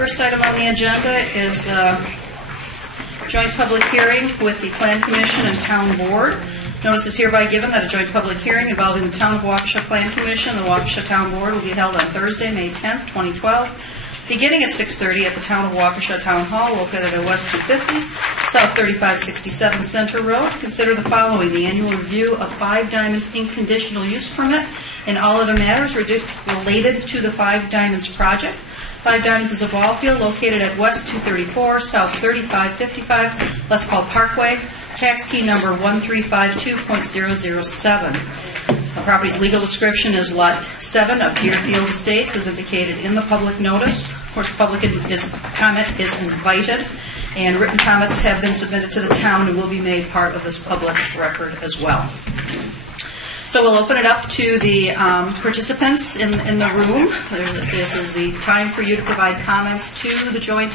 First item on the agenda is joint public hearing with the Plan Commission and Town Board. Notice is hereby given that a joint public hearing involving the Town of Waukesha Plan Commission and the Waukesha Town Board will be held on Thursday, May 10th, 2012, beginning at 6:30 at the Town of Waukesha Town Hall, located at West 250, South 3567 Center Road. Consider the following: the annual review of Five Diamonds Inc. conditional use permit and all other matters related to the Five Diamonds project. Five Diamonds is a ball field located at West 234, South 3555, Les Paul Parkway, tax key number 1352.007. The property's legal description is Lot 7 of Deerfield Estates, as indicated in the public notice. Of course, public comment is invited, and written comments have been submitted to the town and will be made part of this public record as well. So we'll open it up to the participants in the room. This is the time for you to provide comments to the joint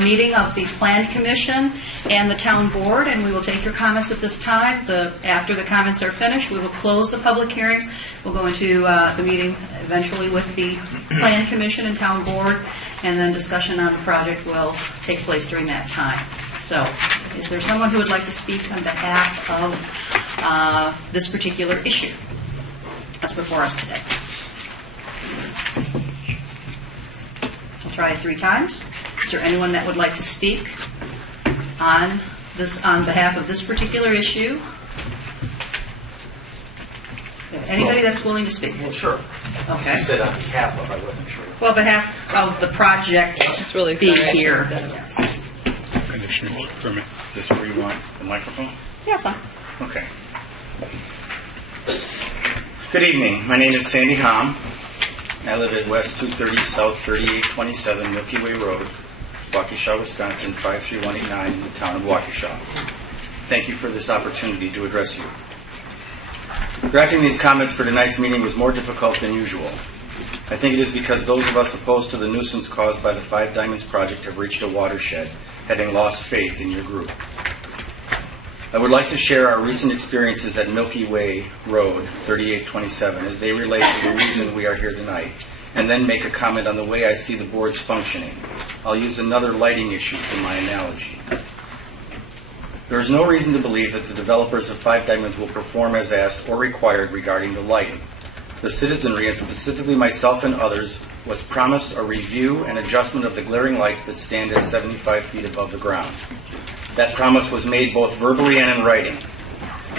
meeting of the Plan Commission and the Town Board, and we will take your comments at this time. After the comments are finished, we will close the public hearing. We'll go into the meeting eventually with the Plan Commission and Town Board, and then discussion on the project will take place during that time. So, is there someone who would like to speak on behalf of this particular issue that's before us today? I'll try it 3 times. Is there anyone that would like to speak on behalf of this particular issue? Anybody that's willing to speak? Well, sure. Okay. You said on behalf of, I wasn't sure. Well, on behalf of the project It's really being exciting. here. Yes. Conditional use permit. Is this where you want the microphone? Yeah, it's fine. Okay. Good evening. My name is Sandy Hom. I live at West 230 South 3827 Milky Way Road, Waukesha, Wisconsin 53189 in the town of Waukesha. Thank you for this opportunity to address you. Drafting these comments for tonight's meeting was more difficult than usual. I think it is because those of us opposed to the nuisance caused by the Five Diamonds project have reached a watershed, having lost faith in your group. I would like to share our recent experiences at Milky Way Road 3827 as they relate to the reason we are here tonight, and then make a comment on the way I see the board's functioning. I'll use another lighting issue for my analogy. There is no reason to believe that the developers of Five Diamonds will perform as asked or required regarding the lighting. The citizenry, and specifically myself and others, was promised a review and adjustment of the glaring lights that stand at 75 feet above the ground. That promise was made both verbally and in writing.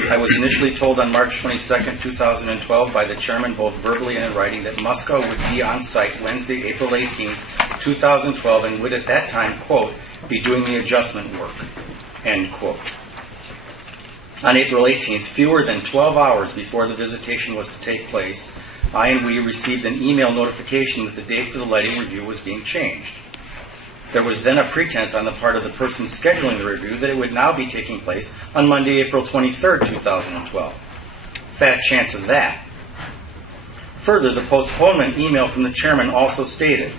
I was initially told on March 22, 2012 by the chairman, both verbally and in writing, that Musco would be on site Wednesday, April 18, 2012, and would at that time, quote, be doing the adjustment work, end quote. On April 18th, fewer than 12 hours before the visitation was to take place, I and we received an email notification that the date for the lighting review was being changed. There was then a pretense on the part of the person scheduling the review that it would now be taking place on Monday, April 23rd, 2012. Fat chance of that. Further, the postponement email from the chairman also stated,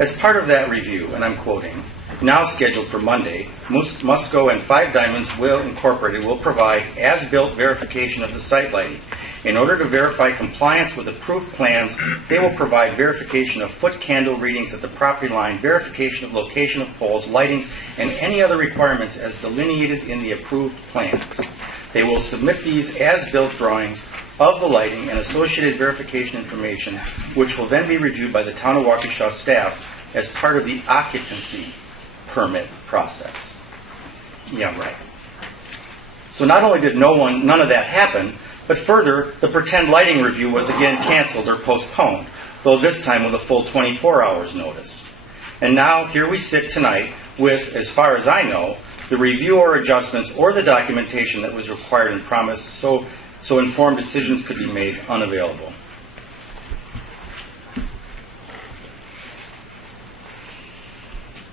as part of that review, and I'm quoting, now scheduled for Monday, Musco and Five Diamonds Incorporated will provide as-built verification of the site lighting. In order to verify compliance with approved plans, they will provide verification of foot candle readings at the property line, verification of location of poles, lightings, and any other requirements as delineated in the approved plans. They will submit these as-built drawings of the lighting and associated verification information, which will then be reviewed by the Town of Waukesha staff as part of the occupancy permit process. Yeah, right. So not only did none of that happen, but further, the pretend lighting review was again canceled or postponed, though this time with a full 24 hours notice. And now here we sit tonight with, as far as I know, the review or adjustments or the documentation that was required and promised so informed decisions could be made unavailable.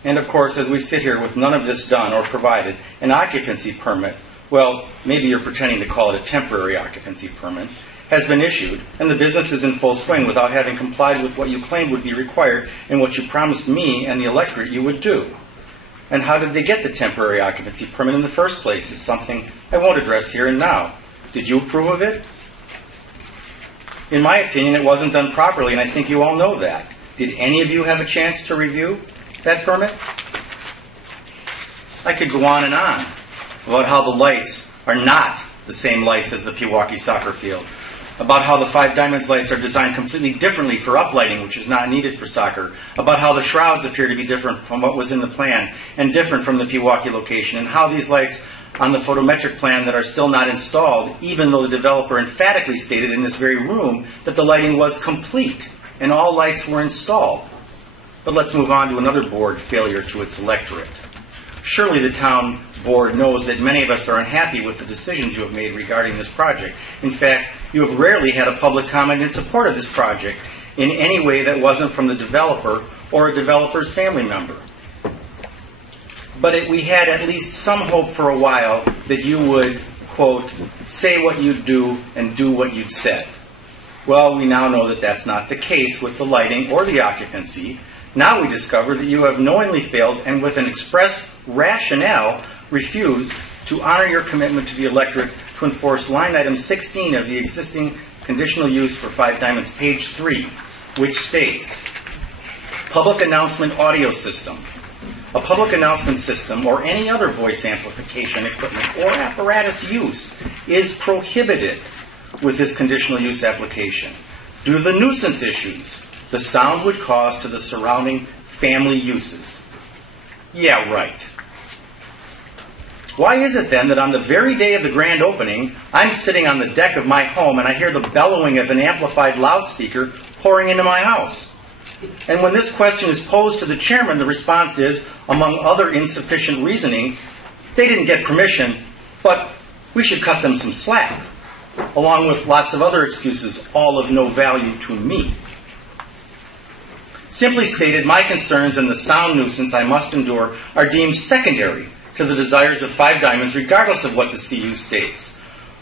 And of course, as we sit here with none of this done or provided, an occupancy permit, well, maybe you're pretending to call it a temporary occupancy permit, has been issued, and the business is in full swing without having complied with what you claimed would be required and what you promised me and the electorate you would do. And how did they get the temporary occupancy permit in the first place is something I won't address here and now. Did you approve of it? In my opinion, it wasn't done properly, and I think you all know that. Did any of you have a chance to review? that permit? I could go on and on about how the lights are not the same lights as the Pewaukee soccer field, about how the Five Diamonds lights are designed completely differently for uplighting, which is not needed for soccer, about how the shrouds appear to be different from what was in the plan and different from the Pewaukee location, and how these lights on the photometric plan that are still not installed, even though the developer emphatically stated in this very room that the lighting was complete and all lights were installed. But let's move on to another board failure to its electorate. Surely the town board knows that many of us are unhappy with the decisions you have made regarding this project. In fact, you have rarely had a public comment in support of this project in any way that wasn't from the developer or a developer's family member. But we had at least some hope for a while that you would, quote, say what you'd do and do what you'd said. Well, we now know that that's not the case with the lighting or the occupancy. Now we discover that you have knowingly failed and with an express rationale refused to honor your commitment to the electorate to enforce line item 16 of the existing conditional use for Five Diamonds, page 3, which states, public announcement audio system. A public announcement system or any other voice amplification equipment or apparatus use is prohibited with this conditional use application due to the nuisance issues the sound would cause to the surrounding family uses. Yeah, right. Why is it then that on the very day of the grand opening, I'm sitting on the deck of my home and I hear the bellowing of an amplified loudspeaker pouring into my house? And when this question is posed to the chairman, the response is, among other insufficient reasoning, they didn't get permission, but we should cut them some slack, along with lots of other excuses, all of no value to me. Simply stated, my concerns and the sound nuisance I must endure are deemed secondary to the desires of Five Diamonds, regardless of what the CU states.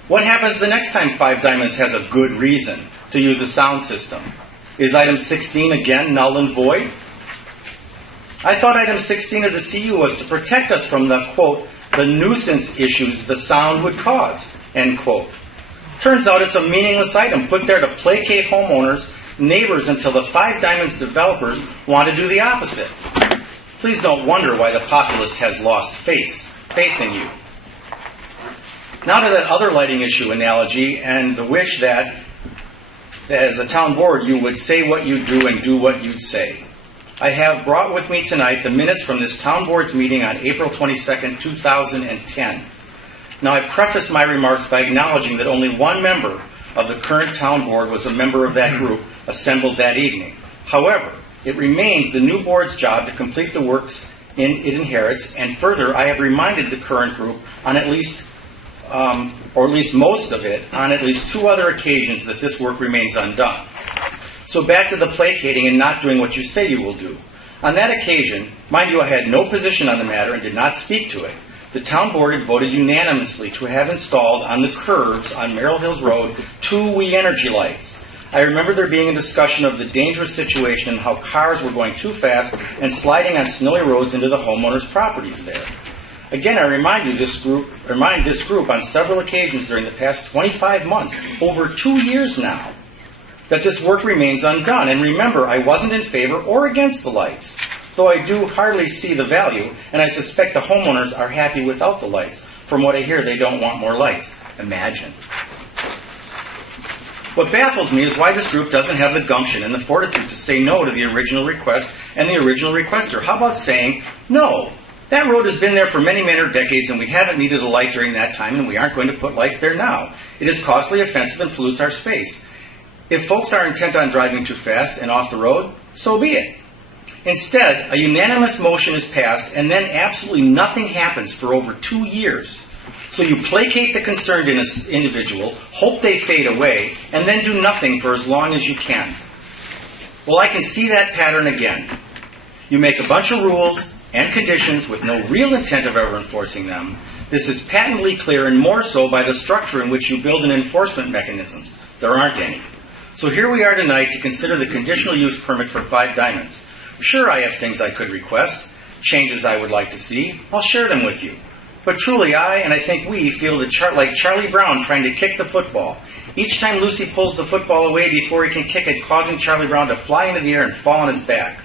What happens the next time Five Diamonds has a good reason to use a sound system? Is item 16 again null and void? I thought item 16 of the CU was to protect us from the, quote, the nuisance issues the sound would cause, end quote. Turns out it's a meaningless item put there to placate homeowners, neighbors, until the Five Diamonds developers want to do the opposite. Please don't wonder why the populace has lost faith in you. Now to that other lighting issue analogy and the wish that as a town board you would say what you do and do what you'd say. I have brought with me tonight the minutes from this town board's meeting on April 22nd, 2010. Now I preface my remarks by acknowledging that only one member of the current town board was a member of that group assembled that evening. However, it remains the new board's job to complete the works it inherits, and further, I have reminded the current group on at least, or at least most of it, on at least 2 other occasions that this work remains undone. So back to the placating and not doing what you say you will do. On that occasion, mind you, I had no position on the matter and did not speak to it. The town board had voted unanimously to have installed on the curves on Merrill Hills Road 2 We Energy lights. I remember there being a discussion of the dangerous situation and how cars were going too fast and sliding on snowy roads into the homeowners' properties there. Again, I remind this group on several occasions during the past 25 months, over 2 years now, that this work remains undone. And remember, I wasn't in favor or against the lights, though I do hardly see the value, and I suspect the homeowners are happy without the lights. From what I hear, they don't want more lights. Imagine. What baffles me is why this group doesn't have the gumption and the fortitude to say no to the original request and the original requester. How about saying, no, that road has been there for many, many decades and we haven't needed a light during that time and we aren't going to put lights there now. It is costly, offensive, and pollutes our space. If folks are intent on driving too fast and off the road, so be it. Instead, a unanimous motion is passed and then absolutely nothing happens for over 2 years. So you placate the concerned individual, hope they fade away, and then do nothing for as long as you can. Well, I can see that pattern again. You make a bunch of rules and conditions with no real intent of ever enforcing them. This is patently clear, and more so by the structure in which you build an enforcement mechanisms. There aren't any. So here we are tonight to consider the conditional use permit for Five Diamonds. Sure, I have things I could request, changes I would like to see. I'll share them with you. But truly, I, and I think we, feel like Charlie Brown trying to kick the football. Each time Lucy pulls the football away before he can kick it, causing Charlie Brown to fly into the air and fall on his back.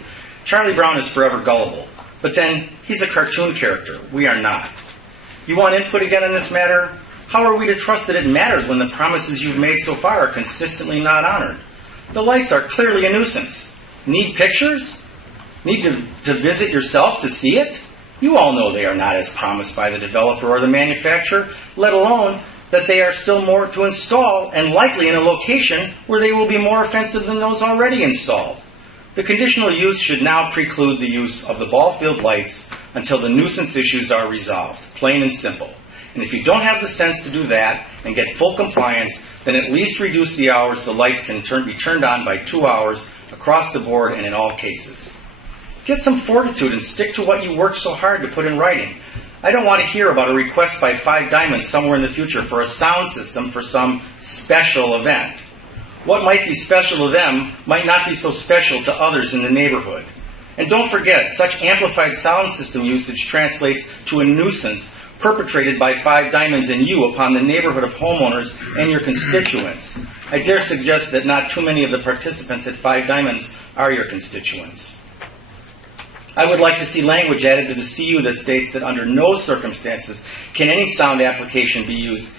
Charlie Brown is forever gullible. But then, he's a cartoon character. We are not. You want input again on this matter? How are we to trust that it matters when the promises you've made so far are consistently not honored? The lights are clearly a nuisance. Need pictures? Need to visit yourself to see it? You all know they are not as promised by the developer or the manufacturer, let alone that they are still more to install and likely in a location where they will be more offensive than those already installed. The conditional use should now preclude the use of the ball field lights until the nuisance issues are resolved, plain and simple. And if you don't have the sense to do that and get full compliance, then at least reduce the hours the lights can be turned on by 2 hours across the board and in all cases. Get some fortitude and stick to what you worked so hard to put in writing. I don't want to hear about a request by Five Diamonds somewhere in the future for a sound system for some special event. What might be special to them might not be so special to others in the neighborhood. And don't forget, such amplified sound system usage translates to a nuisance perpetrated by Five Diamonds and you upon the neighborhood of homeowners and your constituents. I dare suggest that not too many of the participants at Five Diamonds are your constituents. I would like to see language added to the CU that states that under no circumstances can any sound amplification be used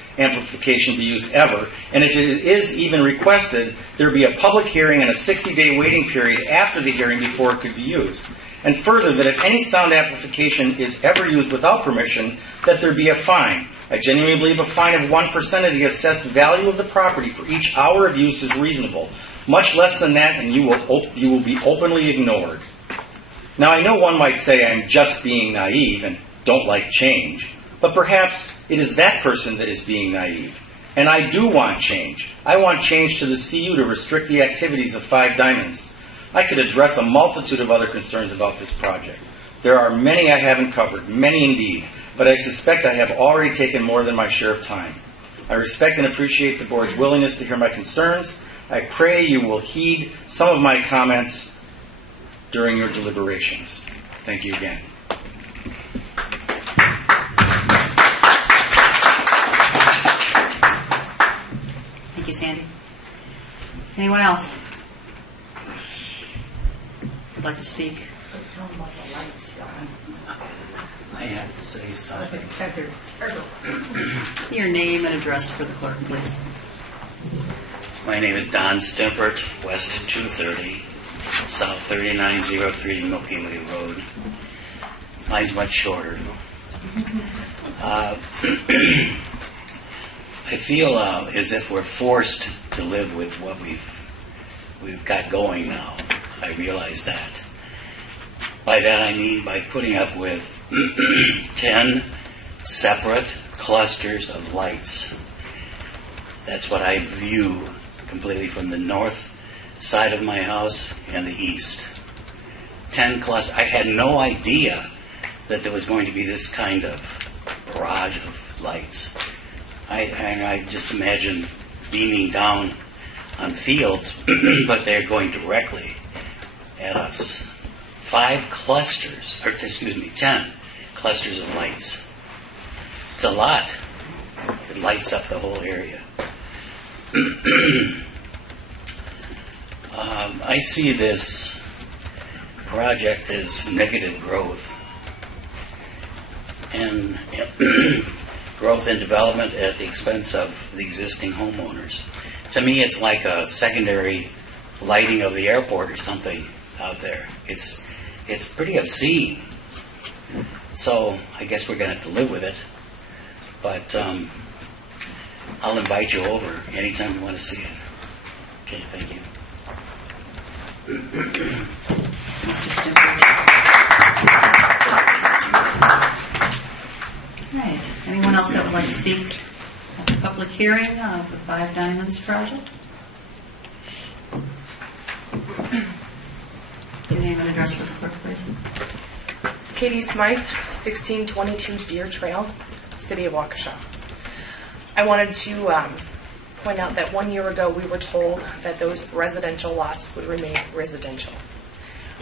ever, and if it is even requested, there be a public hearing and a 60-day waiting period after the hearing before it could be used. And further, that if any sound amplification is ever used without permission, that there be a fine. I genuinely believe a fine of 1% of the assessed value of the property for each hour of use is reasonable. Much less than that, and you will be openly ignored. Now, I know one might say I'm just being naive and don't like change, but perhaps it is that person that is being naive. And I do want change. I want change to the CU to restrict the activities of Five Diamonds. I could address a multitude of other concerns about this project. There are many I haven't covered, many indeed, but I suspect I have already taken more than my share of time. I respect and appreciate the board's willingness to hear my concerns. I pray you will heed some of my comments during your deliberations. Thank you again. Thank you, Sandy. Anyone else would like to speak? I have to say something. Your name and address for the clerk, please. My name is Don Stimpert, west of 230, south 3903 Milky Way Road. Mine's much shorter. I feel as if we're forced to live with what we've got going now. I realize that. By that I mean by putting up with 10 separate clusters of lights. That's what I view completely from the north side of my house and the east. 10 clusters. I had no idea that there was going to be this kind of barrage of lights. I just imagine beaming down on fields, but they're going directly at us. 10 clusters of lights. It's a lot. It lights up the whole area. I see this project as negative growth and growth and development at the expense of the existing homeowners. To me, it's like a secondary lighting of the airport or something out there. It's pretty obscene. So I guess we're going to have to live with it. But I'll invite you over anytime you want to see it. Okay, thank you. Right. Anyone else that would like to speak at the public hearing of the Five Diamonds project? Your name and address for the clerk, please. Katie Smythe, 1622 Deer Trail, City of Waukesha. I wanted to point out that 1 year ago we were told that those residential lots would remain residential.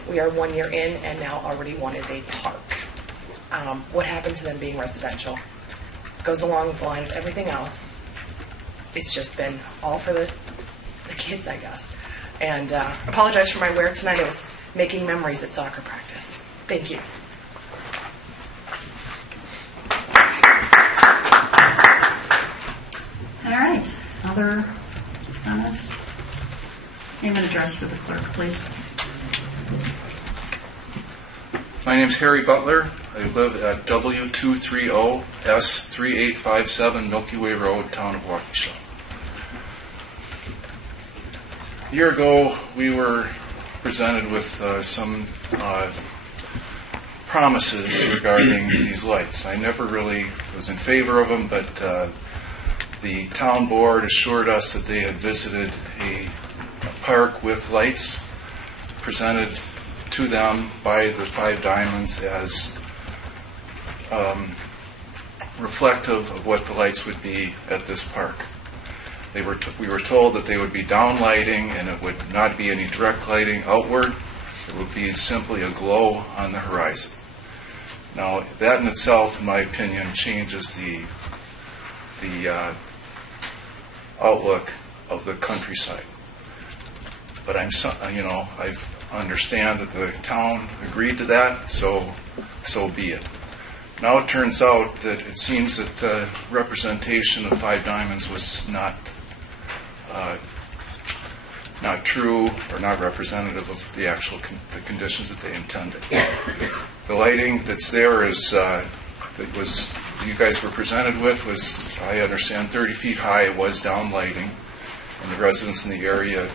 We are 1 year in, and now already one is a park. What happened to them being residential? Goes along with the line of everything else. It's just been all for the kids, I guess. And apologize for my wear tonight. I was making memories at soccer practice. Thank you. other comments? Name and address for the clerk, please. My name's Harry Butler. I live at W230S3857 Milky Way Road, town of Waukesha. A year ago, we were presented with some promises regarding these lights. I never really was in favor of them, but the town board assured us that they had visited a park with lights presented to them by the Five Diamonds as reflective of what the lights would be at this park. We were told that they would be down lighting and it would not be any direct lighting outward. It would be simply a glow on the horizon. Now, that in itself, in my opinion, changes the outlook of the countryside. But I understand that the town agreed to that, so be it. Now it turns out that it seems that the representation of Five Diamonds was not true or not representative of the actual the conditions that they intended. The lighting that's there is you guys were presented with was, I understand, 30 feet high. It was down lighting, and the residents in the area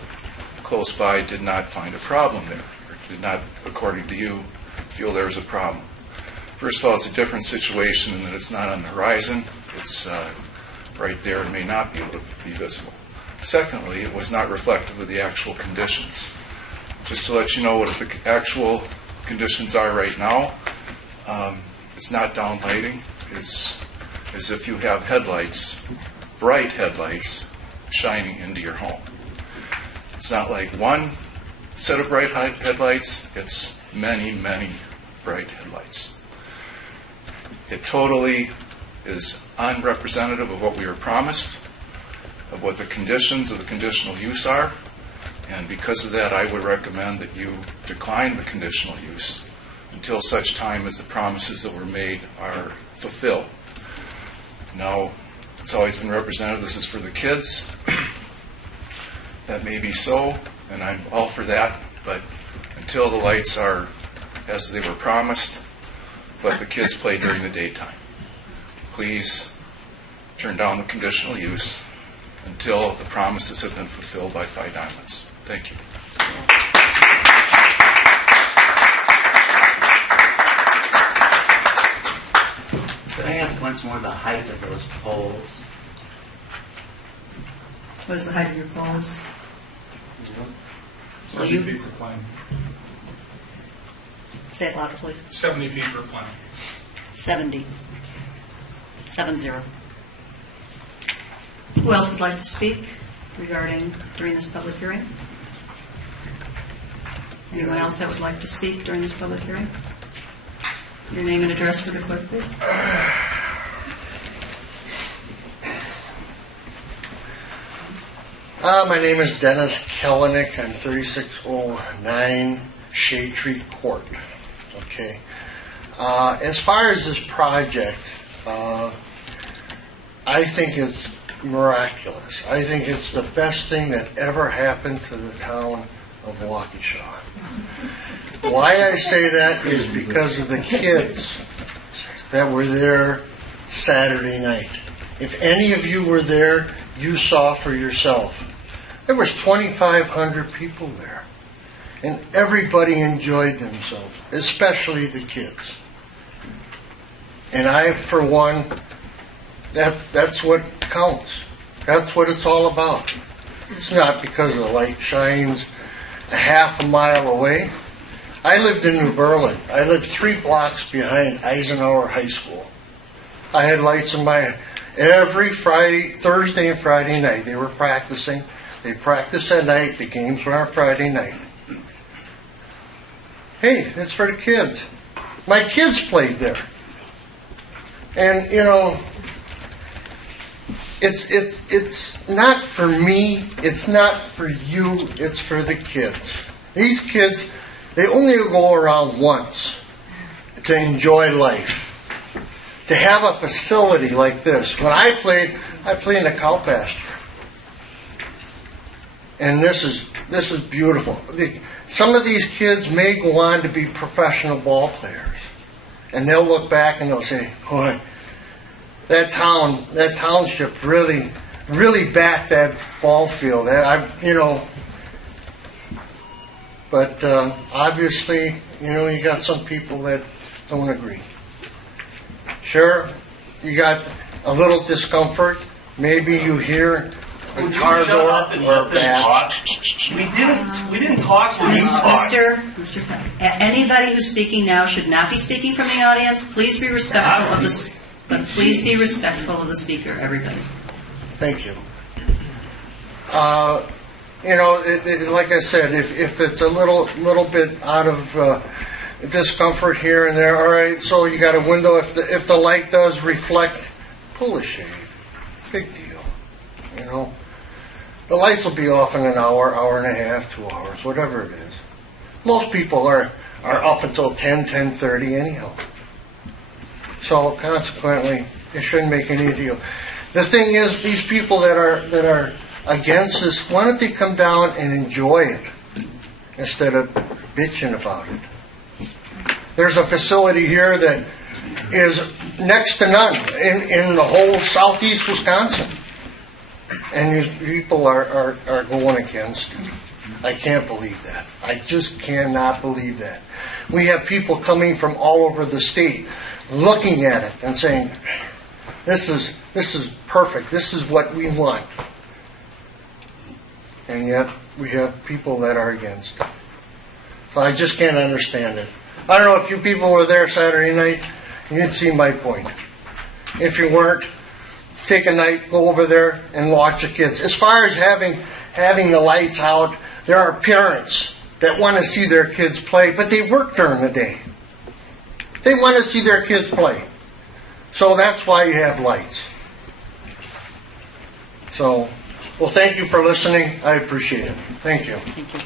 close by did not find a problem there, or did not, according to you, feel there was a problem. First of all, it's a different situation in that it's not on the horizon. It's right there and may not be able to be visible. Secondly, it was not reflective of the actual conditions. Just to let you know what the actual conditions are right now, it's not down lighting. It's as if you have headlights, bright headlights, shining into your home. It's not like one set of bright headlights, it's many, many bright headlights. It totally is unrepresentative of what we were promised, of what the conditions of the conditional use are, and because of that, I would recommend that you decline the conditional use until such time as the promises that were made are fulfilled. Now, it's always been represented, this is for the kids. That may be so, and I'm all for that, but until the lights are as they were promised, let the kids play during the daytime. Please turn down the conditional use until the promises have been fulfilled by Five Diamonds. Thank you. Could I ask once more the height of those poles? What is the height of your poles? Will 70 you feet per plane. say it louder, please? 70 feet per plane. 70. 70. Who else would like to speak during this public hearing? Anyone else that would like to speak during this public hearing? Your name and address for the clerk, please. My name is Dennis Kellenick. I'm 3609 Shade Tree Court. Okay. As far as this project, I think it's miraculous. I think it's the best thing that ever happened to the town of Waukesha. Why I say that is because of the kids that were there Saturday night. If any of you were there, you saw for yourself. There was 2,500 people there. And everybody enjoyed themselves, especially the kids. And I, for one, that's what counts. That's what it's all about. It's not because the light shines a half a mile away. I lived in New Berlin. I lived 3 blocks behind Eisenhower High School. I had lights in my every Thursday and Friday night. They were practicing. They practiced at night. The games were on Friday night. Hey, it's for the kids. My kids played there. And, you know, it's not for me, it's not for you, it's for the kids. These kids, they only go around once to enjoy life. To have a facility like this. When I played in the cow pasture. And this is beautiful. Some of these kids may go on to be professional ball players, and they'll look back and they'll say, "Boy, that township really backed that ball field." But obviously, you got some people that don't agree. Sure, you got a little discomfort. Maybe you hear a car door or a bat. We didn't talk when you talked. Mr. Anybody who's speaking now should not be speaking from the audience. Please be respectful of the. But please be respectful of the speaker, everybody. Thank you. Like I said, if it's a little bit out of discomfort here and there, all right. So you got a window. If the light does reflect, pull a shade. Big deal. The lights will be off in an hour and a half, 2 hours, whatever it is. Most people are up until 10:30 anyhow. So consequently, it shouldn't make any deal. The thing is, these people that are against this, why don't they come down and enjoy it instead of bitching about it? There's a facility here that is next to none in the whole southeast Wisconsin, and these people are going against it. I can't believe that. I just cannot believe that. We have people coming from all over the state looking at it and saying, this is perfect. This is what we want. And yet we have people that are against it. So I just can't understand it. I don't know if you people were there Saturday night. You'd see my point. If you weren't, take a night, go over there and watch the kids. As far as having the lights out, there are parents that want to see their kids play, but they work during the day. They want to see their kids play. So that's why you have lights. So, well, thank you for listening. I appreciate it. Thank you. Thank you.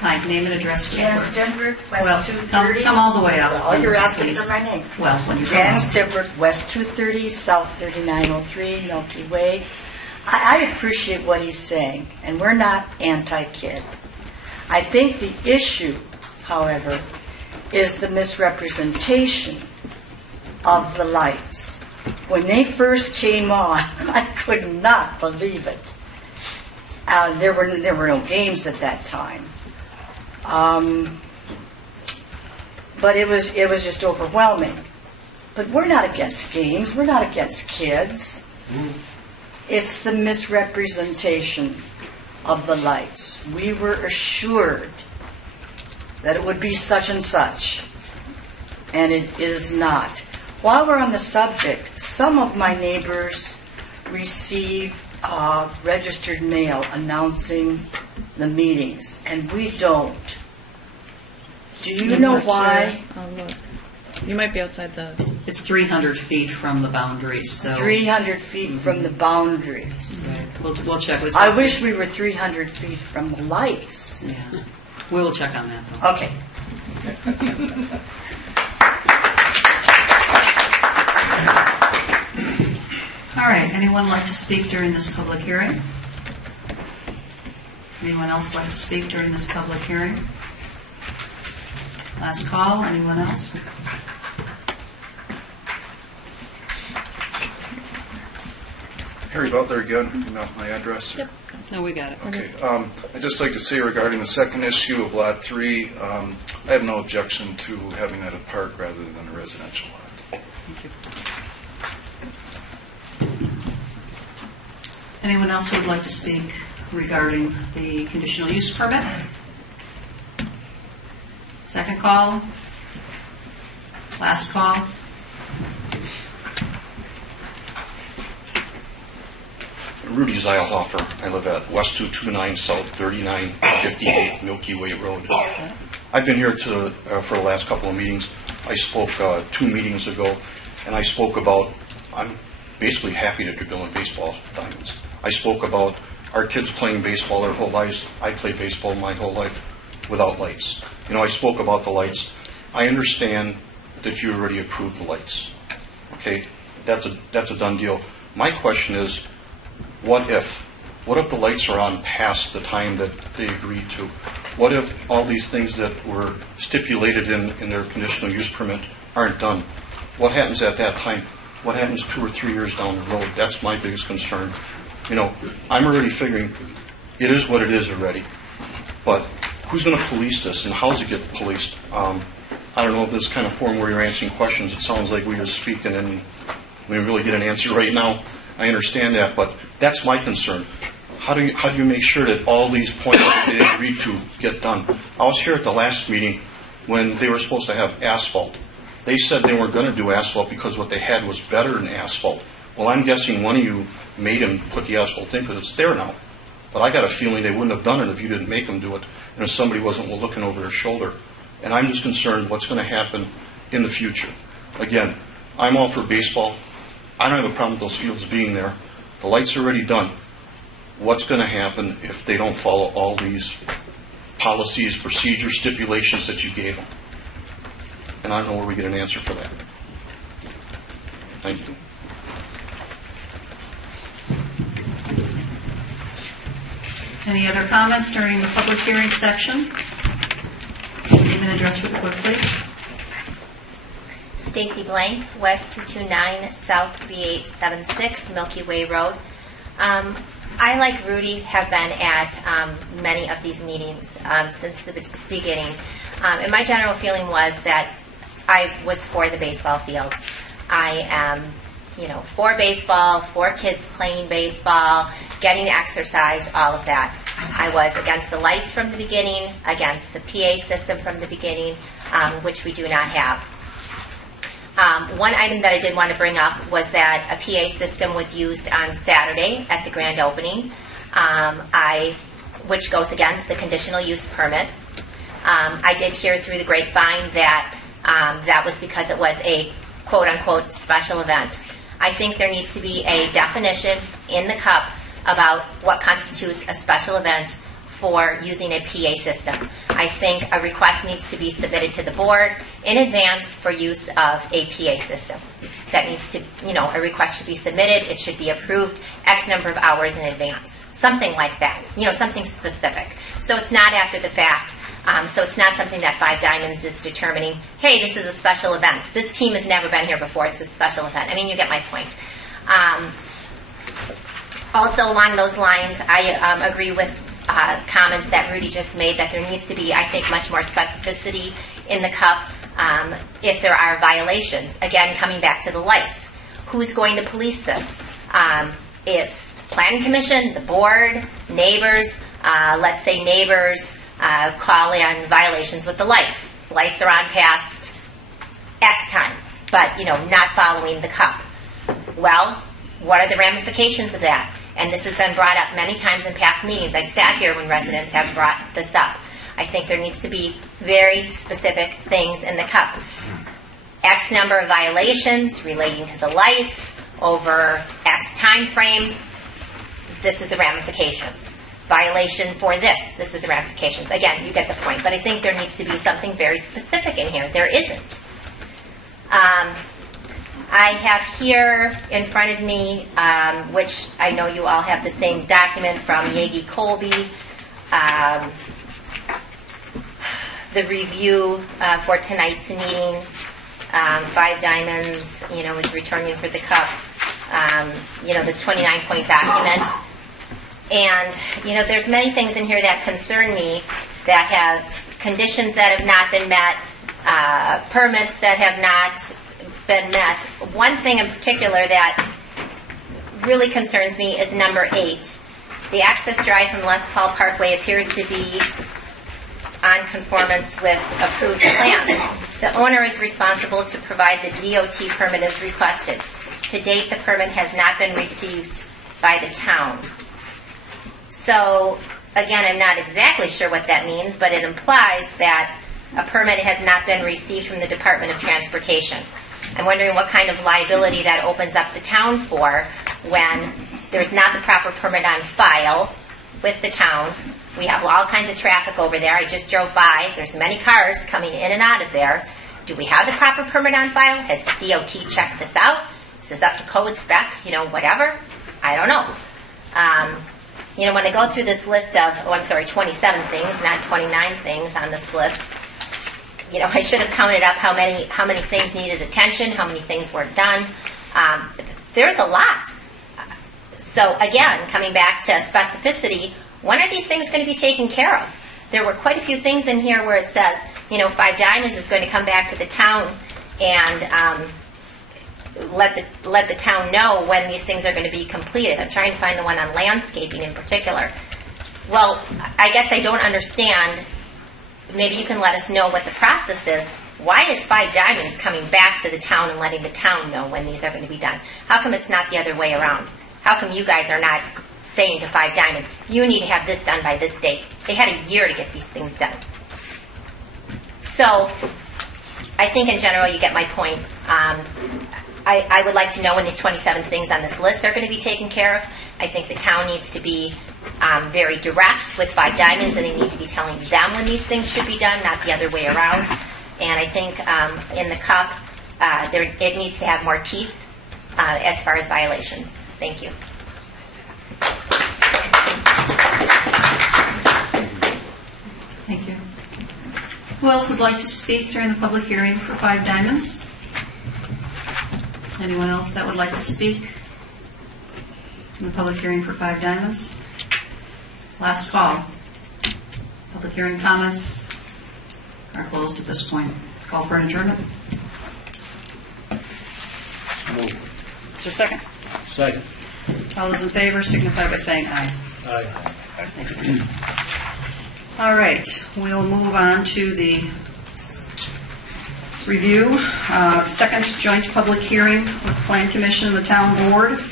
Hi, name and address. Janice Timbert, West Well, 230. come all the way up. Well, you're asking please. for my name. Well, when you're Janice done. Timbert, West 230, South 3903, Milky Way. I appreciate what he's saying, and we're not anti-kid. I think the issue, however, is the misrepresentation of the lights. When they first came on, I could not believe it. There were no games at that time. But it was just overwhelming. But we're not against games. We're not against kids. It's the misrepresentation of the lights. We were assured that it would be such and such, and it is not. While we're on the subject, some of my neighbors receive registered mail announcing the meetings, and we don't. Do you know why? Look. You might be outside the... It's 300 feet from the boundaries, so 300 feet from the boundaries. we'll check with. I wish we were 300 feet from the lights. Yeah, we will check on that. Though. Okay. All right. Anyone like to speak during this public hearing? Anyone else like to speak during this public hearing? Last call. Anyone else? Harry Butler again, you know my address? Yep. No, we got it. Okay. I'd just like to say regarding the second issue of Lot 3, I have no objection to having that a park rather than a residential lot. Thank you. Anyone else who would like to speak regarding the conditional use permit? Second call. Last call. Rudy Zeilhofer. I live at West 229 South 3958 Milky Way Road. I've been here for the last couple of meetings. I spoke 2 meetings ago, and I spoke about, I'm basically happy that you're building baseball diamonds. I spoke about our kids playing baseball their whole lives. I played baseball my whole life without lights. You know, I spoke about the lights. I understand that you already approved the lights. Okay? that's a done deal. My question is, what if the lights are on past the time that they agreed to? What if all these things that were stipulated in their conditional use permit aren't done? What happens at that time? What happens 2 or 3 years down the road? That's my biggest concern. I'm already figuring it is what it is already. But who's going to police this, and how does it get policed? I don't know if this kind of forum where you're answering questions, it sounds like we just speak and then we really get an answer right now. I understand that, but that's my concern. How do you make sure that all these points that they agreed to get done? I was here at the last meeting when they were supposed to have asphalt. They said they weren't going to do asphalt because what they had was better than asphalt. Well, I'm guessing one of you made them put the asphalt in because it's there now. But I got a feeling they wouldn't have done it if you didn't make them do it, and if somebody wasn't looking over their shoulder. And I'm just concerned what's going to happen in the future. Again, I'm all for baseball. I don't have a problem with those fields being there. The lights are already done. What's going to happen if they don't follow all these policies, procedures, stipulations that you gave them? And I don't know where we get an answer for that. Thank you. Any other comments during the public hearing section? Name and address for the clerk, please. Stacy Blank, West 229, South 3876, Milky Way Road. I, like Rudy, have been at many of these meetings since the beginning. And my general feeling was that I was for the baseball fields. I am, for baseball, for kids playing baseball, getting exercise, all of that. I was against the lights from the beginning, against the PA system from the beginning, which we do not have. One item that I did want to bring up was that a PA system was used on Saturday at the grand opening, which goes against the conditional use permit. I did hear through the grapevine that that was because it was a quote-unquote special event. I think there needs to be a definition in the CUP about what constitutes a special event for using a PA system. I think a request needs to be submitted to the board in advance for use of a PA system. That needs to, a request should be submitted, it should be approved X number of hours in advance. Something like that, something specific. So it's not after the fact. So it's not something that Five Diamonds is determining, hey, this is a special event. This team has never been here before, it's a special event. I mean, you get my point. Also, along those lines, I agree with comments that Rudy just made that there needs to be, I think, much more specificity in the CUP if there are violations. Again, coming back to the lights. Who's going to police this? It's Planning Commission, the board, neighbors. Let's say neighbors call in violations with the lights. Lights are on past X time, but, not following the CUP. Well, what are the ramifications of that? And this has been brought up many times in past meetings. I sat here when residents have brought this up. I think there needs to be very specific things in the CUP. X number of violations relating to the lights over X time frame. This is the ramifications. Violation for this is the ramifications. Again, you get the point. But I think there needs to be something very specific in here. There isn't. I have here in front of me, which I know you all have the same document from Yagi Colby, the review for tonight's meeting. Five Diamonds, is returning for the CUP. This 29-point document. And, there's many things in here that concern me that have conditions that have not been met, permits that have not been met. One thing in particular that really concerns me is number 8. The access drive from Les Paul Parkway appears to be on conformance with approved plans. The owner is responsible to provide the DOT permit as requested. To date, the permit has not been received by the town. So, again, I'm not exactly sure what that means, but it implies that a permit has not been received from the Department of Transportation. I'm wondering what kind of liability that opens up the town for when there's not the proper permit on file with the town. We have all kinds of traffic over there. I just drove by. There's many cars coming in and out of there. Do we have the proper permit on file? Has DOT checked this out? Is this up to code spec? Whatever. I don't know. When I go through this list of, 27 things, not 29 things on this list, I should have counted up how many things needed attention, how many things weren't done. There's a lot. So again, coming back to specificity, when are these things going to be taken care of? There were quite a few things in here where it says, Five Diamonds is going to come back to the town and let the town know when these things are going to be completed. I'm trying to find the one on landscaping in particular. Well, I guess I don't understand. Maybe you can let us know what the process is. Why is Five Diamonds coming back to the town and letting the town know when these are going to be done? How come it's not the other way around? How come you guys are not saying to Five Diamonds, you need to have this done by this date? They had a year to get these things done. So, I think in general you get my point. I would like to know when these 27 things on this list are going to be taken care of. I think the town needs to be very direct with Five Diamonds, and they need to be telling them when these things should be done, not the other way around. And I think in the cup, it needs to have more teeth as far as violations. Thank you. Thank you. Who else would like to speak during the public hearing for Five Diamonds? Anyone else that would like to speak in the public hearing for Five Diamonds? Last call. Public hearing comments are closed at this point. Call for an adjournment. Is there a second? Second. All those in favor signify by saying aye. Aye. All right, we'll move on to the review. Second joint public hearing with the Plan Commission and the Town Board.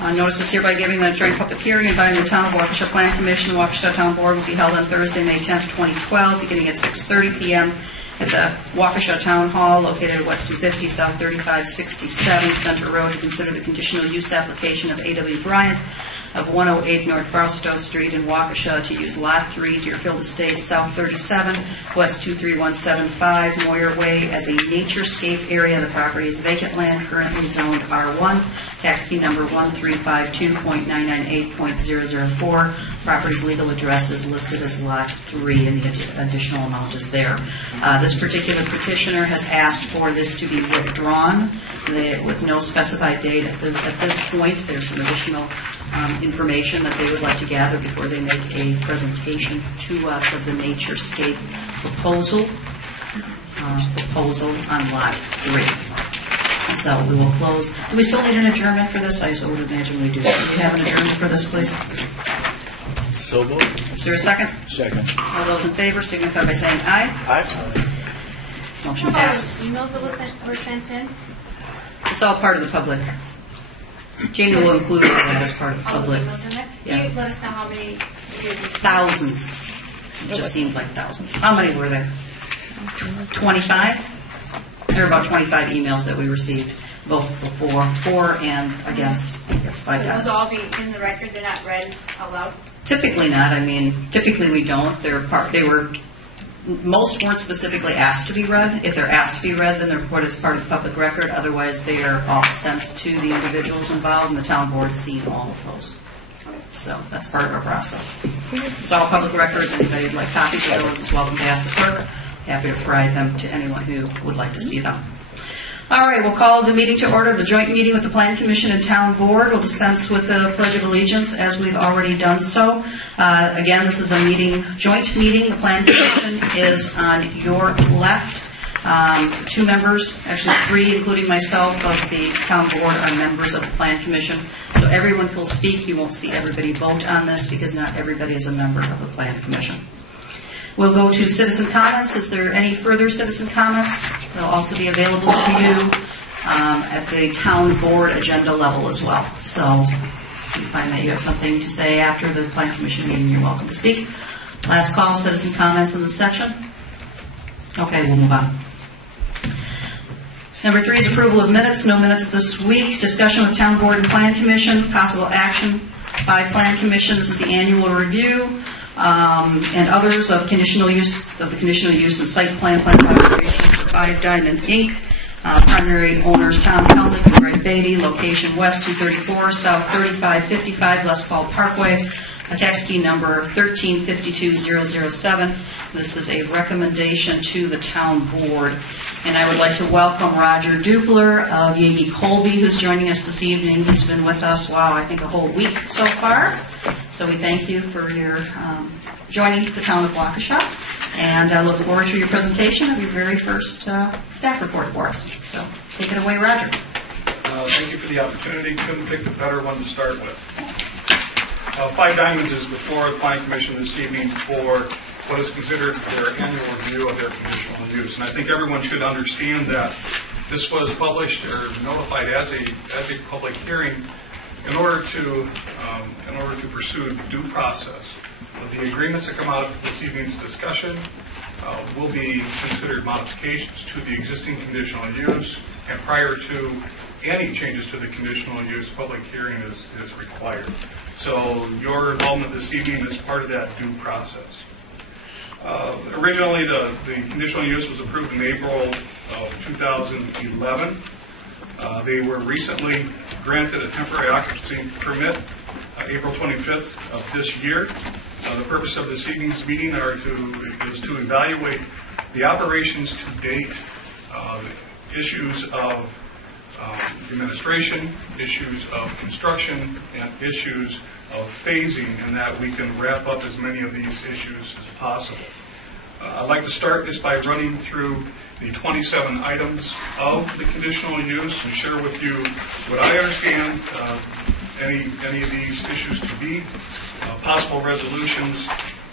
Notice is hereby giving the joint public hearing inviting the Town of Waukesha Plan Commission and Waukesha Town Board will be held on Thursday, May 10th, 2012, beginning at 6:30 p.m. at the Waukesha Town Hall, located at West 250, South 3567 Center Road, to consider the conditional use application of A.W. Bryant of 108 North Barstow Street in Waukesha to use Lot 3, Deerfield Estates, South 37, West 23175, Moyer Way, as a naturescape area. The property is vacant land, currently zoned R1, tax key number 1352.998.004. Property's legal address is listed as Lot 3, and the additional amount is there. This particular petitioner has asked for this to be withdrawn with no specified date. At this point, there's some additional information that they would like to gather before they make a presentation to us of the naturescape proposal on Lot 3. So we will close. Do we still need an adjournment for this? I would imagine we do. Do we have an adjournment for this, please? So moved. Is there a second? Second. All those in favor signify by saying aye. Aye. Motion passed. Emails that were sent in? It's all part of the public. Jamie will include that as part of the public. Emails in there? Yeah. Can you let us know how many? Thousands. It just seemed like thousands. How many were there? 25? There were about 25 emails that we received, both for and against. Yes, So those all be in the record, they're not read aloud? Typically not. I mean, typically we don't. Most weren't specifically asked to be read. If they're asked to be read, then they're reported as part of the public record. Otherwise, they are all sent to the individuals involved, and the town board's seen all of those. So that's part of our process. It's all public records. Anybody who'd like copies of those is welcome to ask the clerk. Happy to provide them to anyone who would like to see them. All right, we'll call the meeting to order, the joint meeting with the Plan Commission and Town Board. We'll dispense with the Pledge of Allegiance as we've already done so. Again, this is a joint meeting. The Plan Commission is on your left. 2 members, actually 3, including myself, of the Town Board are members of the Plan Commission. So everyone will speak. You won't see everybody vote on this because not everybody is a member of the Plan Commission. We'll go to citizen comments. Is there any further citizen comments? They'll also be available to you at the town board agenda level as well. So if you find that you have something to say after the Plan Commission meeting, you're welcome to speak. Last call, citizen comments in this section. Okay, we'll move on. Number 3 is approval of minutes. No minutes this week. Discussion with Town Board and Plan Commission. Possible action by Plan Commission. This is the annual review. And others of the conditional use and site plan operation for 5 Diamond Inc. Primary owners Tom Conley and Greg Beatty. Location West 234, South 3555, Les Paul Parkway. A tax key number 1352007. This is a recommendation to the town board. And I would like to welcome Roger Dupler of Yagi Colby, who's joining us this evening. He's been with us, I think a whole week so far. So we thank you for your joining the town of Waukesha. And I look forward to your presentation of your very first staff report for us. So take it away, Roger. Thank you for the opportunity. Couldn't pick a better one to start with. Five Diamonds is before the Planning Commission this evening for what is considered their annual review of their conditional use. And I think everyone should understand that this was published or notified as a public hearing in order to pursue due process. The agreements that come out of this evening's discussion will be considered modifications to the existing conditional use, and prior to any changes to the conditional use, public hearing is required. So your involvement this evening is part of that due process. Originally, the conditional use was approved in April of 2011. They were recently granted a temporary occupancy permit April 25th of this year. The purpose of this evening's meeting is to evaluate the operations to date, issues of administration, issues of construction, and issues of phasing, and that we can wrap up as many of these issues as possible. I'd like to start just by running through the 27 items of the conditional use and share with you what I understand any of these issues to be, possible resolutions,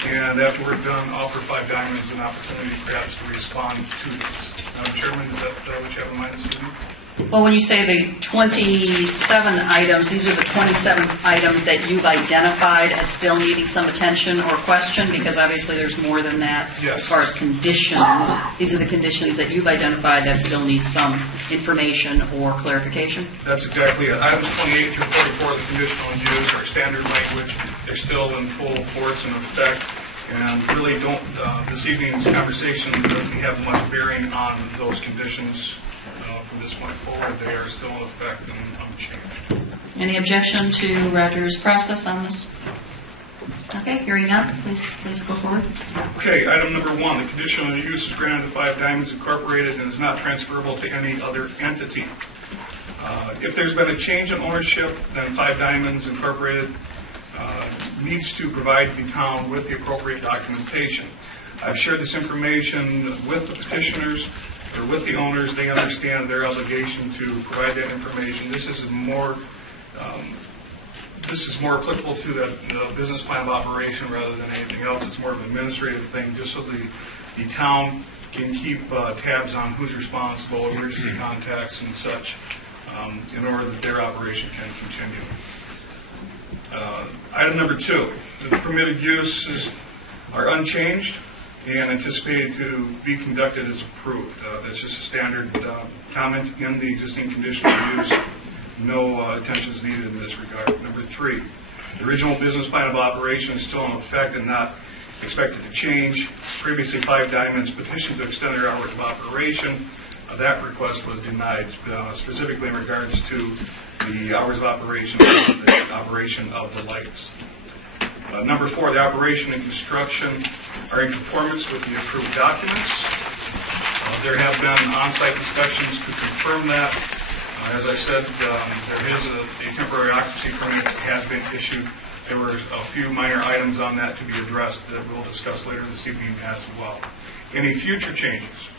and after we're done, offer Five Diamonds an opportunity perhaps to respond to this. Madam Chairman, is that what you have in mind this evening? Well, when you say the 27 items, these are the 27 items that you've identified as still needing some attention or question, because obviously there's more than that. Yes. As far as conditions. These are the conditions that you've identified that still need some information or clarification? That's exactly it. Items 28 through 44 of the conditional use are standard language. They're still in full force and effect, and really don't, this evening's conversation doesn't have much bearing on those conditions. From this point forward, they are still in effect and unchanged. Any objection to Roger's process on this? Okay, hearing none, please go forward. Okay, item number 1, the conditional use is granted to Five Diamonds Incorporated and is not transferable to any other entity. If there's been a change in ownership, then Five Diamonds Incorporated needs to provide the town with the appropriate documentation. I've shared this information with the petitioners or with the owners. They understand their obligation to provide that information. This is more applicable to the business plan of operation rather than anything else. It's more of an administrative thing, just so the town can keep tabs on who's responsible, emergency contacts and such, in order that their operation can continue. Item number 2, the permitted uses are unchanged and anticipated to be conducted as approved. That's just a standard comment in the existing conditional use. No attention is needed in this regard. Number 3, the original business plan of operation is still in effect and not expected to change. Previously, Five Diamonds petitioned to extend their hours of operation. That request was denied, specifically in regards to the hours of operation, the operation of the lights. Number 4, the operation and construction are in conformance with the approved documents. There have been on-site inspections to confirm that. As I said, there is a temporary occupancy permit that has been issued. There were a few minor items on that to be addressed that we'll discuss later this evening as well. Any future changes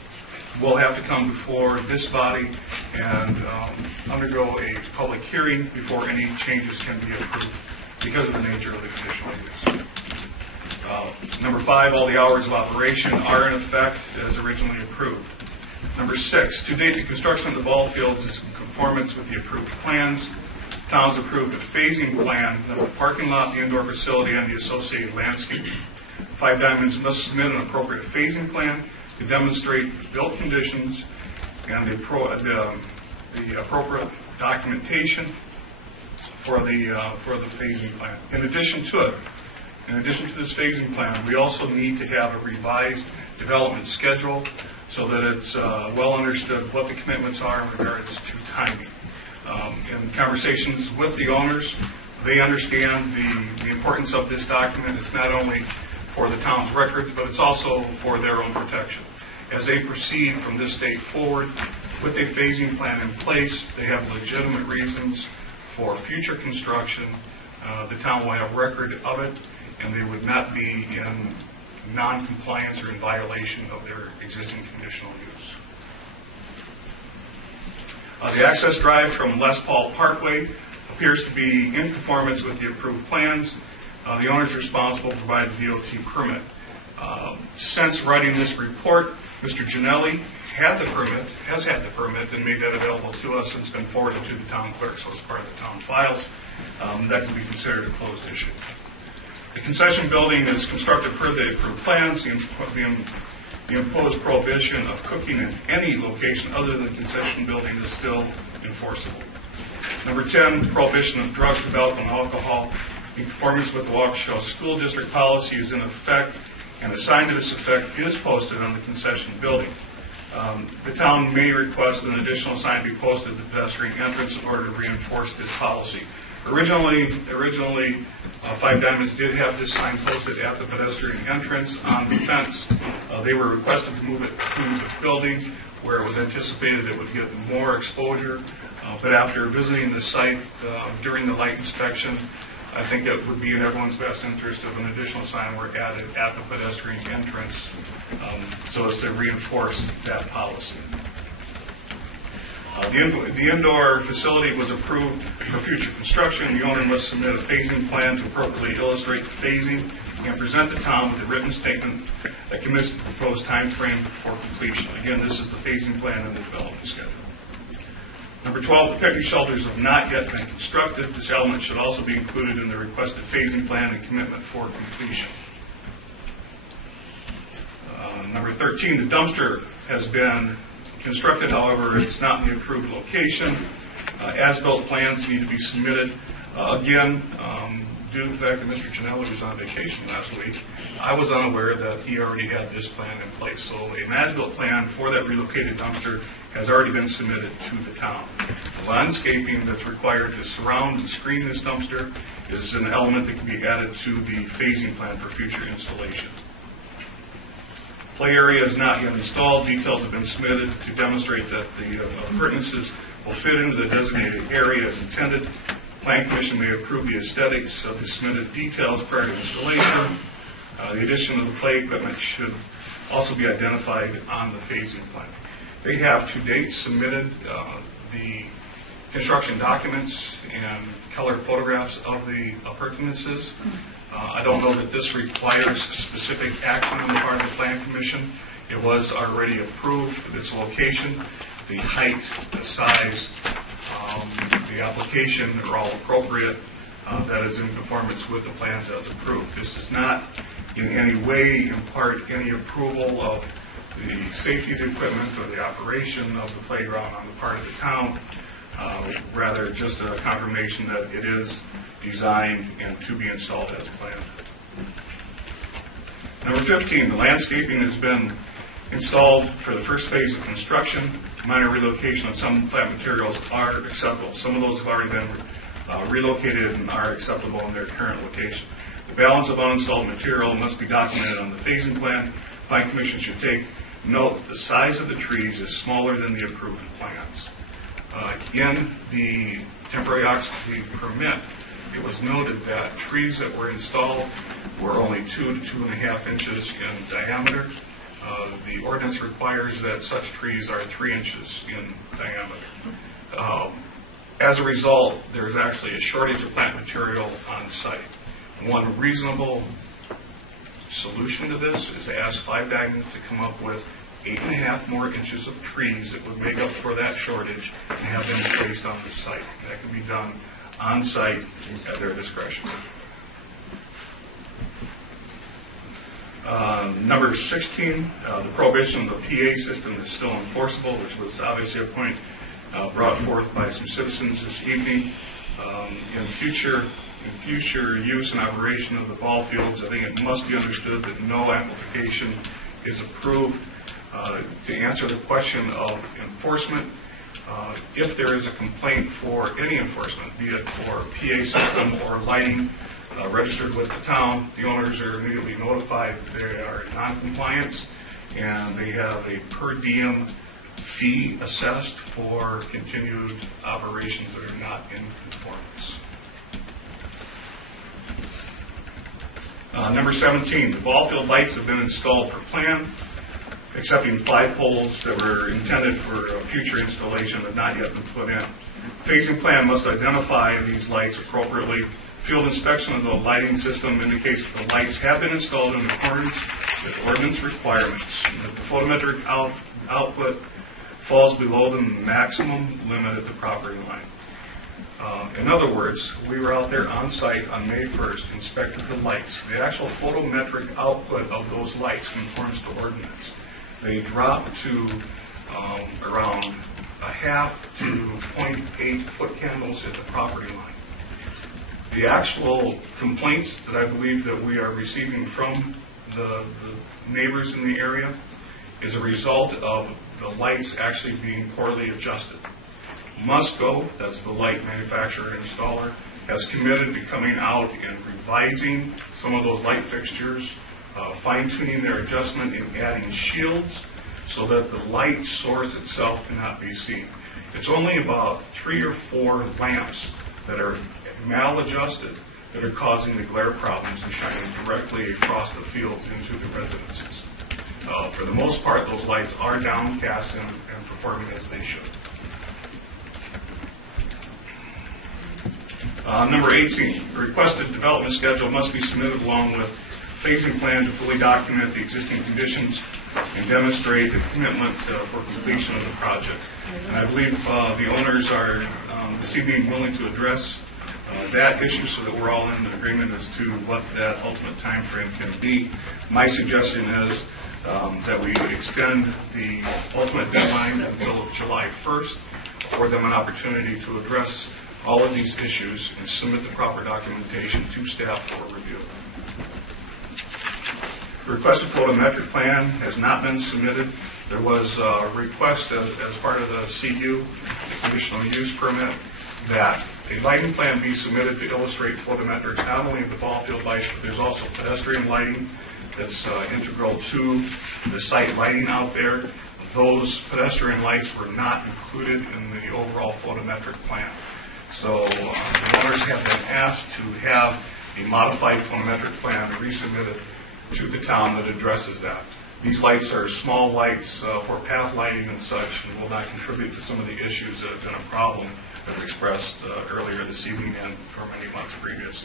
will have to come before this body and undergo a public hearing before any changes can be approved, because of the nature of the conditional use. Number 5, all the hours of operation are in effect as originally approved. Number 6, to date the construction of the ball fields is in conformance with the approved plans. Town's approved a phasing plan of the parking lot, the indoor facility, and the associated landscaping. Five Diamonds must submit an appropriate phasing plan to demonstrate the built conditions and the appropriate documentation for the phasing plan. In addition to this phasing plan, we also need to have a revised development schedule so that it's well understood what the commitments are in regards to timing. In conversations with the owners, they understand the importance of this document. It's not only for the town's records, but it's also for their own protection. As they proceed from this date forward with a phasing plan in place, they have legitimate reasons for future construction. The town will have record of it, and they would not be in non-compliance or in violation of their existing conditional use. The access drive from Les Paul Parkway appears to be in conformance with the approved plans. The owner is responsible to provide the DOT permit. Since writing this report, Mr. Ginelli has had the permit and made that available to us, and it's been forwarded to the town clerk, so it's part of the town files. That can be considered a closed issue. The concession building is constructed per the approved plans. The imposed prohibition of cooking in any location other than the concession building is still enforceable. Number 10, prohibition of drugs, tobacco, and alcohol in conformance with the Waukesha School District policy is in effect, and a sign to this effect is posted on the concession building. The town may request an additional sign be posted at the pedestrian entrance in order to reinforce this policy. Originally, Five Diamonds did have this sign posted at the pedestrian entrance on the fence. They were requested to move it to the building where it was anticipated it would get more exposure. But after visiting the site during the light inspection, I think it would be in everyone's best interest if an additional sign were added at the pedestrian entrance so as to reinforce that policy. The indoor facility was approved for future construction. The owner must submit a phasing plan to appropriately illustrate the phasing and present the town with a written statement that commits the proposed time frame for completion. Again, this is the phasing plan and the development schedule. Number 12, the picnic shelters have not yet been constructed. This element should also be included in the requested phasing plan and commitment for completion. Number 13, the dumpster has been constructed, however, it's not in the approved location. As-built plans need to be submitted. Again, due to the fact that Mr. Ginelli was on vacation last week, I was unaware that he already had this plan in place. So an as-built plan for that relocated dumpster has already been submitted to the town. The landscaping that's required to surround and screen this dumpster is an element that can be added to the phasing plan for future installation. Play area is not yet installed. Details have been submitted to demonstrate that the appurtenances will fit into the designated area as intended. Plan Commission may approve the aesthetics of the submitted details prior to installation. The addition of the play equipment should also be identified on the phasing plan. They have to date submitted the construction documents and color photographs of the appurtenances. I don't know that this requires specific action on the part of the Plan Commission. It was already approved for its location. The height, the size, the application are all appropriate. That is in conformance with the plans as approved. This does not in any way impart any approval of the safety of the equipment or the operation of the playground on the part of the town. Rather, just a confirmation that it is designed and to be installed as planned. Number 15, the landscaping has been installed for the first phase of construction. Minor relocation of some plant materials are acceptable. Some of those have already been relocated and are acceptable in their current location. The balance of uninstalled material must be documented on the phasing plan. Plan Commission should take note the size of the trees is smaller than the approved plans. In the temporary occupancy permit, it was noted that trees that were installed were only 2 to 2.5 inches in diameter. The ordinance requires that such trees are 3 inches in diameter. As a result, there is actually a shortage of plant material on site. One reasonable solution to this is to ask Five Diamonds to come up with 8.5 more inches of trees that would make up for that shortage and have them placed on the site. That can be done on site at their discretion. Number 16, the prohibition of the PA system is still enforceable, which was obviously a point brought forth by some citizens this evening. In future use and operation of the ball fields, I think it must be understood that no amplification is approved. To answer the question of enforcement, if there is a complaint for any enforcement, be it for PA system or lighting registered with the town, the owners are immediately notified that they are in non-compliance, and they have a per diem fee assessed for continued operations that are not in conformance. Number 17, the ball field lights have been installed per plan, excepting 5 poles that were intended for future installation but not yet been put in. Phasing plan must identify these lights appropriately. Field inspection of the lighting system indicates that the lights have been installed in accordance with ordinance requirements, and that the photometric output falls below the maximum limit at the property line. In other words, we were out there on site on May 1st, inspected the lights. The actual photometric output of those lights conforms to ordinance. They drop to around a half to 0.8 foot candles at the property line. The actual complaints that I believe that we are receiving from the neighbors in the area is a result of the lights actually being poorly adjusted. Musco, that's the light manufacturer and installer, has committed to coming out and revising some of those light fixtures, fine-tuning their adjustment and adding shields so that the light source itself cannot be seen. It's only about 3 or 4 lamps that are maladjusted that are causing the glare problems and shining directly across the fields into the residences. For the most part, those lights are downcast and performing as they should. Number 18, the requested development schedule must be submitted along with phasing plan to fully document the existing conditions and demonstrate the commitment for completion of the project. And I believe the owners are this evening willing to address that issue so that we're all in agreement as to what that ultimate time frame can be. My suggestion is that we extend the ultimate deadline until July 1st, afford them an opportunity to address all of these issues and submit the proper documentation to staff for review. The requested photometric plan has not been submitted. There was a request as part of the CU, the conditional use permit, that a lighting plan be submitted to illustrate photometrics not only of the ball field lights, but there's also pedestrian lighting that's integral to the site lighting out there. Those pedestrian lights were not included in the overall photometric plan. So the owners have been asked to have a modified photometric plan resubmitted to the town that addresses that. These lights are small lights for path lighting and such, and will not contribute to some of the issues that have been a problem as expressed earlier this evening and for many months previous.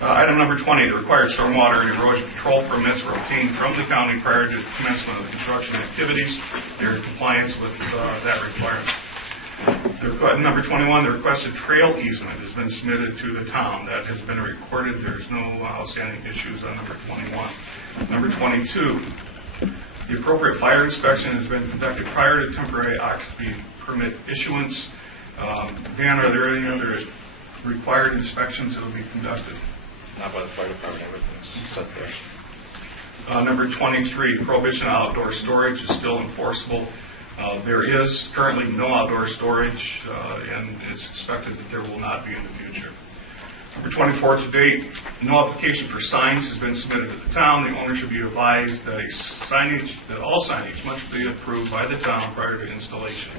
Item number 20, the required stormwater and erosion control permits were obtained from the county prior to commencement of construction activities. They're in compliance with that requirement. Number 21, the requested trail easement has been submitted to the town. That has been recorded. There's no outstanding issues on number 21. Number 22, the appropriate fire inspection has been conducted prior to temporary occupancy permit issuance. Van, are there any other required inspections that will be conducted? Not by the fire department, everything's set there. Number 23, prohibition of outdoor storage is still enforceable. There is currently no outdoor storage, and it's expected that there will not be in the future. Number 24, to date, no application for signs has been submitted to the town. The owner should be advised that all signage must be approved by the town prior to installation.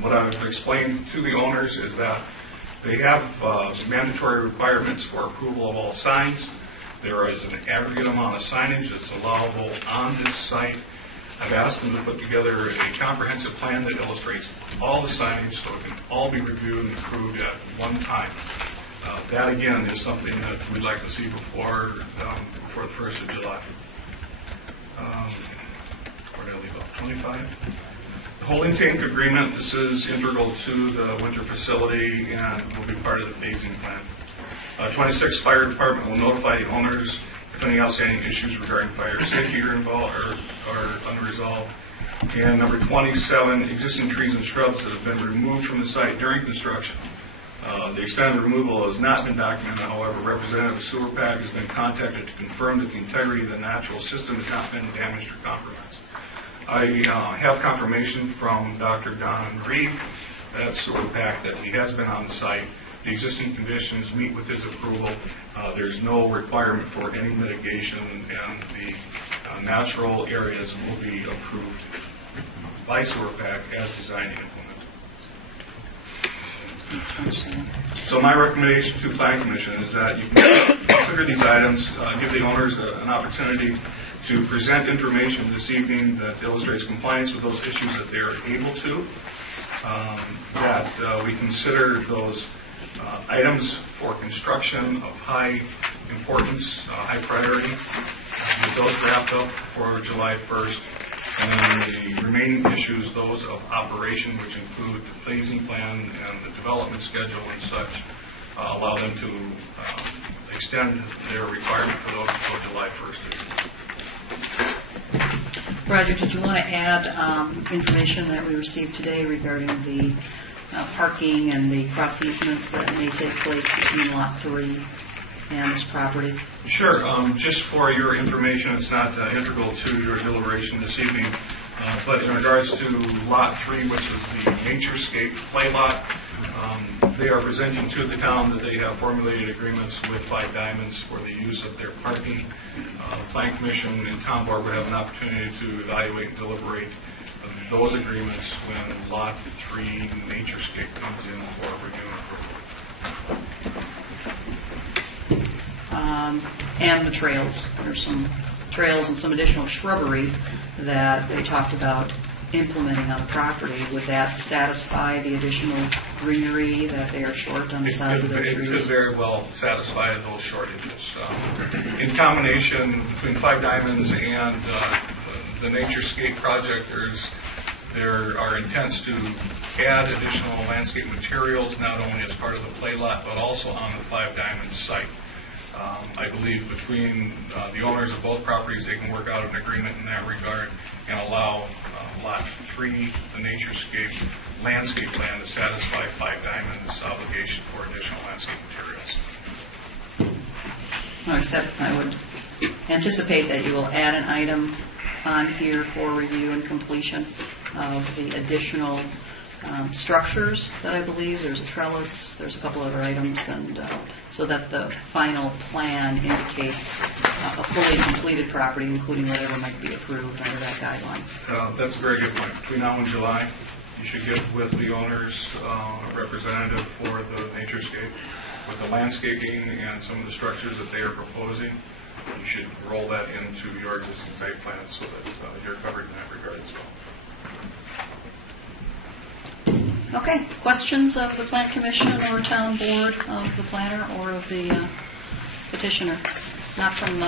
What I've explained to the owners is that they have mandatory requirements for approval of all signs. There is an aggregate amount of signage that's allowable on this site. I've asked them to put together a comprehensive plan that illustrates all the signage so it can all be reviewed and approved at one time. That, again, is something that we'd like to see before the 1st of July. Where did I leave off? 25. The holding tank agreement, this is integral to the winter facility and will be part of the phasing plan. 26, fire department will notify the owners if any outstanding issues regarding fire safety are involved or are unresolved. And number 27, existing trees and shrubs that have been removed from the site during construction The extent of the removal has not been documented. However, Representative Sewer Pack has been contacted to confirm that the integrity of the natural system has not been damaged or compromised. I have confirmation from Dr. Don Reed at Sewer Pack that he has been on site. The existing conditions meet with his approval. There's no requirement for any mitigation, and the natural areas will be approved by Sewer Pack as designed and implemented. So my recommendation to Plan Commission is that you can consider these items, give the owners an opportunity to present information this evening that illustrates compliance with those issues that they are able to, that we consider those items for construction of high importance, high priority, with those wrapped up for July 1st, and then the remaining issues, those of operation, which include the phasing plan and the development schedule and such, allow them to extend their requirement for those until July 1st. Roger, did you want to add information that we received today regarding the parking and the cross easements that may take place between Lot 3 and this property? Sure. Just for your information, it's not integral to your deliberation this evening, but in regards to Lot 3, which is the Naturescape play lot, they are presenting to the town that they have formulated agreements with Five Diamonds for the use of their parking. Plan Commission and Town Board would have an opportunity to evaluate and deliberate those agreements when Lot 3 Naturescape comes in for review and approval. And the trails. There's some trails and some additional shrubbery that they talked about implementing on the property. Would that satisfy the additional greenery that they are short on the sides of their It trees? could very well satisfy those shortages. In combination between Five Diamonds and the Naturescape project, there are intents to add additional landscape materials, not only as part of the play lot, but also on the Five Diamonds site. I believe between the owners of both properties, they can work out an agreement in that regard and allow Lot 3, the Naturescape landscape plan, to satisfy Five Diamonds' obligation for additional landscape materials. Except I would anticipate that you will add an item on here for review and completion of the additional structures that I believe. There's a trellis, there's a couple other items, and so that the final plan indicates a fully completed property, including whatever might be approved under that guideline. That's a very good point. Between now and July, you should get with the owners a representative for the Naturescape with the landscaping and some of the structures that they are proposing. You should roll that into your existing site plan so that you're covered in that regard as well. Okay, questions of the Plan Commission or Town Board of the planner or of the petitioner? Not from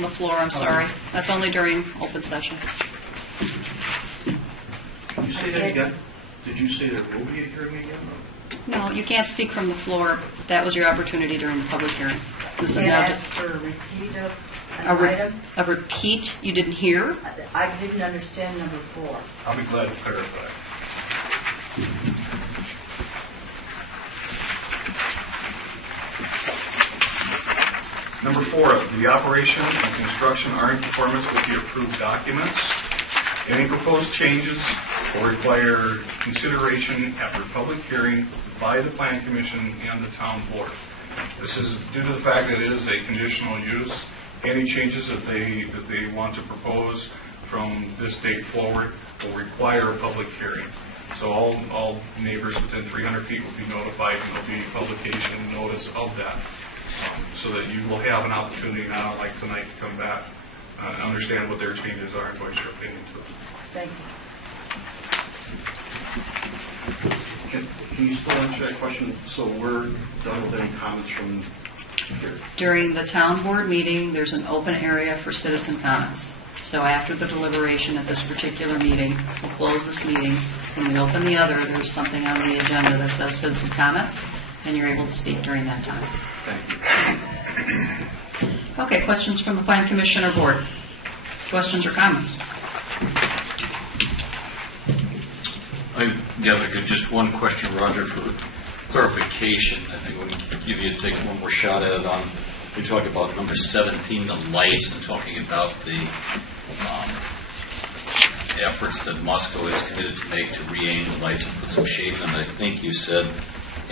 the floor, I'm sorry. That's only during open session. Did you say that again? Did you say there will be a hearing again? No, you can't speak from the floor. That was your opportunity during the public hearing. This is Can now I ask for a repeat of an item? a repeat you didn't hear? I didn't understand number 4. I'll be glad to clarify. Number 4, the operation and construction are in conformance with the approved documents. Any proposed changes will require consideration after public hearing by the Plan Commission and the Town Board. This is due to the fact that it is a conditional use. Any changes that they want to propose from this date forward will require a public hearing. So all neighbors within 300 feet will be notified, and there'll be publication notice of that, so that you will have an opportunity, not unlike tonight, to come back and understand what their changes are and voice your opinion to them. Thank you. Can you still answer that question? So we're done with any comments from here? During the Town Board meeting, there's an open area for citizen comments. So after the deliberation at this particular meeting, we'll close this meeting. When we open the other, there's something on the agenda that says citizen comments, and you're able to speak during that time. Thank you. Okay, questions from the Plan Commission or Board? Questions or comments? Just one question, Roger, for clarification, I think we'll give you take one more shot at it on. We talked about number 17, the lights, and talking about the efforts that Moscow is committed to make to re-aim the lights and put some shades on it. I think you said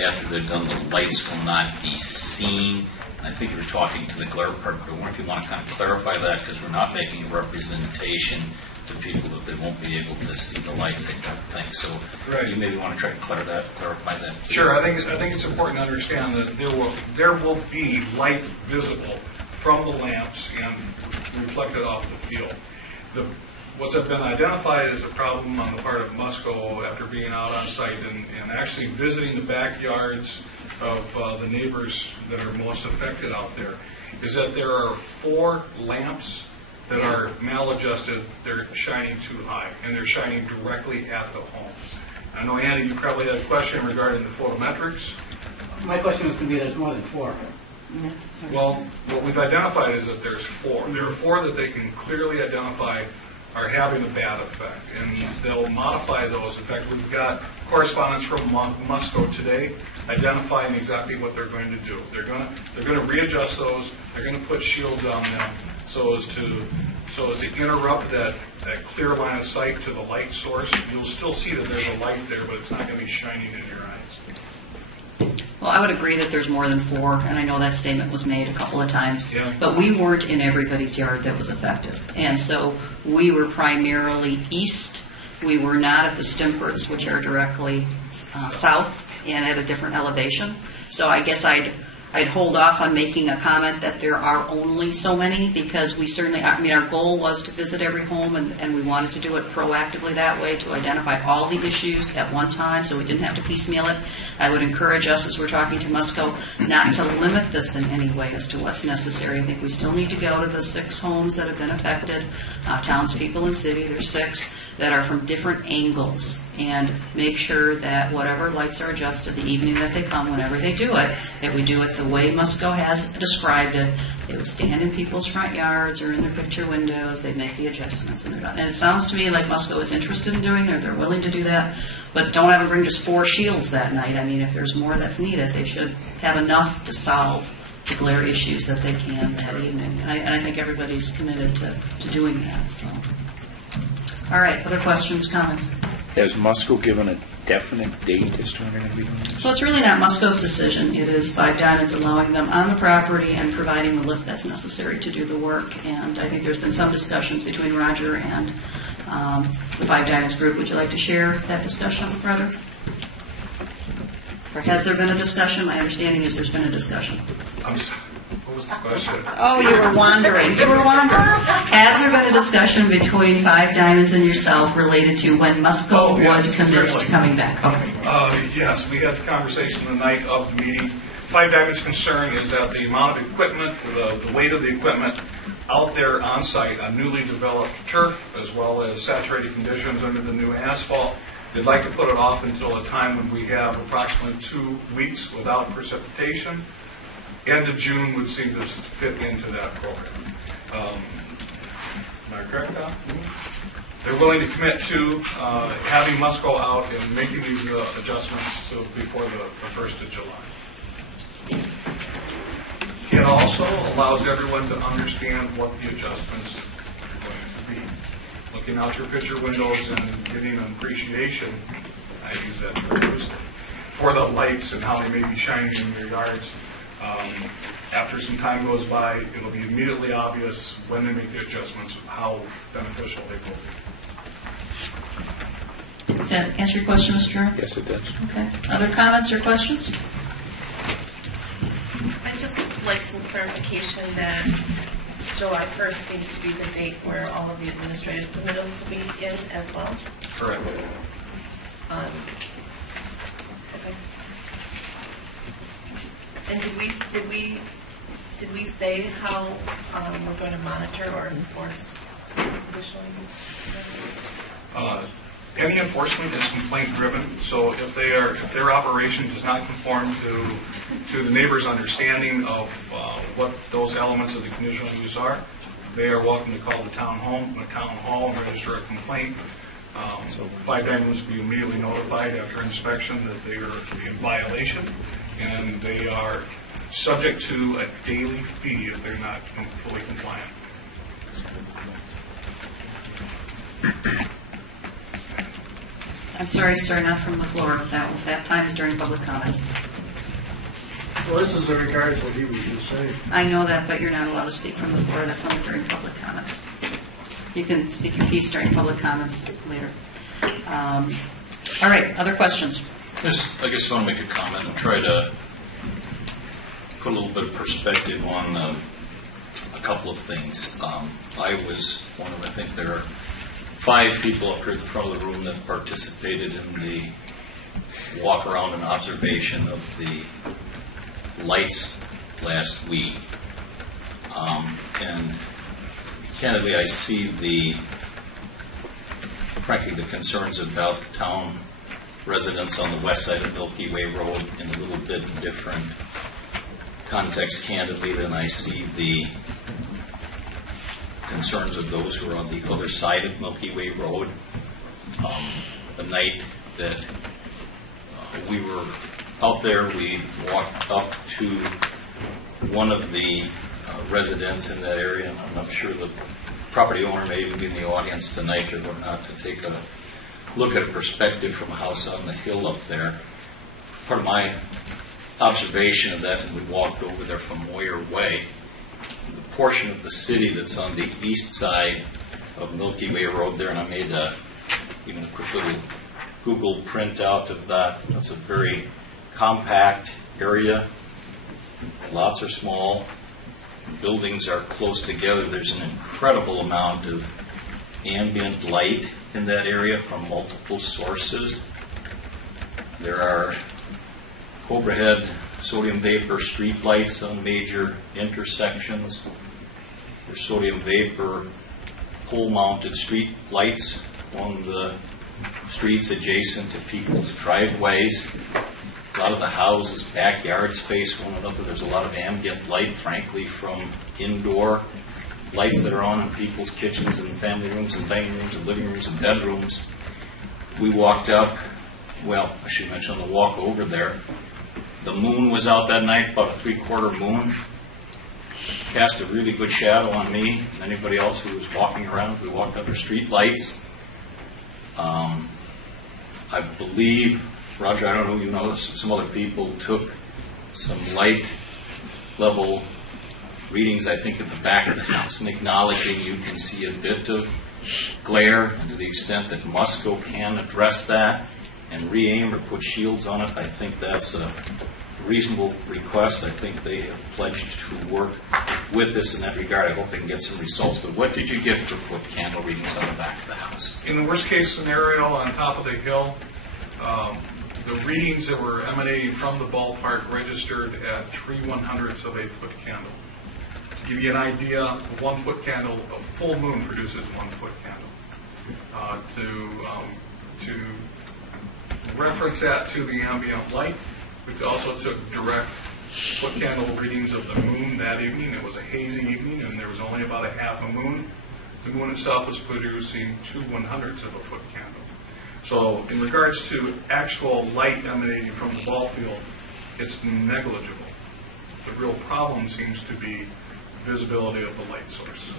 after they're done, the lights will not be seen. And I think you were talking to the glare part, but I wonder if you want to kind of clarify that, because we're not making a representation to people that they won't be able to see the lights, I don't think. So Right. you maybe want to try to clarify that. Please. Sure, I think it's important to understand that there will be light visible from the lamps and reflected off the field. What's been identified as a problem on the part of Musco after being out on site and actually visiting the backyards of the neighbors that are most affected out there is that there are 4 lamps that are maladjusted. They're shining too high, and they're shining directly at the homes. I know, Andy, you probably had a question regarding the photometrics. My question was going to be, there's more than 4. Well, what we've identified is that there's 4. There are 4 that they can clearly identify are having a bad effect, and they'll modify those. In fact, we've got correspondence from Musco today identifying exactly what they're going to do. They're going to readjust those. They're going to put shields on them so as to interrupt that clear line of sight to the light source. You'll still see that there's a light there, but it's not going to be shining in your eyes. Well, I would agree that there's more than 4, and I know that statement was made a couple of times. Yeah. But we weren't in everybody's yard that was affected. And so we were primarily east. We were not at the Stimperts, which are directly south and at a different elevation. So I guess I'd hold off on making a comment that there are only so many, because we certainly, our goal was to visit every home, and we wanted to do it proactively that way, to identify all the issues at one time so we didn't have to piecemeal it. I would encourage us, as we're talking to Musco, not to limit this in any way as to what's necessary. I think we still need to go to the 6 homes that have been affected, townspeople and city. There's 6 that are from different angles, and make sure that whatever lights are adjusted the evening that they come, whenever they do it, that we do it the way Musco has described it. They would stand in people's front yards or in their picture windows. They'd make the adjustments, and they're done. And it sounds to me like Musco is interested in doing it. They're willing to do that. But don't have them bring just 4 shields that night. I mean, if there's more that's needed, they should have enough to solve the glare issues that they can that evening. And I think everybody's committed to doing that. So, all right, other questions, comments? Has Musco given a definite date as to when they're going to be doing this? So it's really not Musco's decision. It is Five Diamonds allowing them on the property and providing the lift that's necessary to do the work. And I think there's been some discussions between Roger and the Five Diamonds group. Would you like to share that discussion, Roger? Or has there been a discussion? My understanding is there's been a discussion. What was the question? Oh, you were wandering. Has there been a discussion between Five Diamonds and yourself related to when Musco was committed to coming back? Okay. Yes, we had the conversation the night of the meeting. Five Diamonds' concern is that the amount of equipment, the weight of the equipment out there on site on newly developed turf, as well as saturated conditions under the new asphalt, they'd like to put it off until a time when we have approximately 2 weeks without precipitation. End of June would seem to fit into that program. Am I correct, Don? They're willing to commit to having Musco out and making these adjustments before the 1st of July. It also allows everyone to understand what the adjustments are going to be. Looking out your picture windows and getting an appreciation, I use that term, for the lights and how they may be shining in your yards. After some time goes by, it'll be immediately obvious when they make the adjustments how beneficial they will be. Does that answer your question, Mr. Chairman? Yes, it does. Okay. Other comments or questions? I'd just like some clarification that July 1st seems to be the date where all of the administrative submittals will be in as well. Correct. Okay. And did we say how we're going to monitor or enforce additional? Any enforcement is complaint driven. So if their operation does not conform to the neighbor's understanding of what those elements of the conditional use are, they are welcome to call the town hall and register a complaint. Five Diamonds will be immediately notified after inspection that they are in violation, and they are subject to a daily fee if they're not fully compliant. I'm sorry, sir, not from the floor. That time is during public comments. Well, this is in regards to what he was just saying. I know that, but you're not allowed to speak from the floor. That's only during public comments. You can speak your piece during public comments later. All right, other questions? I guess I want to make a comment and try to put a little bit of perspective on a couple of things. I was one of, I think there are 5 people up here at the front of the room that participated in the walk around and observation of the lights last week. And candidly, I see frankly, the concerns about town residents on the west side of Milky Way Road in a little bit different context, candidly, than I see the concerns of those who are on the other side of Milky Way Road. The night that we were out there, we walked up to one of the residents in that area, and I'm not sure the property owner may even be in the audience tonight or whatnot, to take a look at a perspective from a house on the hill up there. Part of my observation of that, and we walked over there from Moyer Way, the portion of the city that's on the east side of Milky Way Road there, and I made even a quick little Google printout of that. That's a very compact area. Lots are small. Buildings are close together. There's an incredible amount of ambient light in that area from multiple sources. There are overhead sodium vapor street lights on major intersections. There's sodium vapor pole-mounted street lights on the streets adjacent to people's driveways. A lot of the houses' backyards face one another. There's a lot of ambient light, frankly, from indoor lights that are on in people's kitchens and family rooms and dining rooms and living rooms and bedrooms. We walked up, well, I should mention on the walk over there, the moon was out that night, about a 3/4 moon. Cast a really good shadow on me and anybody else who was walking around. We walked under street lights. I believe, Roger, I don't know, you know, some other people took some light level readings, I think, at the back of the house, and acknowledging you can see a bit of glare, and to the extent that Musco can address that and re-aim or put shields on it, I think that's a reasonable request. I think they have pledged to work with us in that regard. I hope they can get some results. But what did you get for foot candle readings on the back of the house? In the worst case scenario, on top of the hill, the readings that were emanating from the ballpark registered at 3/100ths of a foot candle. To give you an idea, a 1 foot candle, a full moon produces 1 foot candle. To reference that to the ambient light, we also took direct foot candle readings of the moon that evening. It was a hazy evening, and there was only about a half a moon. The moon itself was producing 2/100ths of a foot candle. So in regards to actual light emanating from the ball field, it's negligible. The real problem seems to be visibility of the light source.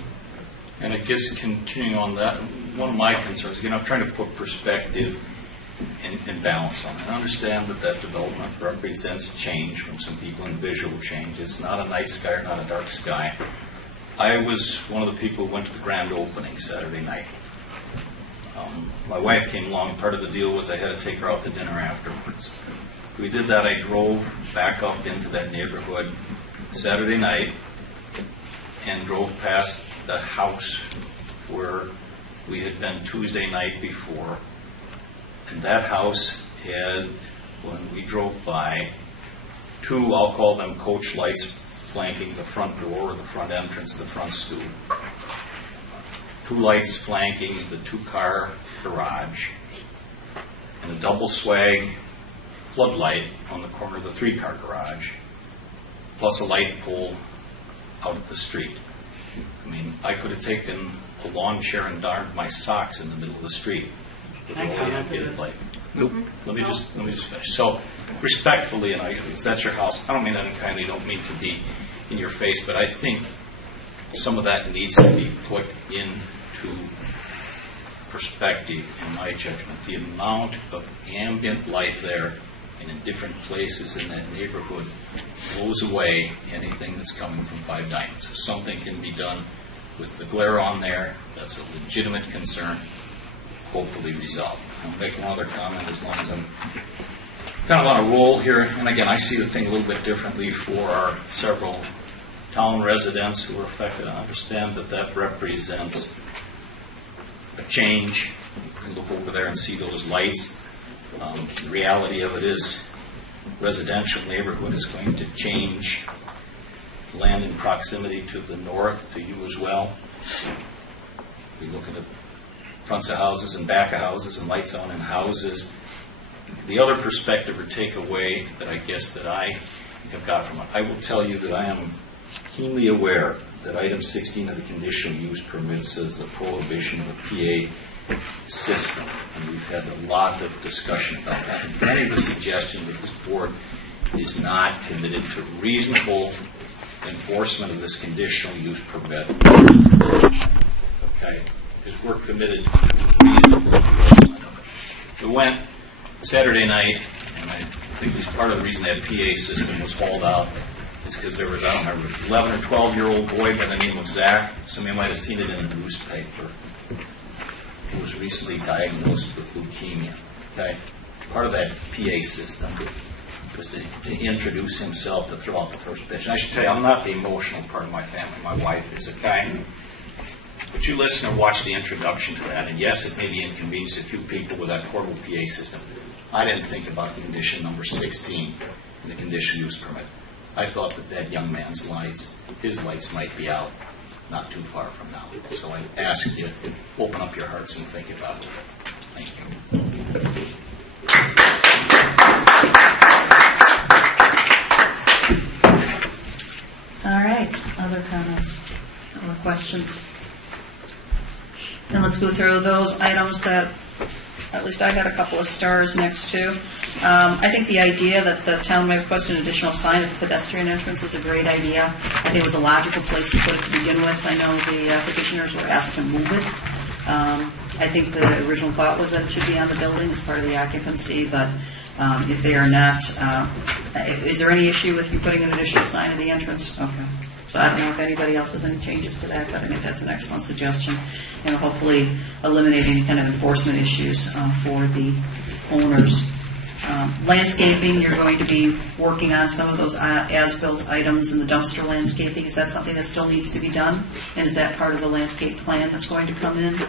And I guess continuing on that, one of my concerns, I'm trying to put perspective and balance on it. I understand that development represents change from some people and visual change. It's not a night sky or not a dark sky. I was one of the people who went to the grand opening Saturday night. My wife came along. Part of the deal was I had to take her out to dinner afterwards. We did that. I drove back up into that neighborhood Saturday night and drove past the house where we had been Tuesday night before. And that house had, when we drove by, 2, I'll call them coach lights flanking the front door or the front entrance of the front stoop. 2 lights flanking the 2-car garage, and a double swag floodlight on the corner of the 3-car garage, plus a light pole out at the street. I mean, I could have taken a lawn chair and darned my socks in the middle of the street the elongated light. Nope. Let me just finish. So, respectfully, and if that's your house, I don't mean that unkindly, don't mean to be in your face, but I think some of that needs to be put into perspective, in my judgment. The amount of ambient light there and in different places in that neighborhood blows away anything that's coming from Five Diamonds. If something can be done with the glare on there, that's a legitimate concern, hopefully resolved. I'll make one other comment as long as I'm kind of on a roll here. And again, I see the thing a little bit differently for our several town residents who are affected. I understand that that represents a change. You can look over there and see those lights. The reality of it is residential neighborhood is going to change. Land in proximity to the north, to you as well. We look at the fronts of houses and back of houses and lights on in houses. The other perspective or takeaway that I guess that I have got from it, I will tell you that I am keenly aware that item 16 of the conditional use permit says the prohibition of a PA system, and we've had a lot of discussion about that. And many of the suggestions that this board is not committed to reasonable enforcement of this conditional use permit. Okay? Because we're committed to reasonable enforcement of it. We went Saturday night, and I think it was part of the reason that PA system was hauled out is because there was, I don't remember, 11 or 12-year-old boy by the name of Zach. Some of you might have seen it in the newspaper. Who was recently diagnosed with leukemia. Okay? Part of that PA system was to introduce himself, to throw out the first pitch. And I should tell you, I'm not the emotional part of my family. My wife is, okay? But you listen or watch the introduction to that, and yes, it may be inconvenience a few people with that portable PA system. I didn't think about the condition number 16 in the conditional use permit. I thought that that young man's lights, his lights might be out not too far from now. So I ask you, open up your hearts and think about it. Thank you. All right, other comments or questions? And let's go through those items that at least I got a couple of stars next to. I think the idea that the town may request an additional sign at the pedestrian entrance is a great idea. I think it was a logical place to put it to begin with. I know the petitioners were asked to move it. I think the original thought was that it should be on the building as part of the occupancy, but if they are not, is there any issue with you putting an additional sign at the entrance? Okay. So I don't know if anybody else has any changes to that, but I think that's an excellent suggestion, and hopefully eliminate any kind of enforcement issues for the owners. Landscaping, you're going to be working on some of those as-built items in the dumpster landscaping. Is that something that still needs to be done? And is that part of the landscape plan that's going to come in?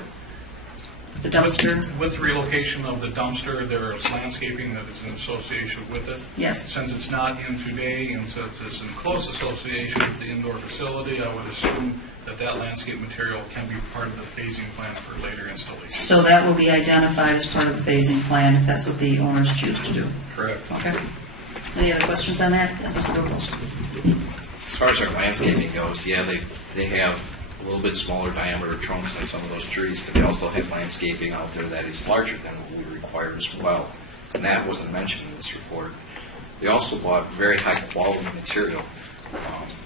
The dumpster? With the relocation of the dumpster, there is landscaping that is in association with it. Yes. Since it's not in today, and since it's in close association with the indoor facility, I would assume that that landscape material can be part of the phasing plan for later installation. So that will be identified as part of the phasing plan if that's what the owners choose to do. Correct. Okay. Any other questions on that? Yes, Mr. Robles. As far as our landscaping goes, yeah, they have a little bit smaller diameter trunks than some of those trees, but they also have landscaping out there that is larger than what we require as well. And that wasn't mentioned in this report. They also bought very high quality material.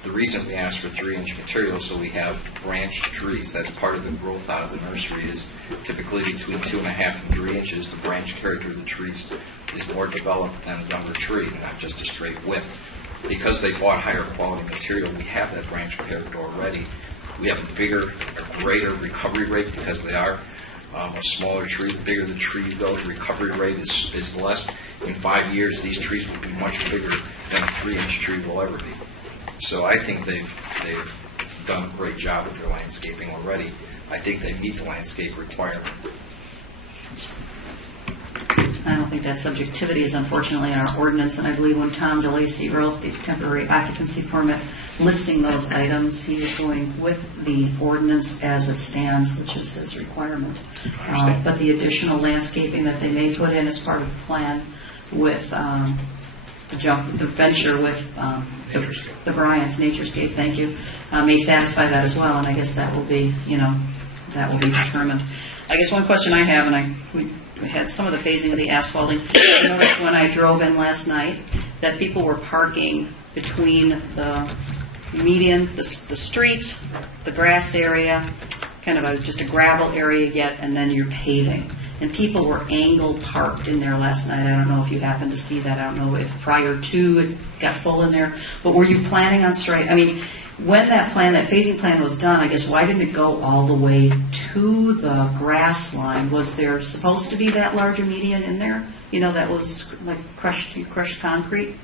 The reason we asked for 3-inch material so we have branched trees. That's part of the growth out of the nursery is typically between 2.5 and 3 inches. The branch character of the trees is more developed than a younger tree, not just a straight width. Because they bought higher quality material, we have that branch character already. We have a greater recovery rate because they are a smaller tree. The bigger the tree you go, the recovery rate is less. In 5 years, these trees will be much bigger than a 3-inch tree will ever be. So I think they've done a great job with their landscaping already. I think they meet the landscape requirement. I don't think that subjectivity is unfortunately in our ordinance, and I believe when Tom DeLacy wrote the temporary occupancy permit listing those items, he was going with the ordinance as it stands, which is his requirement. But the additional landscaping that they may put in as part of the plan with the venture with the Bryant's Naturescape, thank you, may satisfy that as well, and I guess that will be, that will be determined. I guess one question I have, and we had some of the phasing of the asphalting. I noticed when I drove in last night that people were parking between the median, the street, the grass area, kind of just a gravel area yet, and then your paving. And people were angled parked in there last night. I don't know if you happened to see that. I don't know if prior to it got full in there. But were you planning on straight? I mean, when that phasing plan was done, I guess, why didn't it go all the way to the grass line? Was there supposed to be that larger median in there? You know, that was like crushed concrete?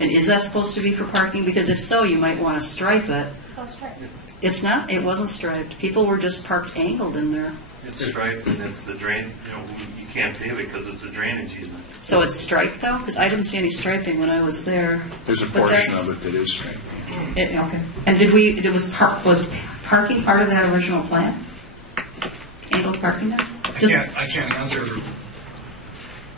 And is that supposed to be for parking? Because if so, you might want to stripe it. It's all striped. It's not. It wasn't striped. People were just parked angled in there. It's striped and it's the drain, you can't pave it because it's a drainage easement. So it's striped though? Because I didn't see any striping when I was there. There's a But portion that's- of it that is straight. Okay. And was parking part of that original plan? Angled parking there? I can't answer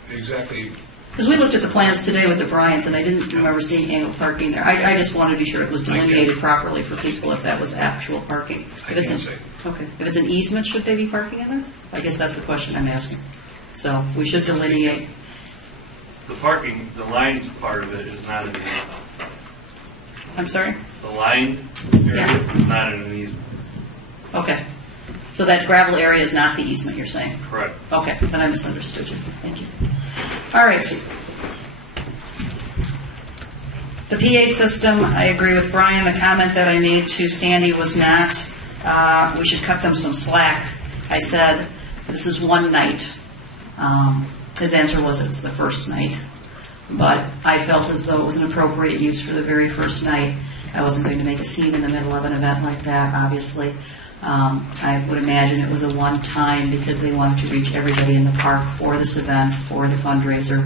exactly. Because we looked at the plans today with the Bryants, and I didn't remember seeing angled parking there. I just wanted to be sure it was delineated properly for people if that was actual parking. I If it's can't an- say. Okay. If it's an easement, should they be parking in there? I guess that's the question I'm asking. So we should delineate. The parking, the line part of it is not in the easement. I'm sorry? The line area is not in an easement. Okay. So that gravel area is not the easement, you're saying? Correct. Okay, then I misunderstood you. Thank you. All right. The PA system, I agree with Brian. The comment that I made to Sandy was not, we should cut them some slack. I said, this is one night. His answer was it's the first night. But I felt as though it was an appropriate use for the very first night. I wasn't going to make a scene in the middle of an event like that, obviously. I would imagine it was a one-time because they wanted to reach everybody in the park for this event, for the fundraiser,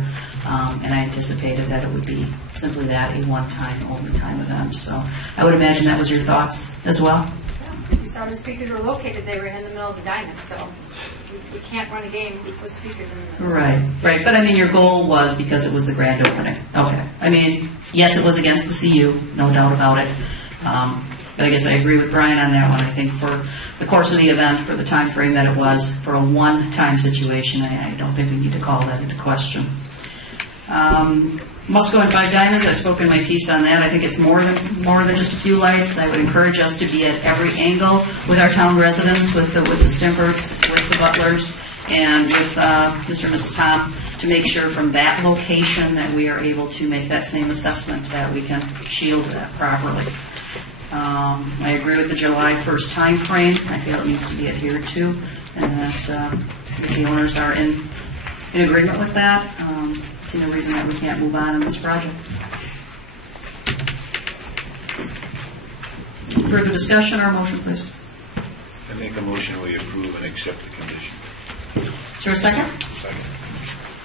and I anticipated that it would be simply that, a one-time, only-time event. So I would imagine that was your thoughts as well? You saw the speakers were located, they were in the middle of the diamond, so you can't run a game with speakers in the middle. Right. But I mean, your goal was because it was the grand opening. Okay. I mean, yes, it was against the CU, no doubt about it. But I guess I agree with Brian on that one. I think for the course of the event, for the time frame that it was, for a one-time situation, I don't think we need to call that into question. Musco and Five Diamonds, I spoke in my piece on that. I think it's more than just a few lights. I would encourage us to be at every angle with our town residents, with the Stimperts, with the Butlers, and with Mr. and Mrs. Hom, to make sure from that location that we are able to make that same assessment, that we can shield that properly. I agree with the July 1st time frame. I feel it needs to be adhered to, and that if the owners are in agreement with that, I see no reason that we can't move on in this project. Further discussion or motion, please? I make a motion we approve and accept the condition. Is there a second? Second.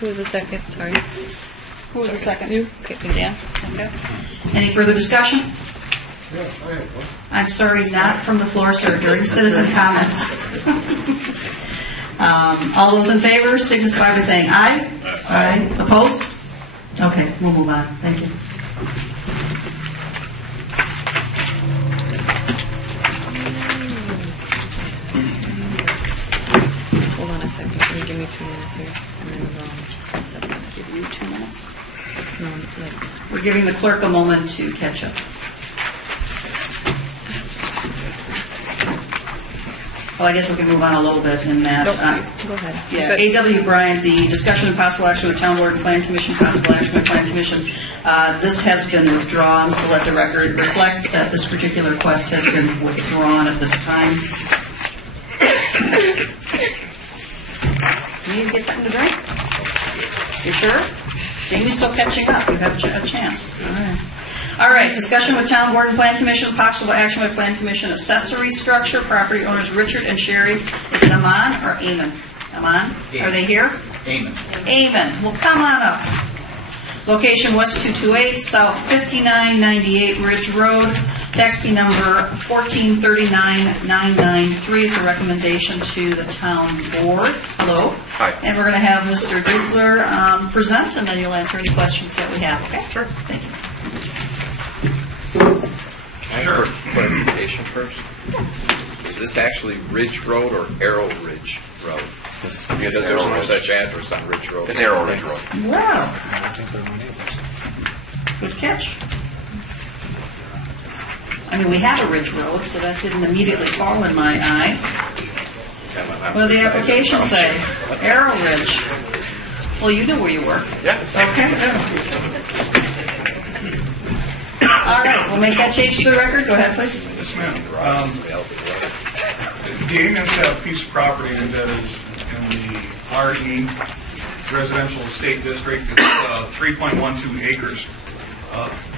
Who was the second? Sorry. Who was the second? You? Okay. Dan? Okay. Any further discussion? Yeah, I have one. I'm sorry, not from the floor, sir, during citizen comments. All those in favor signify by saying aye. Aye. Opposed? Okay, we'll move on. Thank you. Hold on a second. Can you give me 2 minutes here? And then we'll Give you 2 minutes. No, like, We're giving the clerk a moment to catch up. Well, I guess we can move on a little bit in that. go ahead. Yeah, A.W. Bryant, the discussion of possible action with Town Board and Plan Commission, possible action with Plan Commission. This has been withdrawn, so let the record reflect that this particular request has been withdrawn at this time. You need to get something to drink? You sure? Jamie's still catching up. You have a chance. All right, discussion with Town Board and Plan Commission, possible action with Plan Commission, accessory structure, property owners Richard and Sherry. Is it Amon or Amon? Amon? Are they here? Amen. Amon. Well, come on up. Location West 228, South 5998 Ridge Road. Tax key number 1439993 is a recommendation to the Town Board. Hello. Hi. And we're going to have Mr. Dubler present, and then you'll answer any questions that we have. Okay? Sure. Thank you. Can I have a clarification first? Is this actually Ridge Road or Arrow Ridge Road? Because there's no such address on Ridge Road. It's Arrow Ridge Road. Wow. Good catch. I mean, we have a ridge road, so that didn't immediately fall in my eye. What did the application say? Arrow Ridge. Well, you know where you work. Yeah. Okay. All right, we'll make that change to the record. Go ahead, please. Yes, ma'am. The Amens have a piece of property that is in the RE Residential Estate District. It's 3.12 acres.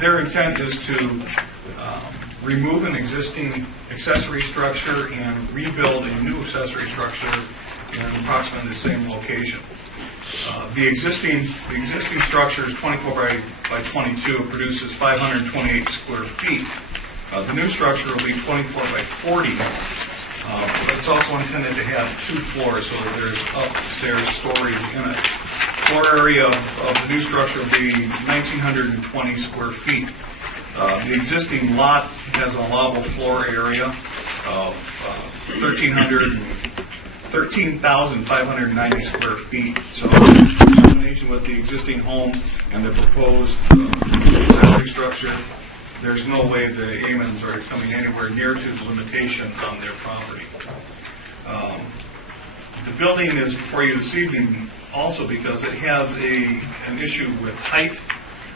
Their intent is to remove an existing accessory structure and rebuild a new accessory structure in approximately the same location. The existing structure is 24 by 22. It produces 528 square feet. The new structure will be 24 by 40. But it's also intended to have 2 floors, so there's upstairs storage in it. Floor area of the new structure will be 1,920 square feet. The existing lot has an allowable floor area of 13,590 square feet. So, in combination with the existing home and the proposed accessory structure, there's no way the Amens are coming anywhere near to the limitation on their property. The building is before you this evening also because it has an issue with height.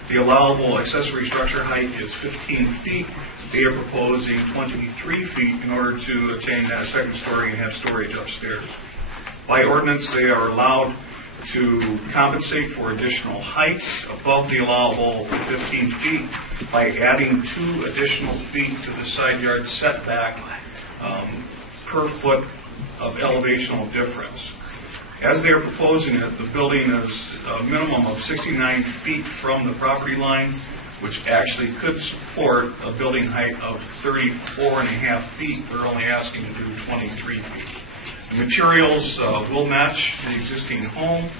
The allowable accessory structure height is 15 feet. They are proposing 23 feet in order to attain that second story and have storage upstairs. By ordinance, they are allowed to compensate for additional height above the allowable 15 feet by adding 2 additional feet to the side yard setback per foot of elevational difference. As they are proposing it, the building is a minimum of 69 feet from the property line, which actually could support a building height of 34.5 feet. They're only asking to do 23 feet. The materials will match the existing home.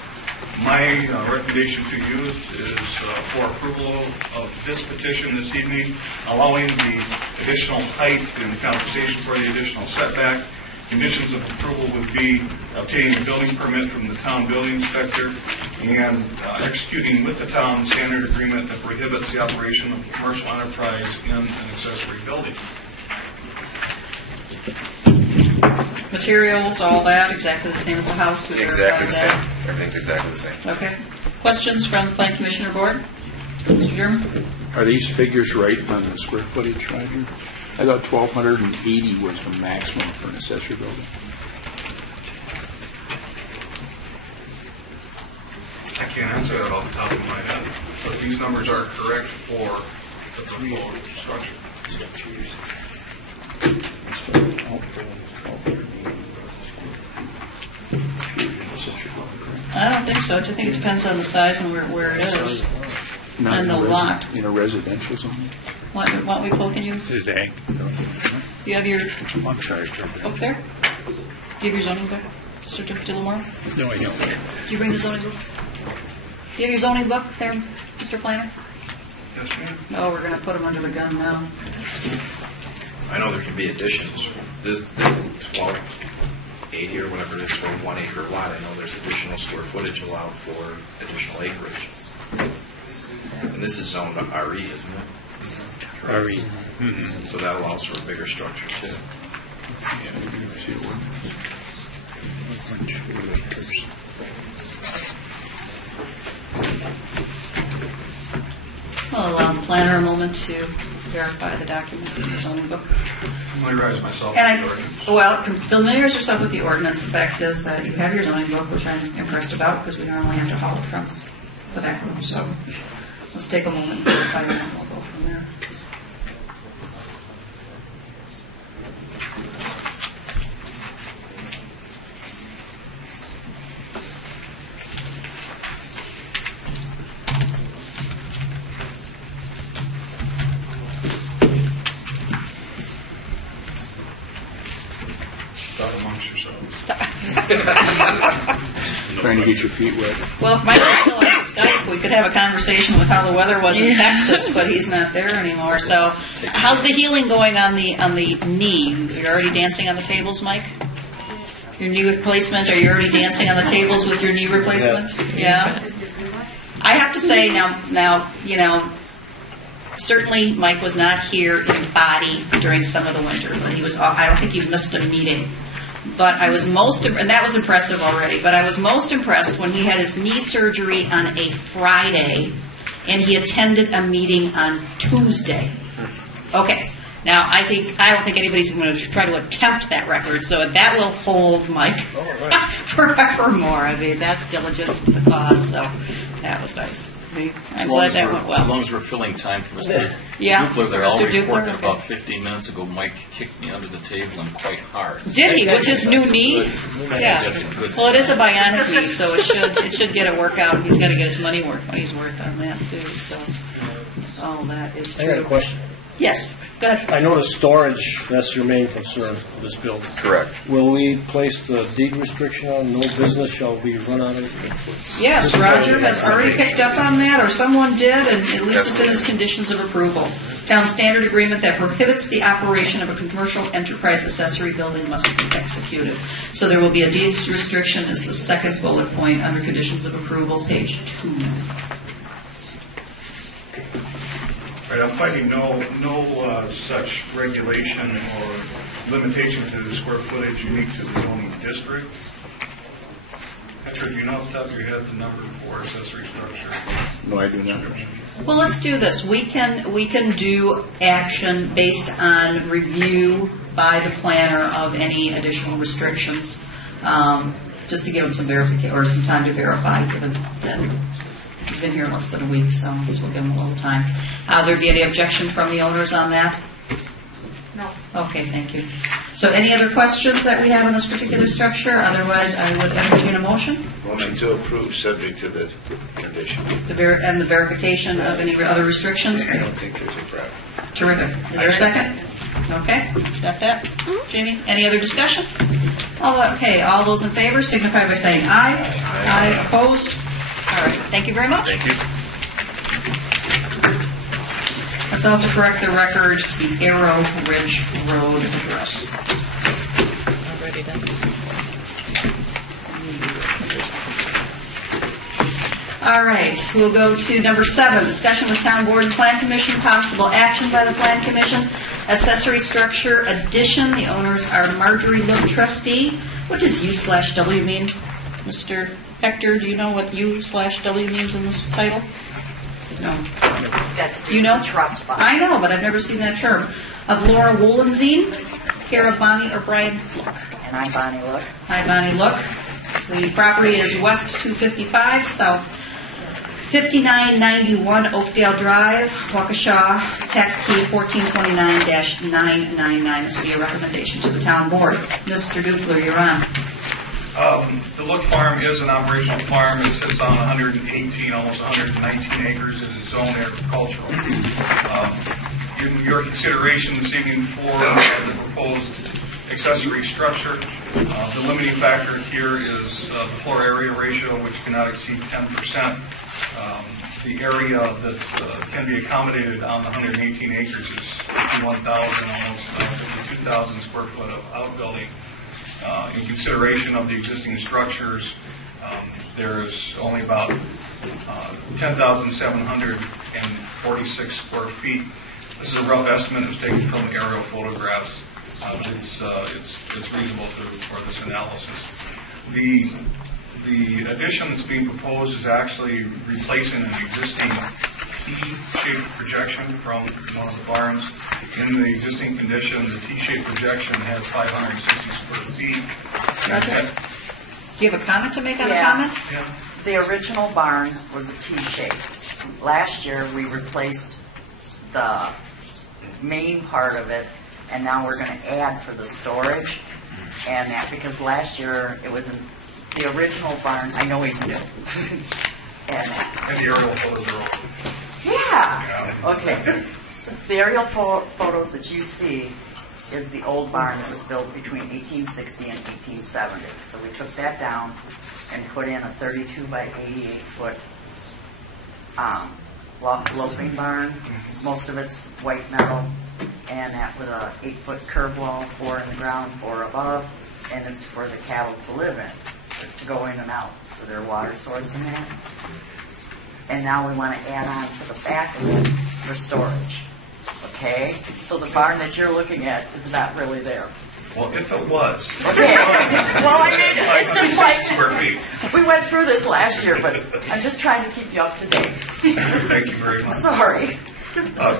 My recommendation to you is for approval of this petition this evening, allowing the additional height and the compensation for the additional setback. Conditions of approval would be obtaining a building permit from the town building inspector and executing with the town standard agreement that prohibits the operation of commercial enterprise in an accessory building. Materials, all that, exactly the same as the house? Exactly the same. Everything's exactly the same. Okay. Questions from the Planning Commissioner Board? Mr. German? Are these figures right on the square footage right here? I thought 1,280 was the maximum for an accessory building. I can't answer that off the top of my head, but these numbers are correct for the proposed structure. I don't think so. I think it depends on the size and where it is. Not And in the a lot. In a residential zone? Why don't we pull? Can you? Today. You have your I'm sorry. book there? Do you have your zoning book? Certificate of Lamar? No, I don't. Did you bring the zoning book? Do you have your zoning book there, Mr. Planner? Yes, ma'am. No, we're going to put them under the gun now. I know there can be additions. This 1280 or whatever it is for a 1 acre lot, I know there's additional square footage allowed for additional acreage. And this is zoned RE, isn't it? RE. Mm-hmm. So that allows for a bigger structure too. I'll allow the planner a moment to verify the documents in the zoning book. Familiarize myself And with the ordinance. familiarize yourself with the ordinance. The fact is that you have your zoning book, which I'm impressed about because we normally have to haul it from the back room. So let's take a moment and verify it and we'll go from there. Talk amongst yourselves. Trying to get your feet wet. Well, if Mike was still on Skype, we could have a conversation with how the weather was in Texas, but he's not there anymore. So, how's the healing going on the knee? You're already dancing on the tables, Mike? Your knee replacement, are you already dancing on the tables with your knee replacement? Yeah. I have to say now, you know, certainly Mike was not here in body during some of the winter, but he was, I don't think he missed a meeting. But I was and that was impressive already, but I was most impressed when he had his knee surgery on a Friday and he attended a meeting on Tuesday. Okay. Now, I don't think anybody's going to try to attempt that record, so that will hold Mike forevermore. I mean, that's diligence to the cause, so that was nice. I'm glad that went well. As long as we're filling time for Mr. Yeah. Dupler there, I'll Mr. report Dupler, that okay. about 15 minutes ago, Mike kicked me under the table and quite hard. Did he? With his new knee? Yeah. That's a good Well, it is a sign. bionic knee, so it should get a workout. He's got to get his money's worth on that too. So, all that is true. I got a question. Yes. Go ahead. I noticed storage, that's your main concern for this building. Correct. Will we place the deed restriction on no business shall be run out of? Yes, Roger has already picked up on that, or someone did, and at least it's in his conditions of approval. Town standard agreement that prohibits the operation of a commercial enterprise accessory building must be executed. So there will be a deed restriction as the second bullet point under conditions of approval, page 2. Right, I'm finding no such regulation or limitation to the square footage unique to the zoning district. Hector, do you know off the top of your head the number for accessory structure? No, I do not. Well, let's do this. We can do action based on review by the planner of any additional restrictions, just to give him some verification or some time to verify, given that he's been here less than a week, so I guess we'll give him a little time. There be any objection from the owners on that? No. Okay, thank you. So any other questions that we have on this particular structure? Otherwise, I would entertain a motion. Motion to approve, subject to the condition. And the verification of any other restrictions? I don't think there's a problem. Terrific. Is there a second? Okay, got that? Jamie, any other discussion? Okay, all those in favor signify by saying aye. Aye. Opposed? All right, thank you very much. Thank you. Let's also correct the record to the Arrow Ridge Road address. Already done. All right, we'll go to number 7, discussion with Town Board and Plan Commission, possible action by the Plan Commission, accessory structure addition. The owners are Marjorie Look, trustee. What does U/W mean? Mr. Hector, do you know what U/W means in this title? No. You know? Trust fund. I know, but I've never seen that term. Of Laura Wollenzine, care of Bonnie or Brian Look. And I'm Bonnie Look. Hi, Bonnie Look. The property is West 255, South 5991 Oakdale Drive, Waukesha, tax key 1429-999. This will be a recommendation to the town board. Mr. Dupler, you're on. The Look Farm is an operational farm. It sits on 118, almost 119 acres. It is zoned agricultural. In your consideration this evening for the proposed accessory structure, the limiting factor here is the floor area ratio, which cannot exceed 10%. The area that can be accommodated on the 118 acres is 51,000, almost 52,000 square foot of outbuilding. In consideration of the existing structures, there is only about 10,746 square feet. This is a rough estimate. It was taken from aerial photographs. It's reasonable for this analysis. The addition that's being proposed is actually replacing an existing T-shaped projection from one of the barns. In the existing condition, the T-shaped projection has 560 square feet. Roger, do you have a comment to make on the Yeah. comment? Yeah. The original barn was a T-shape. Last year, we replaced the main part of it, and now we're going to add for the storage. And that because last year it was in the original barn. I know he's new. And the aerial photos are all. Yeah. Okay. The aerial photos that you see is the old barn that was built between 1860 and 1870. So we took that down and put in a 32 by 88 foot loafing barn. Most of it's white metal, and that with a 8-foot curb wall, 4 in the ground, 4 above. and it's for the cattle to live in, to go in and out for their water source and that. And now we want to add on to the back of it for storage. Okay? So the barn that you're looking at is not really there. Well, if it was. Okay. Well, I mean, it's just like, square feet. we went through this last year, but I'm just trying to keep you up to date. Thank you very much. Sorry.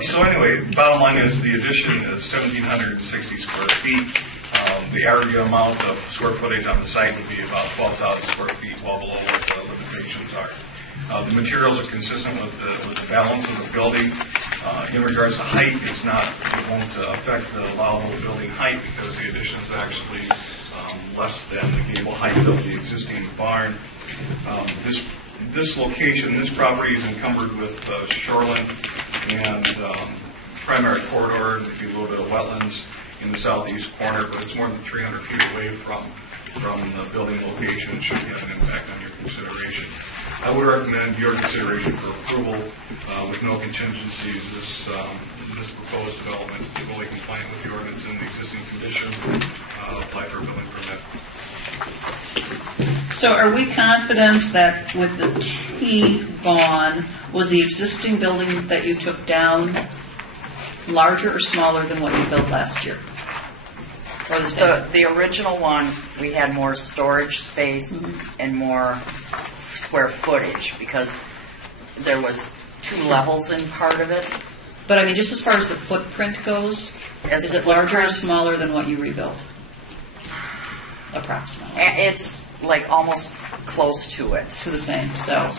So anyway, bottom line is the addition is 1,760 square feet. The aggregate amount of square footage on the site would be about 12,000 square feet, well below what the limitations are. The materials are consistent with the balance of the building. In regards to height, it won't affect the allowable building height because the addition is actually less than the gable height of the existing barn. This location, this property is encumbered with shoreline and primary corridor. If you go to wetlands in the southeast corner, but it's more than 300 feet away from the building location. It should have an impact on your consideration. I would recommend your consideration for approval with no contingencies. This proposed development is fully compliant with the ordinance and the existing condition. Apply for a building permit. So are we confident that with the T-bond, was the existing building that you took down larger or smaller than what you built last year? Or the same? The original one, we had more storage space and more square footage because there was 2 levels in part of it. But I mean, just as far as the footprint goes, is it larger or smaller than what you rebuilt? Approximately. It's like almost close to it. To the same. So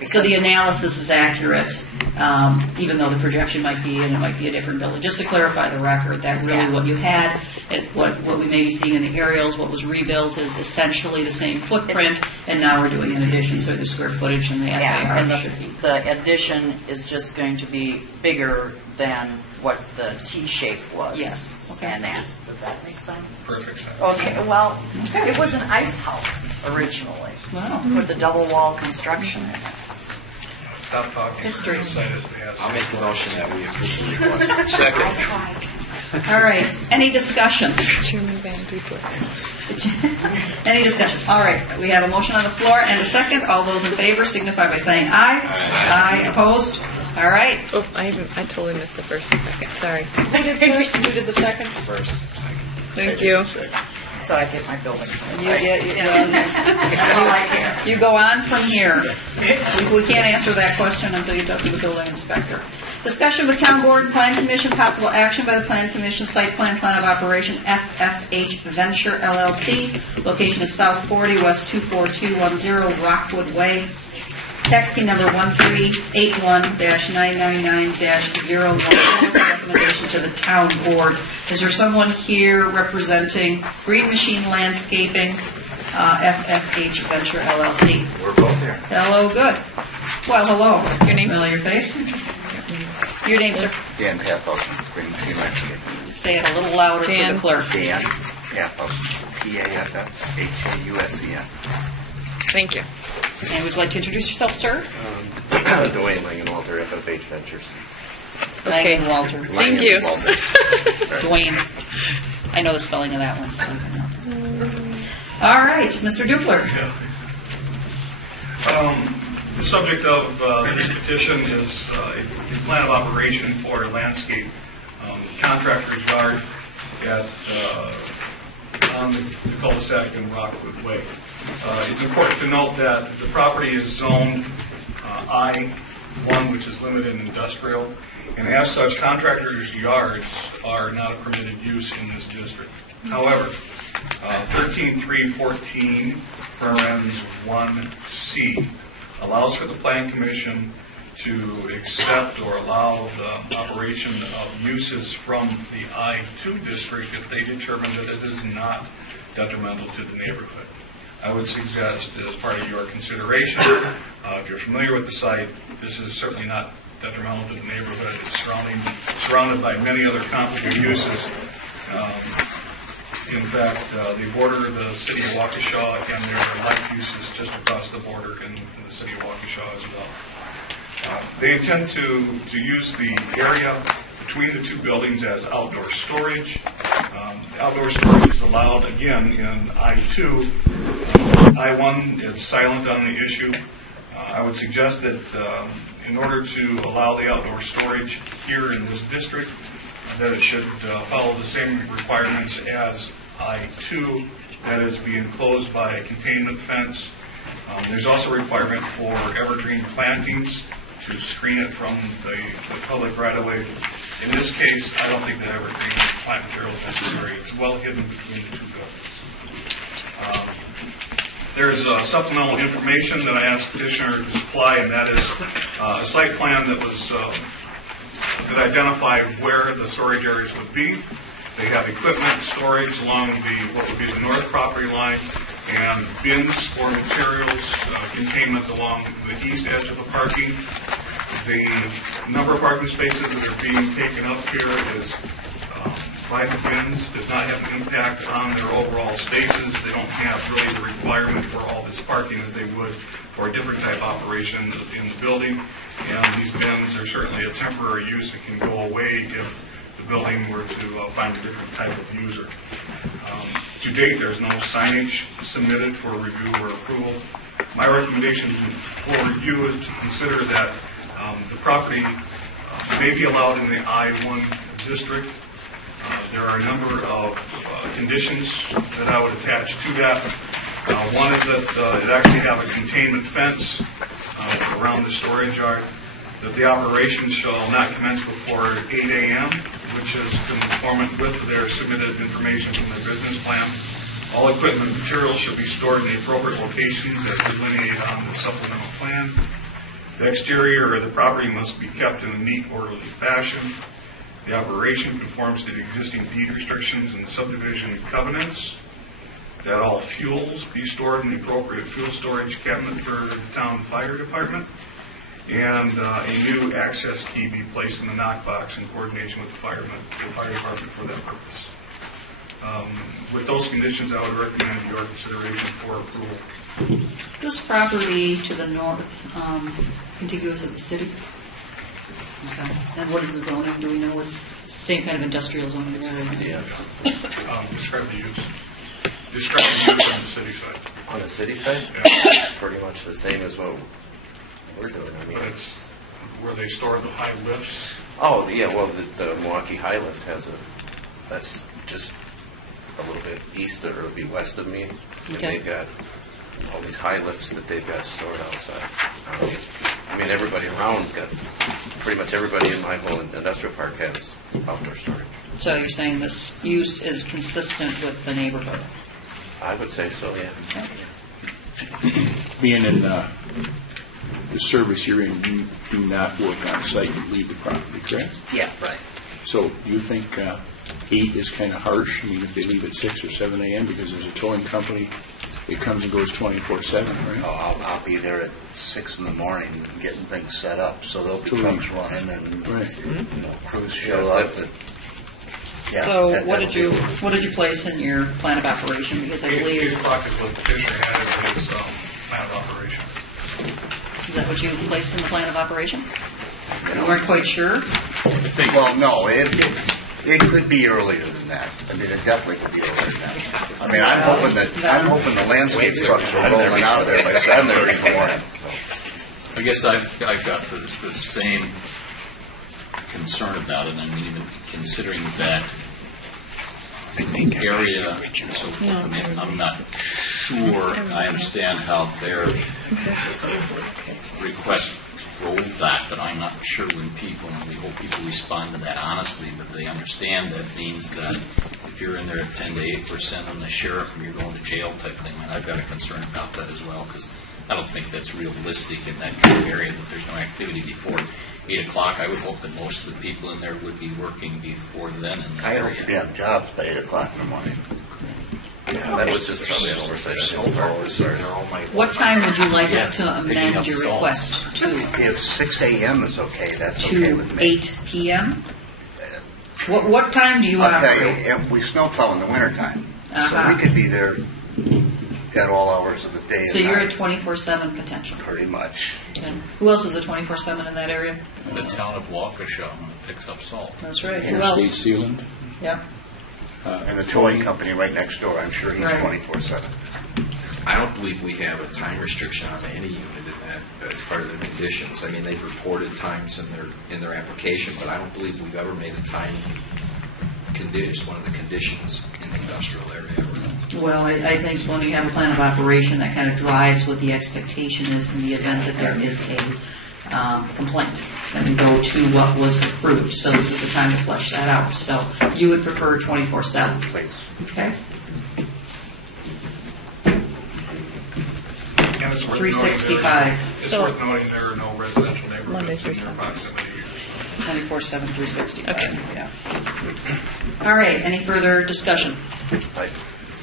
because the analysis is accurate, even though the projection might be, and it might be a different building. Just to clarify the record, that really what you had, what we may be seeing in the aerials, what was rebuilt is essentially the same footprint, and now we're doing an addition, so the square footage and the FAR and should be. the addition is just going to be bigger than what the T shape was. Yes. Okay. And that. Does that make sense? Perfect sense. Okay, well, it was an ice house originally. Wow. With the double wall construction in it. Stop talking. History. I'll make the motion that we approve the request. Second. All right. Any discussion? Chairman Van Duper. Any discussion? All right. We have a motion on the floor and a second. All those in favor signify by saying aye. Aye. Opposed? All right. Oh, I totally missed the first and second. Sorry. Who did first? Who did the second? First. Thank you. So I get my building. You go on from here. We can't answer that question until you talk to the building inspector. Discussion with Town Board and Plan Commission, possible action by the Plan Commission, site plan of operation FFH Venture LLC. Location is South 40, West 24210 Rockwood Way. Tax key number 1381-999-01. Recommendation to the Town Board. Is there someone here representing Green Machine Landscaping, FFH Venture LLC? We're both here. Hello, good. Well, hello. Your name? Familiar face? Your name, sir? Dan Pathausen, Green Machine Landscaping. Say it a little louder for the clerk. Dan Pathausen, Paffausen. Thank you. And would you like to introduce yourself, sir? Dwayne Langenwalter, FFH Ventures. Okay. Walter. Thank you. Dwayne. I know the spelling of that one. So all right, Mr. Dupler. The subject of this petition is a plan of operation for a landscape contractor's yard on the cul-de-sac in Rockwood Way. It's important to note that the property is zoned I-1, which is limited industrial, and as such, contractors' yards are not a permitted use in this district. However, 13.3.14, parens 1C, allows for the Plan Commission to accept or allow the operation of uses from the I-2 district if they determine that it is not detrimental to the neighborhood. I would suggest, as part of your consideration, if you're familiar with the site, this is certainly not detrimental to the neighborhood. It's surrounded by many other comparable uses. In fact, they border the city of Waukesha, and there are life uses just across the border in the city of Waukesha as well. They intend to use the area between the two buildings as outdoor storage, outdoor storage is allowed again in I-2. I-1 is silent on the issue. I would suggest that in order to allow the outdoor storage here in this district, that it should follow the same requirements as I-2, that is, be enclosed by a containment fence. There's also a requirement for evergreen plantings to screen it from the public right-of-way. In this case, I don't think that evergreen plant material is necessary. It's well hidden between the two buildings. There's supplemental information that I asked petitioner to supply, and that is a site plan that identified where the storage areas would be. They have equipment storage along what would be the north property line, and bins for materials containment along the east edge of the parking. The number of parking spaces that are being taken up here is by the bins, does not have an impact on their overall spaces. They don't have really the requirement for all this parking as they would for a different type of operation in the building. And these bins are certainly a temporary use that can go away if the building were to find a different type of user. To date, there's no signage submitted for review or approval. My recommendation for review is to consider that the property may be allowed in the I-1 district. There are a number of conditions that I would attach to that. One is that it actually have a containment fence around the storage yard, that the operation shall not commence before 8 a.m., which is conformant with their submitted information from their business plans. All equipment and materials should be stored in the appropriate locations as delineated on the supplemental plan. The exterior of the property must be kept in a neat, orderly fashion. The operation conforms to the existing deed restrictions and subdivision covenants. That all fuels be stored in the appropriate fuel storage cabinet for the town fire department. And a new access key be placed in the knockbox in coordination with the fire department for that purpose. With those conditions, I would recommend your consideration for approval. This property to the north, contiguous with the city? Okay. And what is the zoning? Do we know what's the same kind of industrial zoning area? Describe the use. Describe the use on the city side. On the city side? Yeah. Pretty much the same as what we're doing. I mean, But it's where they store the high lifts. oh, yeah, well, the Milwaukee High Lift has that's just a little bit east or it'll be west of me. And Okay. they've got all these high lifts that they've got stored outside. I mean, everybody around's got, pretty much everybody in my whole industrial park has outdoor storage. So you're saying this use is consistent with the neighborhood? I would say so, yeah. Being in the service you're in, you do not work on site, you leave the property, correct? Yeah, right. So do you think 8 is kind of harsh? I mean, if they leave at 6 or 7 a.m. because there's a towing company, it comes and goes 24/7, right? Oh, I'll be there at 6 in the morning getting things set up, so there'll be trucks running and crews show up. Yeah, So what did you place in your plan of operation? Because I 8 believe, o'clock is what the petitioner had as his plan of operation. is that what you placed in the plan of operation? You weren't quite sure? Well, no, it could be earlier than that. I mean, it definitely could be earlier than that. I mean, I'm hoping the landscape trucks are rolling out of there by 7:30 in the morning. I guess I've got the same concern about it. I mean, even considering that area and so forth, I mean, I'm not sure I understand how their request rolled that, but I'm not sure when people, and we hope people respond to that honestly, but they understand that means that if you're in there at 10 to 8% on the sheriff and you're going to jail type thing, and I've got a concern about that as well, because I don't think that's realistic in that kind of area, that there's no activity before 8 o'clock. I would hope that most of the people in there would be working before then in that I area. hope we have jobs by 8 o'clock in the morning. Yeah, that was just probably an oversight on his part. What time would you like us to picking amend up your salt. request to? If 6 a.m. is okay, that's okay To with me. 8 p.m.? What time do you I'll tell you, operate? if we snowplow in the wintertime, so Uh-huh. we could be there at all hours of the day So and you're night. at 24/7 potential. Pretty much. And who else is at 24/7 in that area? The town of Waukesha picks up salt. That's right. Who Interstate else? Sealand. Yeah. And the towing company right next door, I'm sure he's Right. 24/7. I don't believe we have a time restriction on any unit in that. It's part of the conditions. I mean, they've reported times in their application, but I don't believe we've ever made a time condition, one of the conditions in the industrial area. Well, I think when you have a plan of operation, that kind of drives what the expectation is in the event that there is a complaint. Then we go to what was approved. So this is the time to flesh that out. So you would prefer 24/7? Please. Okay. And it's worth 365. It's worth noting there are no residential neighborhoods in their proximity. 24/7, 365. Okay. Yeah. All right. Any further discussion?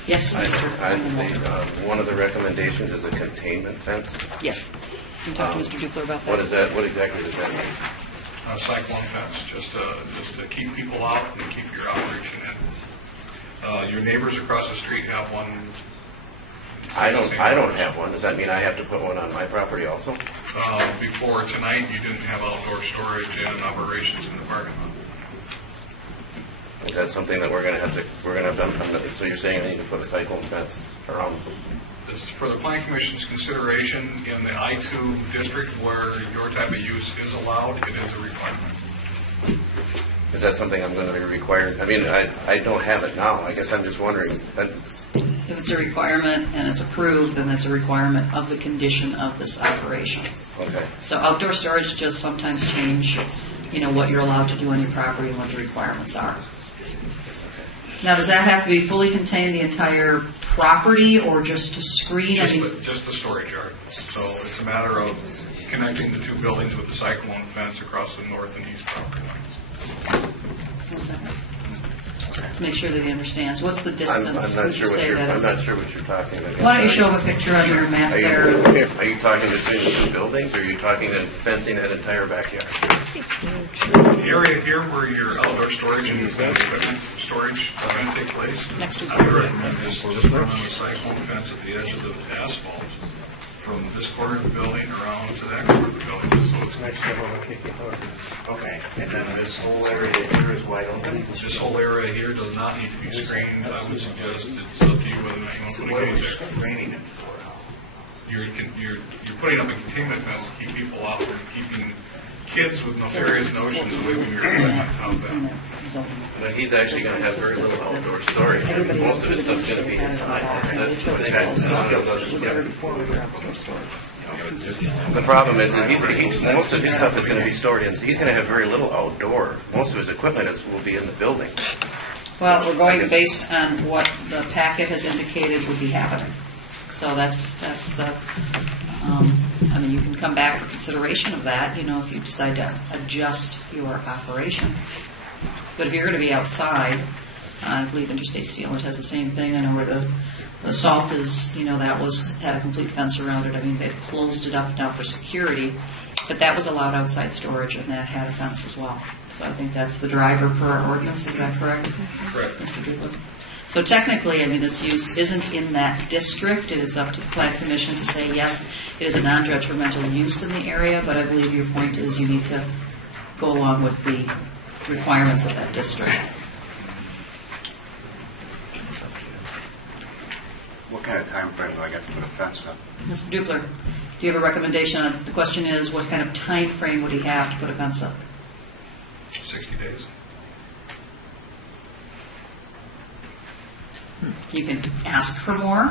Yes, Mr. I think one of the recommendations is a containment fence. Yes. Can you talk to Mr. Dupler about that? What is that? What exactly does that mean? A cyclone fence, just to keep people out and to keep your operation in. Your neighbors across the street have one. I don't have one. Does that mean I have to put one on my property also? Before tonight, you didn't have outdoor storage and operations in the parking lot. Is that something that we're going to have to? So you're saying I need to put a cyclone fence around? This is for the Plan Commission's consideration in the I-2 district where your type of use is allowed. It is a requirement. Is that something I'm going to be required? I mean, I don't have it now. I guess I'm just wondering. If it's a requirement and it's approved, then that's a requirement of the condition of this operation. Okay. So outdoor storage just sometimes change, what you're allowed to do on your property and what the requirements are. Now, does that have to be fully contained, the entire property, or just to screen? Just the storage yard. So it's a matter of connecting the two buildings with the cyclone fence across the north and east property lines. To make sure that he understands. What's the distance? I'm not sure what you're talking about. Why don't you show him a picture on your map there? Are you talking between the two buildings, or are you talking fencing that entire backyard? The area here where your outdoor storage and equipment storage are going to take place, I would recommend just run on the cyclone fence at the edge of the asphalt from this corner of the building around to that corner of the building. Just so it's Okay, and then this whole area here is wide open? This whole area here does not need to be screened. I would suggest it's up to you whether or not you want to put a gate there. Raining it You're putting up a containment fence to keep people out and keeping kids with nefarious notions away from your equipment. How's that? But he's actually going to have very little outdoor storage. Most of his stuff's going to be inside. The problem is that most of his stuff is going to be stored in. He's going to have very little outdoor. Most of his equipment will be in the building. Well, we're going based on what the packet has indicated would be happening. So that's the, you can come back for consideration of that, if you decide to adjust your operation. But if you're going to be outside, I believe Interstate Steel has the same thing. I know where the salt is, had a complete fence around it. I mean, they've closed it up now for security, but that was allowed outside storage, and that had a fence as well. So I think that's the driver per our ordinance. Is that correct? Correct. Mr. Dupler? So technically, this use isn't in that district. It is up to the Plan Commission to say, yes, it is a non-detrimental use in the area, but I believe your point is you need to go along with the requirements of that district. What kind of time frame do I get to put a fence up? Mr. Dupler, do you have a recommendation? The question is, what kind of time frame would he have to put a fence up? 60 days. You can ask for more.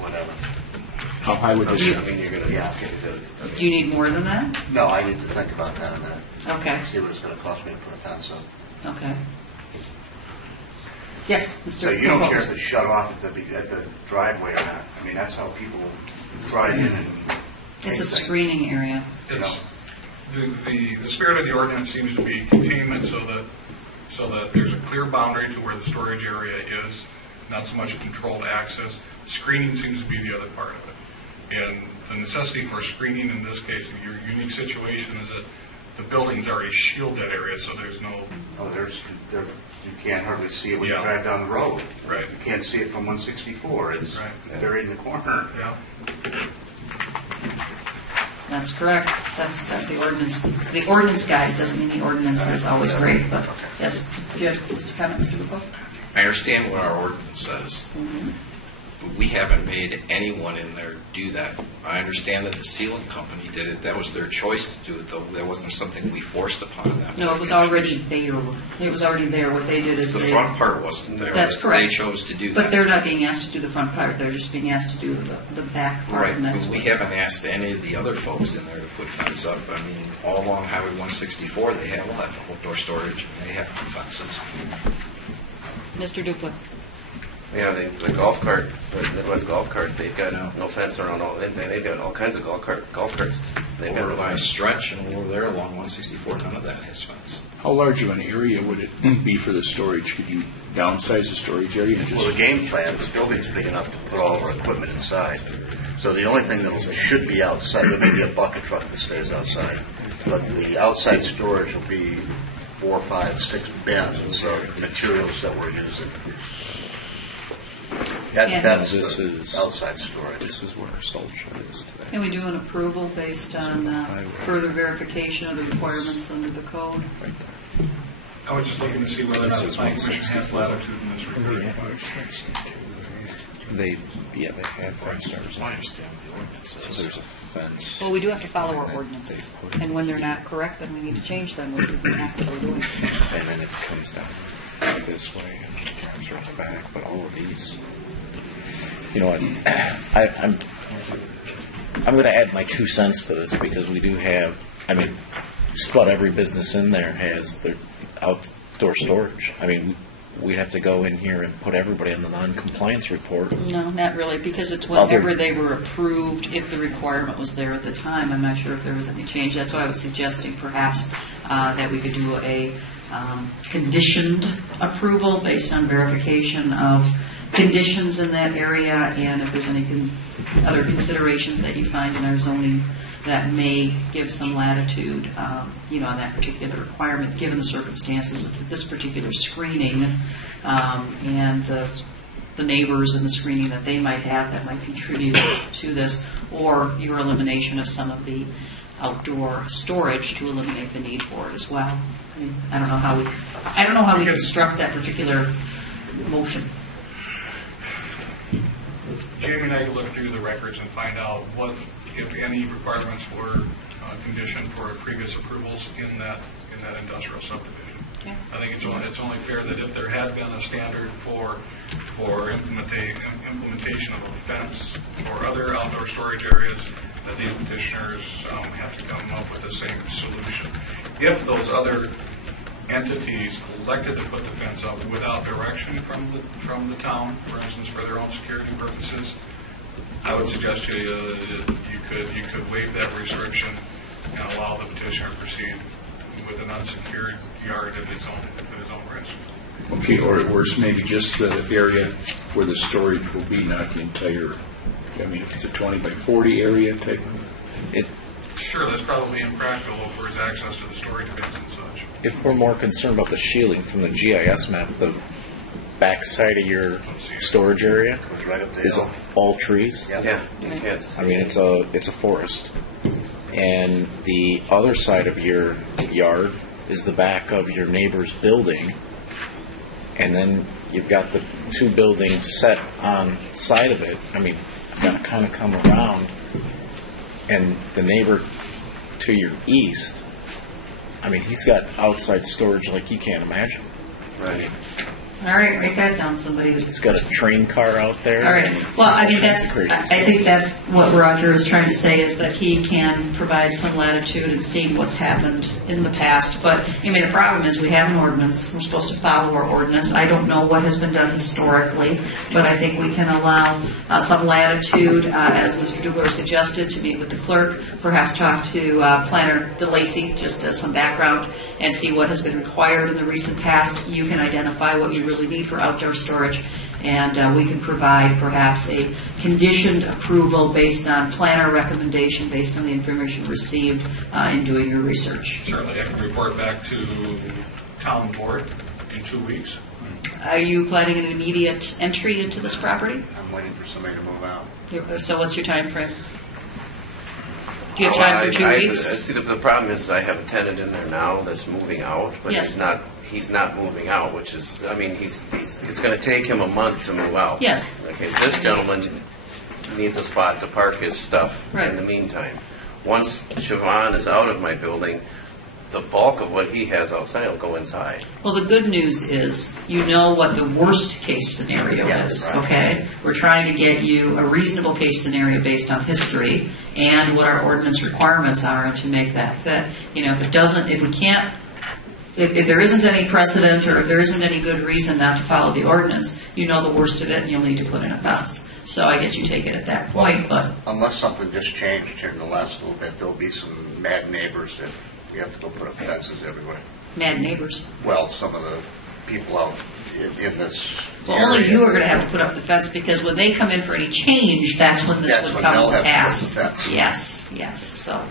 Whatever. How high would this? Do you need more than that? No, I need to think about that a minute. Okay. See what it's going to cost me to put a fence up. Okay. Yes, Mr. So you don't care if it's shut off at the driveway or not? I mean, that's how people drive in and... It's a screening area. It's, the spirit of the ordinance seems to be containment so that there's a clear boundary to where the storage area is, not so much controlled access. Screening seems to be the other part of it. And the necessity for screening in this case, your unique situation is that the buildings are a shielded area, so there's no... Oh, you can't hardly see it when you drive down the road. Right. You can't see it from 164. It's buried in the corner. Yeah. That's correct. That's the ordinance. The ordinance guide doesn't mean the ordinance is always great, but yes. Do you have Mr. comment, Mr. Bucco? I understand what our ordinance says, but we haven't made anyone in there do that. I understand that the sealant company did it. That was their choice to do it, though. That wasn't something we forced upon them. No, it was already there. It was already there. What they did is The front part wasn't there. That's correct. They chose to do But that. they're not being asked to do the front part. They're just being asked to do the back part. Right, and that's but we haven't asked any of the other folks in there to put fence up. I mean, all along Highway 164, they have outdoor storage, and they have fences. Mr. Dupla. Yeah, the golf cart, the Midwest golf cart, they've got no fence around all, they've got all kinds of golf carts. They've got Over no by fence. Stretch and over there along 164, none of that has fence. How large of an area would it be for the storage? Could you downsize the storage area? And Well, the game plan, this building's big enough to put all of our equipment inside. So the only thing that should be outside, there may be a bucket truck that stays outside, but the outside storage will be 4, 5, 6 bins of materials that we're using. That's This is outside storage. This is where our salt shed is today. Can we do an approval based on further verification of the requirements under the code? I was just looking to see whether or not the planning commission has latitude in this regard. They have fence stars. I understand what the ordinance says. So there's a fence. Well, we do have to follow our ordinances. And when they're not correct, then we need to change them, which would be actively doing. And then it comes down this way and comes right back. But all of these, you know what? I'm going to add my 2 cents to this because we do have. I mean, just about every business in there has their outdoor storage. I mean, we'd have to go in here and put everybody on the non-compliance report. No, not really, because it's whenever they were approved, if the requirement was there at the time. I'm not sure if there was any change. That's why I was suggesting perhaps that we could do a conditioned approval based on verification of conditions in that area, and if there's any other considerations that you find in our zoning that may give some latitude, on that particular requirement, given the circumstances of this particular screening and the neighbors and the screening that they might have that might contribute to this, or your elimination of some of the outdoor storage to eliminate the need for it as well. I mean, I don't know how we construct that particular motion. Jamie and I could look through the records and find out what, if any, requirements were conditioned for previous approvals in that industrial subdivision. Okay. I think it's only fair that if there had been a standard for implementation of a fence or other outdoor storage areas, that these petitioners have to come up with the same solution. If those other entities elected to put the fence up without direction from the town, for instance, for their own security purposes, I would suggest you could waive that restriction and allow the petitioner to proceed with an unsecured yard at his own risk. Okay, or maybe just the area where the storage will be, not the entire. I mean, if it's a 20 by 40 area type. Sure, that's probably impractical for his access to the storage bins and such. If we're more concerned about the shielding from the GIS map, the backside of your storage area is all trees. Yeah. I mean, it's a forest, and the other side of your yard is the back of your neighbor's building, and then you've got the 2 buildings set on side of it. I mean, you've got to kind of come around, and the neighbor to your east, I mean, he's got outside storage like you can't imagine. Right. All right, write that down, somebody. He's got a train car out there. All right. Well, I mean, Crazy I think that's what Roger is trying to say, is that he can provide some latitude in seeing what's happened in the past. But, I mean, the problem is we have an ordinance. We're supposed to follow our ordinance. I don't know what has been done historically, but I think we can allow some latitude, as Mr. Dubler suggested, to meet with the clerk, perhaps talk to Planner DeLacy, just as some background, and see what has been required in the recent past. You can identify what you really need for outdoor storage, and we can provide perhaps a conditioned approval based on planner recommendation, based on the information received in doing your research. Certainly, I can report back to town board in 2 weeks. Are you planning an immediate entry into this property? I'm waiting for somebody to move out. So what's your time frame? Do you have time for 2 I weeks? see, the problem is I have a tenant in there now that's moving out, but Yes. he's not moving out, which is, I mean, it's going to take him a month to move out. Yes. Okay, this gentleman needs a spot to park his stuff Right. in the meantime. Once Siobhan is out of my building, the bulk of what he has outside will go inside. Well, the good news is, you know what the worst case scenario is, okay? We're trying to get you a reasonable case scenario based on history and what our ordinance requirements are and to make that fit. You know, if there isn't any precedent or if there isn't any good reason not to follow the ordinance, you know the worst of it and you'll need to put in a fence. So I guess you take it at that point, but Unless something just changed here in the last little bit, there'll be some mad neighbors if we have to go put up fences everywhere. mad neighbors. Well, some of the people out in this Well, only area. you are going to have to put up the fence because when they come in for any change, that's when this That's would when come they'll to have to put pass. the fence. Yes. So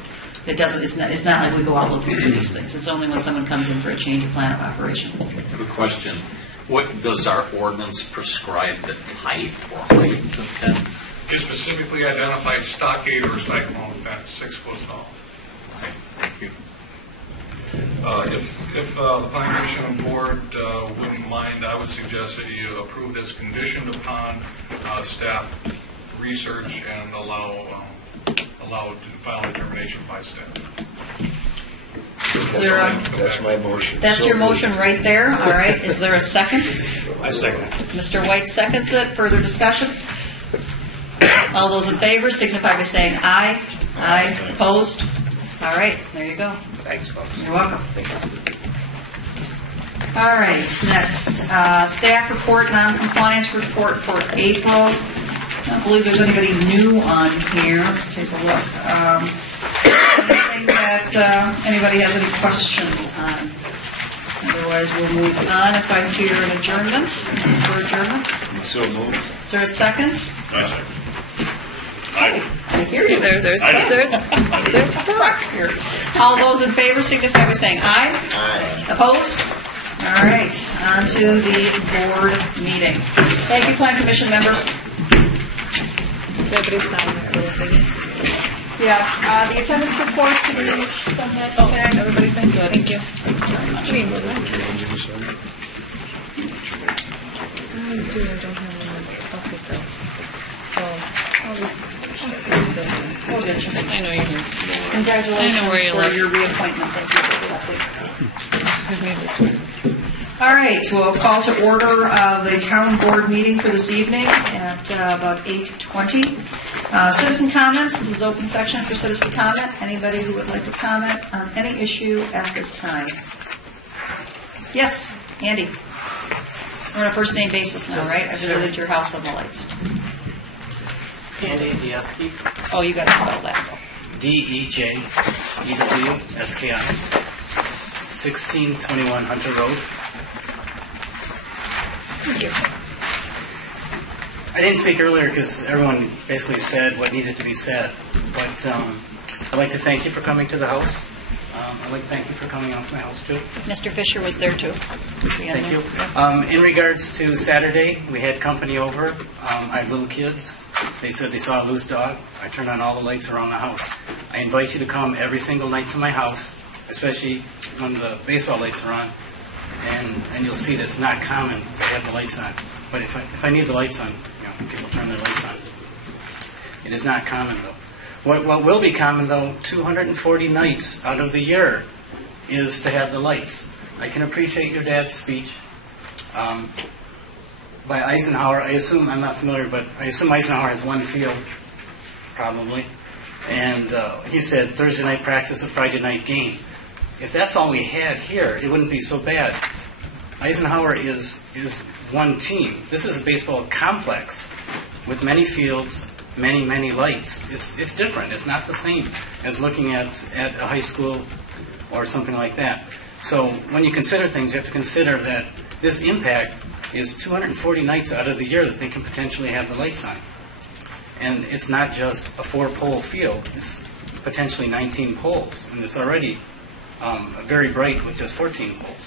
it doesn't. It's not like we go out looking for these things. It's only when someone comes in for a change of plan of operation. I have a question. What does our ordinance prescribe the type or height of fence? It specifically identified stockade or cyclone fence, 6 foot tall. Okay, thank you. If the planning commission and board wouldn't mind, I would suggest that you approve this conditioned upon staff research and allow final determination by staff. Is there a, That's my motion. that's your motion right there. All right. Is there a second? I second. Mr. White seconds it. Further discussion? All those in favor signify by saying aye. Aye. Opposed? All right. There you go. Thanks, folks. You're welcome. All right, next, staff report, non-compliance report for April. I don't believe there's anybody new on here. Let's take a look. Anything that anybody has any questions on? Otherwise, we'll move on if I hear an adjournment, for adjournment. So moved. Is there a second? I second. I hear you. There's crux here. All those in favor signify by saying aye. Aye. Opposed? All right, on to the board meeting. Thank you, Plan Commission members. Everybody sign that little thingy. Yeah, the attendance report to be sent back. Everybody's been good. Thank you. Oh, did you? I know you do. Congratulations I know where you for live. your reappointment. Thank you for that. Give me this one. All right, we'll call to order the town board meeting for this evening at about 8:20. Citizen comments, this is open section for citizen comment. Anybody who would like to comment on any issue at this time? Yes, Andy. We're on a first name basis now, right? I visited your house on the lights. Andy Dieski, Oh, you got to spell that. DEJEWSKI, 1621 Hunter Road. Thank you. I didn't speak earlier because everyone basically said what needed to be said, but I'd like to thank you for coming to the house. I'd like to thank you for coming out to my house too. Mr. Fisher was there too. Thank you. In regards to Saturday, we had company over. I have little kids. They said they saw a loose dog. I turned on all the lights around the house. I invite you to come every single night to my house, especially when the baseball lights are on, and you'll see that it's not common to have the lights on. But if I need the lights on, people turn their lights on. It is not common though. What will be common though, 240 nights out of the year is to have the lights. I can appreciate your dad's speech. By Eisenhower, I assume, I'm not familiar, but I assume Eisenhower has one field, probably. And he said Thursday night practice, a Friday night game. If that's all we had here, it wouldn't be so bad. Eisenhower is one team. This is a baseball complex with many fields, many lights. It's different. It's not the same as looking at a high school or something like that. So when you consider things, you have to consider that this impact is 240 nights out of the year that they can potentially have the lights on. And it's not just a 4-pole field. It's potentially 19 poles. And it's already very bright with just 14 poles.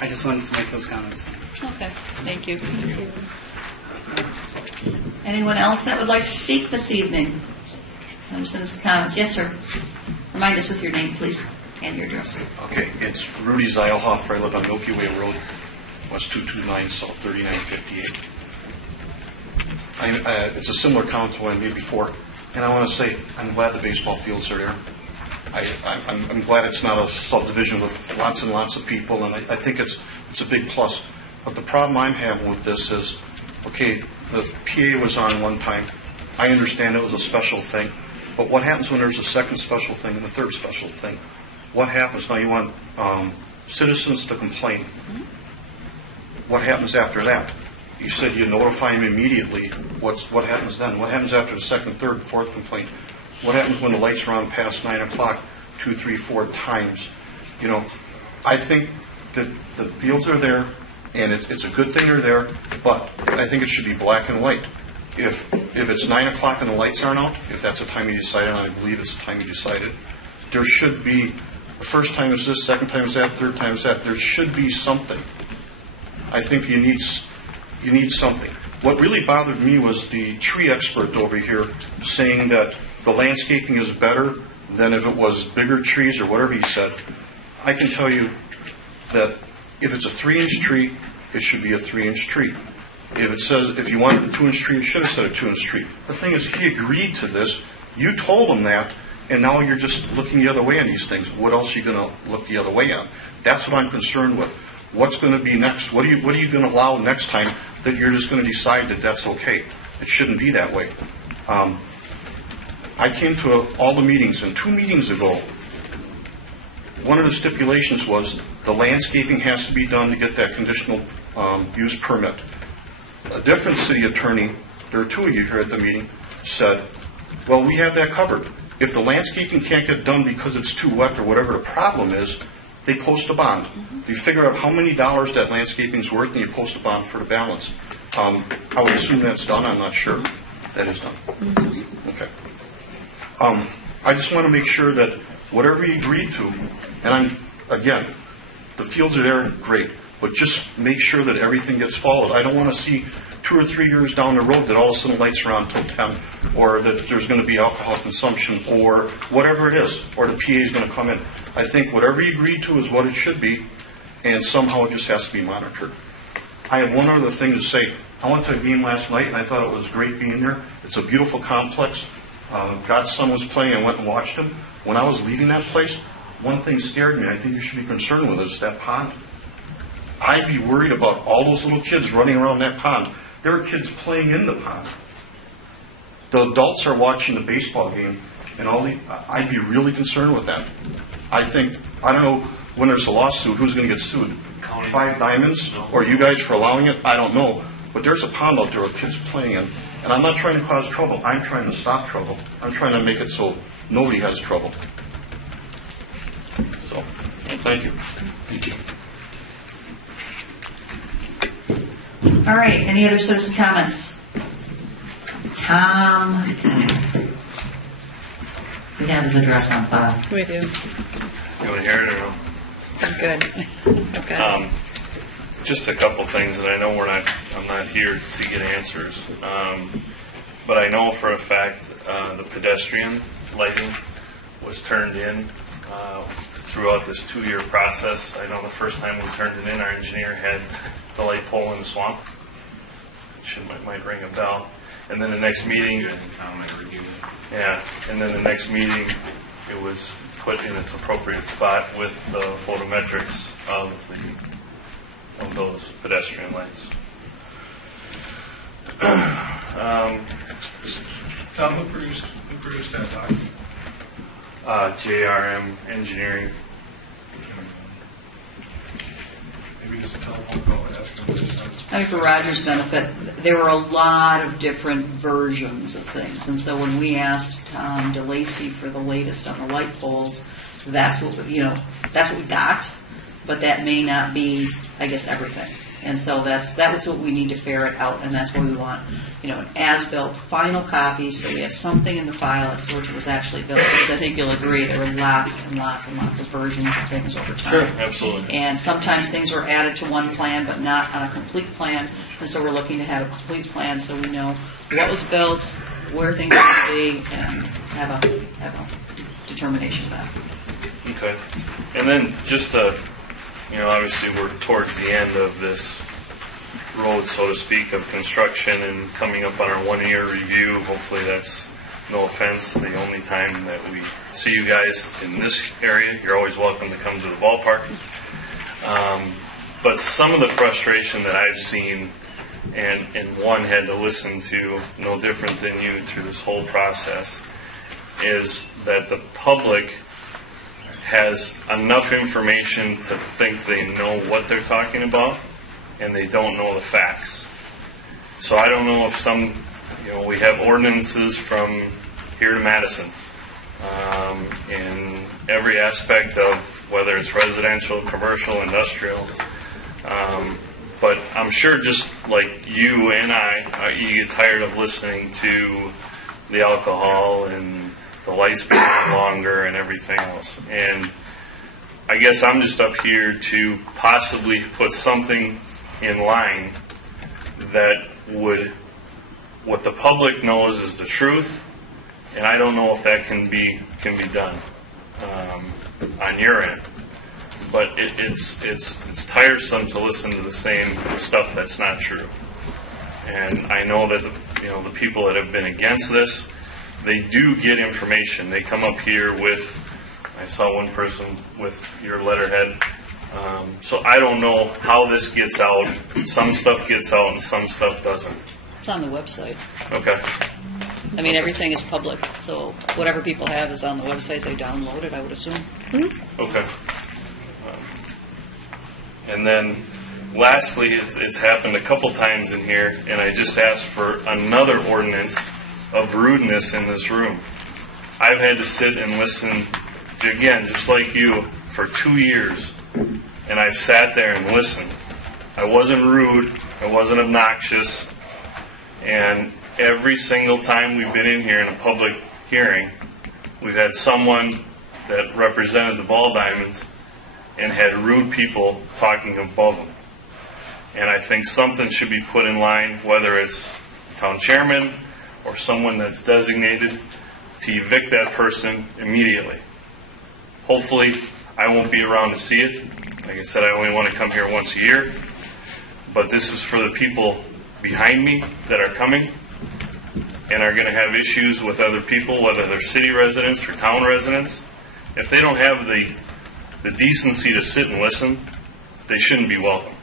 I just wanted to make those comments. Okay, thank you. Anyone else that would like to speak this evening? Other citizens' comments? Yes, sir. Remind us with your name, please, and your address. Okay, it's Rudy Zeilhofer. I live on Milky Way Road, West 229, South 3958. It's a similar comment to what I made before, and I want to say I'm glad the baseball fields are there. I'm glad it's not a subdivision with lots and lots of people, and I think it's a big plus. But the problem I'm having with this is, okay, the PA was on one time. I understand it was a special thing, but what happens when there's a second special thing and a third special thing? What happens now? You want citizens to complain. What happens after that? You said you notify them immediately. What happens then? What happens after the second, third, fourth complaint? What happens when the lights are on past 9 o'clock, 2, 3, 4 times? You know, I think that the fields are there, and it's a good thing they're there, but I think it should be black and white. If it's 9 o'clock and the lights aren't out, if that's the time you decided, and I believe it's the time you decided, there should be, the first time is this, second time is that, third time is that. There should be something. I think you need something. What really bothered me was the tree expert over here saying that the landscaping is better than if it was bigger trees or whatever he said. I can tell you that if it's a 3-inch tree, it should be a 3-inch tree. If you wanted a 2-inch tree, it should have said a 2-inch tree. The thing is, he agreed to this. You told him that, and now you're just looking the other way on these things. What else are you going to look the other way on? That's what I'm concerned with. What's going to be next? What are you going to allow next time that you're just going to decide that that's okay? It shouldn't be that way. I came to all the meetings, and 2 meetings ago, one of the stipulations was the landscaping has to be done to get that conditional use permit. A different city attorney, there are 2 of you here at the meeting, said, well, we have that covered. If the landscaping can't get done because it's too wet or whatever the problem is, they post a bond. You figure out how many dollars that landscaping's worth, and you post a bond for the balance. I would assume that's done. I'm not sure that is done. Okay. I just want to make sure that whatever you agreed to, and again, the fields are there, great, but just make sure that everything gets followed. I don't want to see 2 or 3 years down the road that all of a sudden lights are on till 10, or that there's going to be alcohol consumption, or whatever it is, or the PA is going to come in. I think whatever you agreed to is what it should be, and somehow it just has to be monitored. I have one other thing to say. I went to a game last night, and I thought it was great being there. It's a beautiful complex. God's son was playing. I went and watched him. When I was leaving that place, one thing scared me. I think you should be concerned with is that pond. I'd be worried about all those little kids running around that pond. There are kids playing in the pond. The adults are watching the baseball game, and I'd be really concerned with that. I don't know when there's a lawsuit, who's going to get sued? 5 Diamonds, or you guys for allowing it? I don't know. But there's a pond out there with kids playing in. And I'm not trying to cause trouble. I'm trying to stop trouble. I'm trying to make it so nobody has trouble. So, thank you. Thank you. All right. Any other citizen comments? Tom, we have his address on file. We do. You want to hear it or no? I'm good. Okay. Just a couple things, and I know I'm not here to get answers, but I know for a fact the pedestrian lighting was turned in throughout this 2-year process. I know the first time we turned it in, our engineer had the light pole in the swamp. Might ring a bell. And then the next meeting, yeah, and then the next meeting, it was put in its appropriate spot with the photometrics of those pedestrian lights. Tom, who produced that document? JRM Engineering. Maybe just tell them I'll go and ask them this. I think for Roger's benefit, there were a lot of different versions of things. And so when we asked Tom DeLacy for the latest on the light poles, that's what we got. But that may not be, I guess, everything. And so that's what we need to ferret out, and that's what we want, an as-built final copy, so we have something in the file as to which it was actually built. Because I think you'll agree there were lots and lots and lots of versions of things over time. Sure, absolutely. And sometimes things are added to one plan, but not on a complete plan. And so we're looking to have a complete plan so we know what was built, where things are going to be and have a determination of that. Okay. And then just obviously we're towards the end of this road, so to speak, of construction and coming up on our 1-year review. Hopefully that's, no offense, the only time that we see you guys in this area. You're always welcome to come to the ballpark. But some of the frustration that I've seen, and one had to listen to, no different than you through this whole process, is that the public has enough information to think they know what they're talking about, and they don't know the facts. So I don't know if we have ordinances from here to Madison, in every aspect of whether it's residential, commercial, industrial. But I'm sure just like you and I, you get tired of listening to the alcohol and the lights being longer and everything else. And I guess I'm just up here to possibly put something in line that would, what the public knows is the truth, and I don't know if that can be done on your end. But it's tiresome to listen to the same stuff that's not true. And I know that the people that have been against this, they do get information. They come up here with, I saw one person with your letterhead. So I don't know how this gets out. Some stuff gets out and some stuff doesn't. It's on the website. Okay. I mean, everything is public, so whatever people have is on the website. They download it, I would assume. Okay. And then, lastly, it's happened a couple times in here, and I just asked for another ordinance of rudeness in this room. I've had to sit and listen, again, just like you, for 2 years, and I've sat there and listened. I wasn't rude, I wasn't obnoxious, and every single time we've been in here in a public hearing, we've had someone that represented the Ball Diamonds and had rude people talking above them. And I think something should be put in line, whether it's town chairman or someone that's designated, to evict that person immediately. Hopefully, I won't be around to see it. Like I said, I only want to come here once a year. But this is for the people behind me that are coming and are going to have issues with other people, whether they're city residents or town residents. If they don't have the decency to sit and listen, they shouldn't be welcome.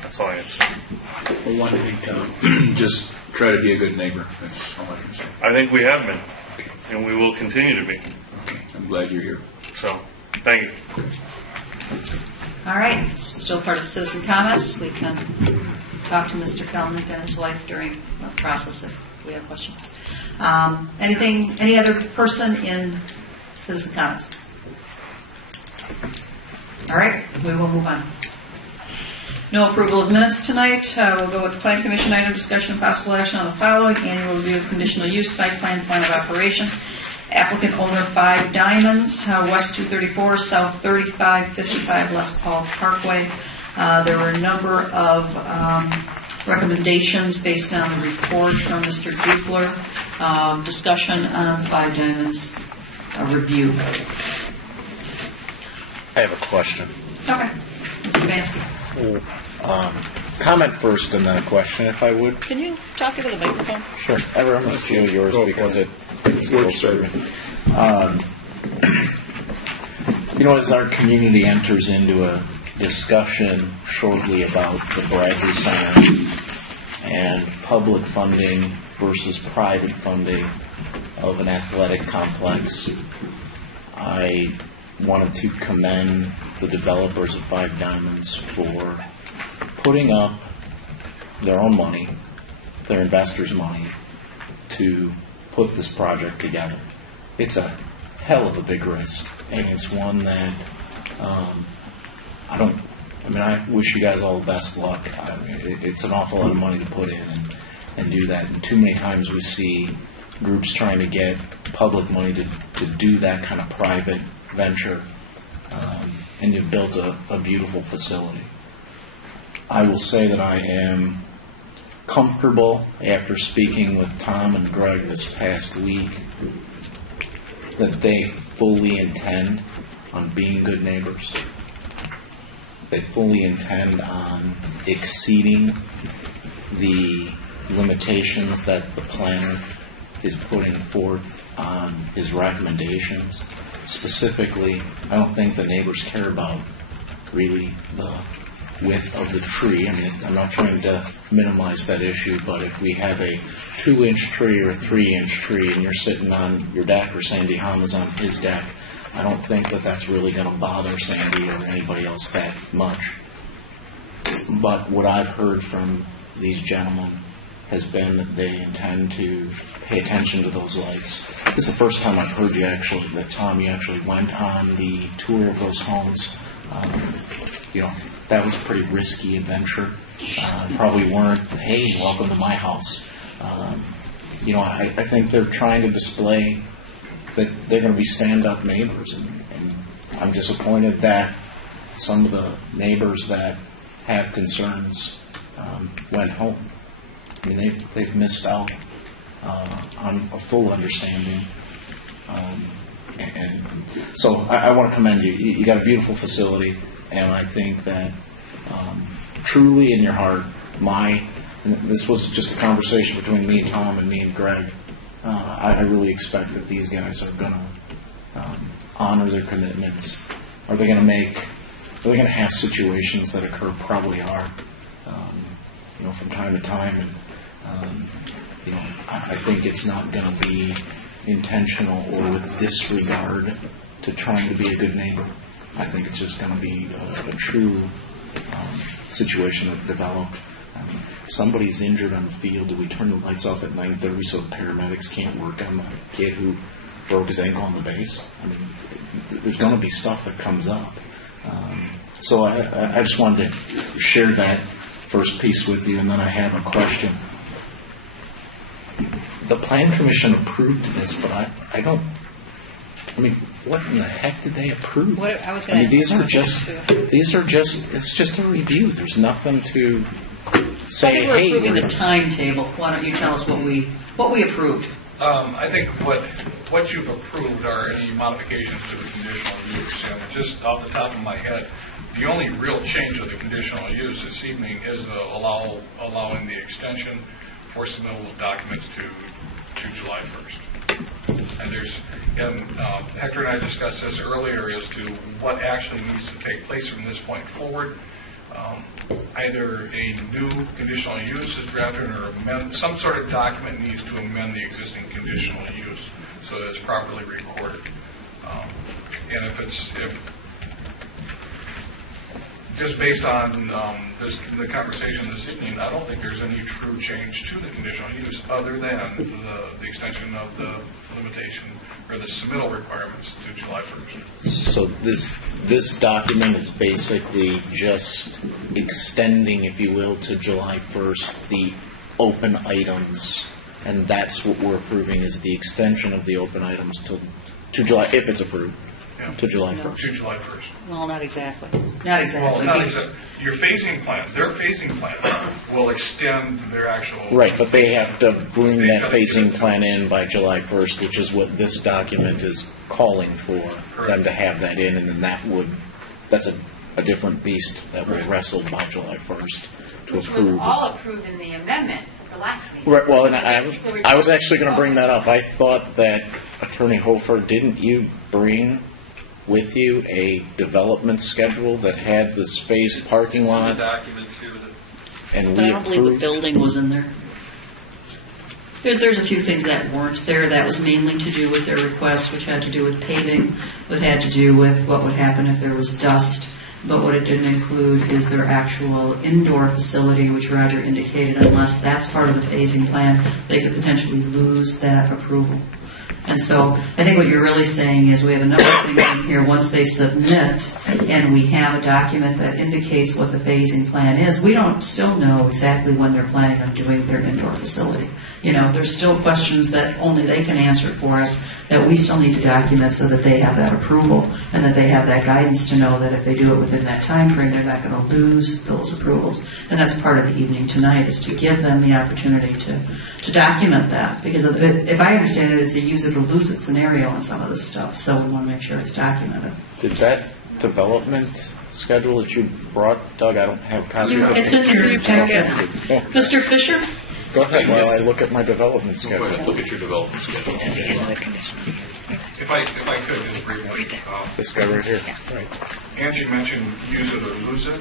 That's all I have to say. For one thing, just try to be a good neighbor. That's all I can say. I think we have been, and we will continue to be. Okay, I'm glad you're here. So, thank you. All right, still part of citizen comments. We can talk to Mr. Kalnick and his wife during the process if we have questions. Any other person in citizen comments? All right, we will move on. No approval of minutes tonight. We'll go with the Plan Commission item, discussion and possible action on the following: annual review of conditional use, site plan, plan of operation. Applicant owner 5 Diamonds, West 234, South 3555 Les Paul Parkway. There were a number of recommendations based on the report from Mr. Dupler. Discussion on 5 Diamonds review. I have a question. Okay. Mr. Bansky. Comment first and then a question, if I would. Can you talk into the microphone? Sure. I'm going to steal yours because it's close to me. As our community enters into a discussion shortly about the Bradley Center and public funding versus private funding of an athletic complex, I wanted to commend the developers of 5 Diamonds for putting up their own money, their investors' money, to put this project together. It's a hell of a big risk, and it's one that I wish you guys all the best luck. It's an awful lot of money to put in and do that. And too many times we see groups trying to get public money to do that kind of private venture, and you've built a beautiful facility. I will say that I am comfortable, after speaking with Tom and Greg this past week, that they fully intend on being good neighbors. They fully intend on exceeding the limitations that the planner is putting forth on his recommendations. Specifically, I don't think the neighbors care about really the width of the tree. I mean, I'm not trying to minimize that issue, but if we have a 2-inch tree or a 3-inch tree and you're sitting on your deck or Sandy Hahn is on his deck, I don't think that that's really going to bother Sandy or anybody else that much. But what I've heard from these gentlemen has been that they intend to pay attention to those lights. This is the first time I've heard you actually, that Tom, you actually went on the tour of those homes. That was a pretty risky adventure. Probably weren't, hey, welcome to my house. I think they're trying to display that they're going to be stand-up neighbors, and I'm disappointed that some of the neighbors that have concerns went home. I mean, they've missed out on a full understanding. And so I want to commend you. You got a beautiful facility, and I think that truly in your heart, this was just a conversation between me, Tom, and me and Greg. I really expect that these guys are going to honor their commitments. Are they going to have situations that occur? Probably are, from time to time. And, I think it's not going to be intentional or with disregard to trying to be a good neighbor. I think it's just going to be a true situation that developed. Somebody's injured on the field. Do we turn the lights off at 9:30 so the paramedics can't work on the kid who broke his ankle on the base? I mean, there's going to be stuff that comes up. So I just wanted to share that first piece with you, and then I have a question. The Plan Commission approved this, but what in the heck did they approve? It's just a review. There's nothing to say, I think we're approving the timetable. Why don't you tell us what we approved? I think what you've approved are any modifications to the conditional use. And just off the top of my head, the only real change of the conditional use this evening is allowing the extension for submittal of documents to July 1st. And Hector and I discussed this earlier as to what actually needs to take place from this point forward. Either a new conditional use is drafted or some sort of document needs to amend the existing conditional use so that it's properly recorded. And if just based on the conversation this evening, I don't think there's any true change to the conditional use other than the extension of the limitation or the submittal requirements to July 1st. So this document is basically just extending, if you will, to July 1st the open items, and that's what we're approving is the extension of the open items to July, if it's approved. To July 1st. To July 1st. Well, not exactly. Not exactly. Well, not exactly. Your phasing plan, their phasing plan will extend their actual... Right, but they have to bring that phasing plan in by July 1st, which is what this document is calling for, them to have that in, and then that's a different beast that will wrestle by July 1st to Which approve. was all approved in the amendment at the last meeting. Right, well, and I was actually going to bring that up. I thought that Attorney Hofer, didn't you bring with you a development schedule that had this phased parking lot? And But I don't believe the building was in there. There's a few things that weren't there. That was mainly to do with their request, which had to do with paving, but had to do with what would happen if there was dust. But what it didn't include is their actual indoor facility, which Roger indicated, unless that's part of the phasing plan, they could potentially lose that approval. And so I think what you're really saying is we have a number of things in here. Once they submit and we have a document that indicates what the phasing plan is, we don't still know exactly when they're planning on doing their indoor facility. There's still questions that only they can answer for us that we still need to document so that they have that approval and that they have that guidance to know that if they do it within that time frame, they're not going to lose those approvals. And that's part of the evening tonight, is to give them the opportunity to document that. Because if I understand it, it's a use it or lose it scenario on some of this stuff. So we want to make sure it's documented. Did that development schedule that you brought, Doug, I don't have copies of it. It's in your packet. Mr. Fisher? Go ahead while I look at my development schedule. Go ahead, look at your development schedule. If I could just briefly, This guy right here. right. Angie mentioned use it or lose it.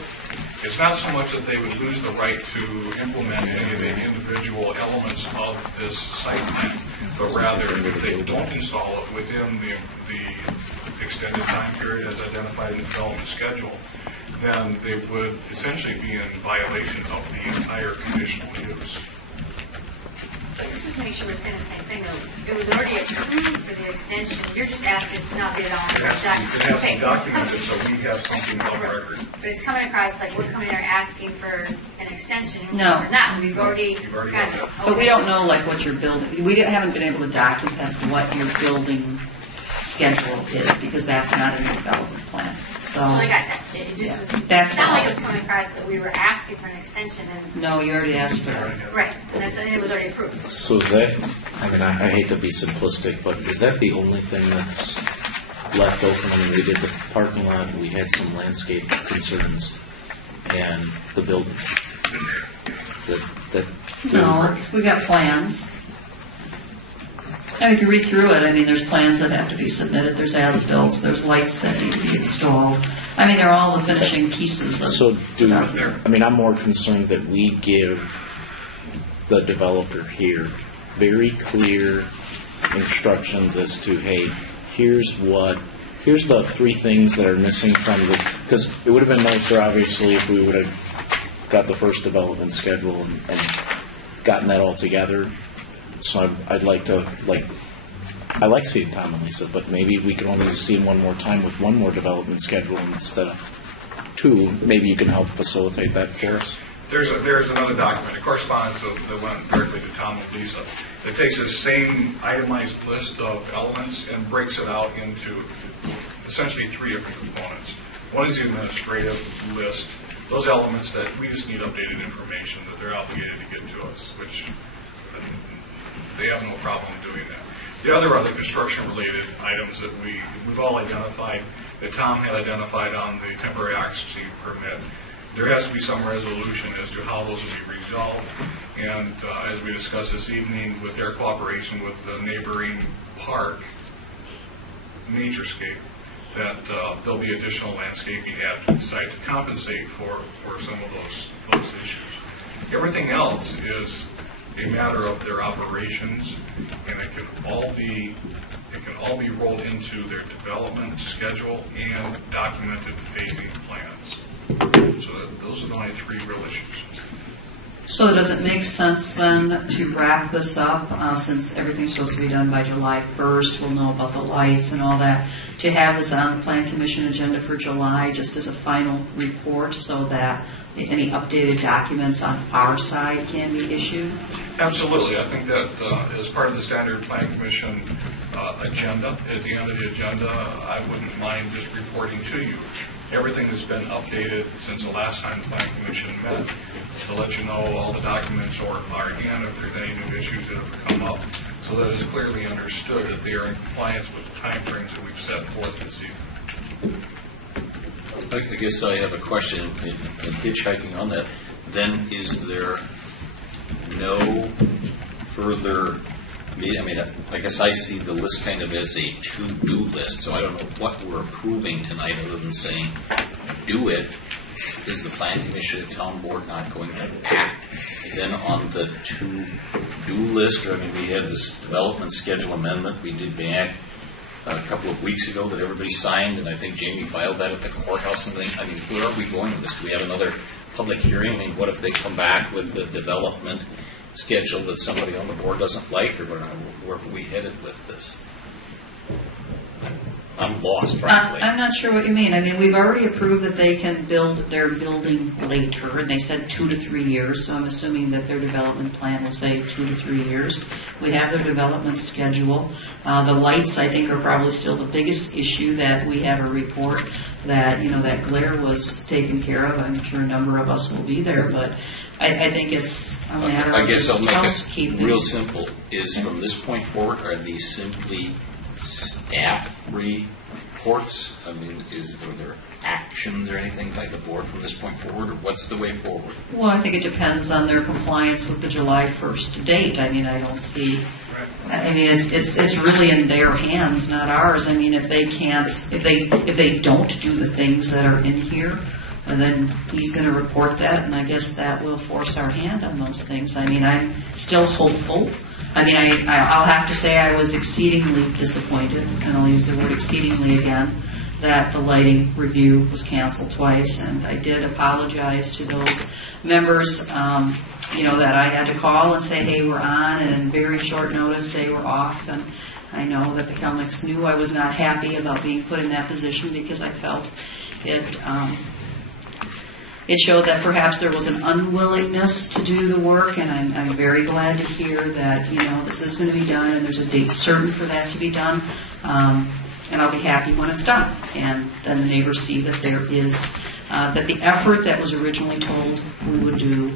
It's not so much that they would lose the right to implement any of the individual elements of this site plan, but rather if they don't install it within the extended time period as identified in the development schedule, then they would essentially be in violation of the entire conditional use. Let's just make sure we're saying the same thing, though. It was already approved for the extension. You're just asking us to not get it on the It has to be Okay. documented so we have something on record. But it's coming across like we're coming there asking for an extension. No. We're not. We've already already got done it. But we don't know like what you're building. We haven't been able to document what your building schedule is because that's not in the development plan. So Well, I got that. It just was, That's it's not like all. it was coming across that we were asking for an extension and, no, you already asked for that. right, and it was already approved. So is that, I mean, I hate to be simplistic, but is that the only thing that's left open? I mean, we did the parking lot, we had some landscape concerns, and the building. That No, we got plans. And if you read through it, I mean, there's plans that have to be submitted, there's as-bills, there's lights that need to be installed. I mean, they're all the finishing pieces of. So I mean, I'm more concerned that we give the developer here very clear instructions as to, hey, here's the three things that are missing from because it would have been nicer, obviously, if we would have got the first development schedule and gotten that all together. So I'd like to, I like seeing Tom and Lisa, but maybe we can only see them one more time with one more development schedule instead of two. Maybe you can help facilitate that for us. There's another document, a correspondence that went directly to Tom and Lisa. It takes the same itemized list of elements and breaks it out into essentially three different components. One is the administrative list, those elements that we just need updated information that they're obligated to get to us, which they have no problem doing that. The other are the construction-related items that we've all identified, that Tom had identified on the temporary occupancy permit. There has to be some resolution as to how those will be resolved. And as we discussed this evening, with their cooperation with the neighboring park, Naturescape, that there'll be additional landscaping added to the site to compensate for some of those issues. Everything else is a matter of their operations, and it can all be rolled into their development schedule and documented phasing plans. So those are the only three real issues. So does it make sense then to wrap this up, since everything's supposed to be done by July 1st, we'll know about the lights and all that, to have this on the Plan Commission agenda for July just as a final report so that any updated documents on our side can be issued? Absolutely. I think that as part of the standard Plan Commission agenda, at the end of the agenda, I wouldn't mind just reporting to you everything that's been updated since the last time the Plan Commission met, to let you know all the documents are in, if there's any new issues that have come up, so that it's clearly understood that they are in compliance with the timeframes that we've set forth this evening. I guess I have a question, and hitchhiking on that. Then is there no further, I mean, I guess I see the list kind of as a to-do list, so I don't know what we're approving tonight other than saying, do it. Is the Plan Commission and Town Board not going to act? Then on the to-do list, or I mean, we had this development schedule amendment we did back a couple of weeks ago that everybody signed, and I think Jamie filed that at the courthouse and things. I mean, where are we going with this? Do we have another public hearing? I mean, what if they come back with the development schedule that somebody on the board doesn't like, or where are we headed with this? I'm lost, frankly. I'm not sure what you mean. I mean, we've already approved that they can build their building later, and they said 2 to 3 years, so I'm assuming that their development plan will say 2 to 3 years. We have their development schedule. The lights, I think, are probably still the biggest issue that we have a report that, that glare was taken care of. I'm sure a number of us will be there, but I think it's a matter I of guess I'll make housekeeping. it real simple. Is from this point forward, are these simply staff reports? I mean, are there actions or anything by the board from this point forward, or what's the way forward? Well, I think it depends on their compliance with the July 1st date. I mean, I don't see. I mean, it's really in their hands, not ours. I mean, if they can't, if they don't do the things that are in here, and then he's going to report that, and I guess that will force our hand on those things. I mean, I'm still hopeful. I mean, I'll have to say I was exceedingly disappointed, and I'll use the word exceedingly again, that the lighting review was canceled twice, and I did apologize to those members, that I had to call and say, hey, we're on, and in very short notice say we're off, and I know that the Kelnicks knew I was not happy about being put in that position because I felt it showed that perhaps there was an unwillingness to do the work, and I'm very glad to hear that, this is going to be done, and there's a date certain for that to be done, and I'll be happy when it's done. And then the neighbors see that there is, that the effort that was originally told we would do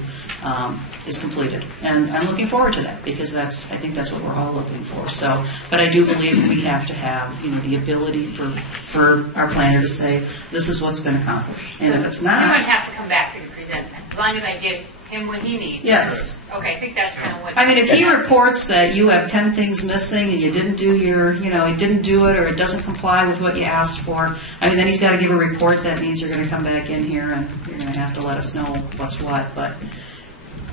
is completed. And I'm looking forward to that, because I think that's what we're all looking for. So, but I do believe we have to have, the ability for our planner to say, this is what's been accomplished. And if it's You not, wouldn't have to come back here to present that, as long as I give him what he needs. yes. Okay, I think that's kind of what. I mean, if he reports that you have 10 things missing and you didn't do he didn't do it, or it doesn't comply with what you asked for, I mean, then he's got to give a report. That means you're going to come back in here and you're going to have to let us know what's what. But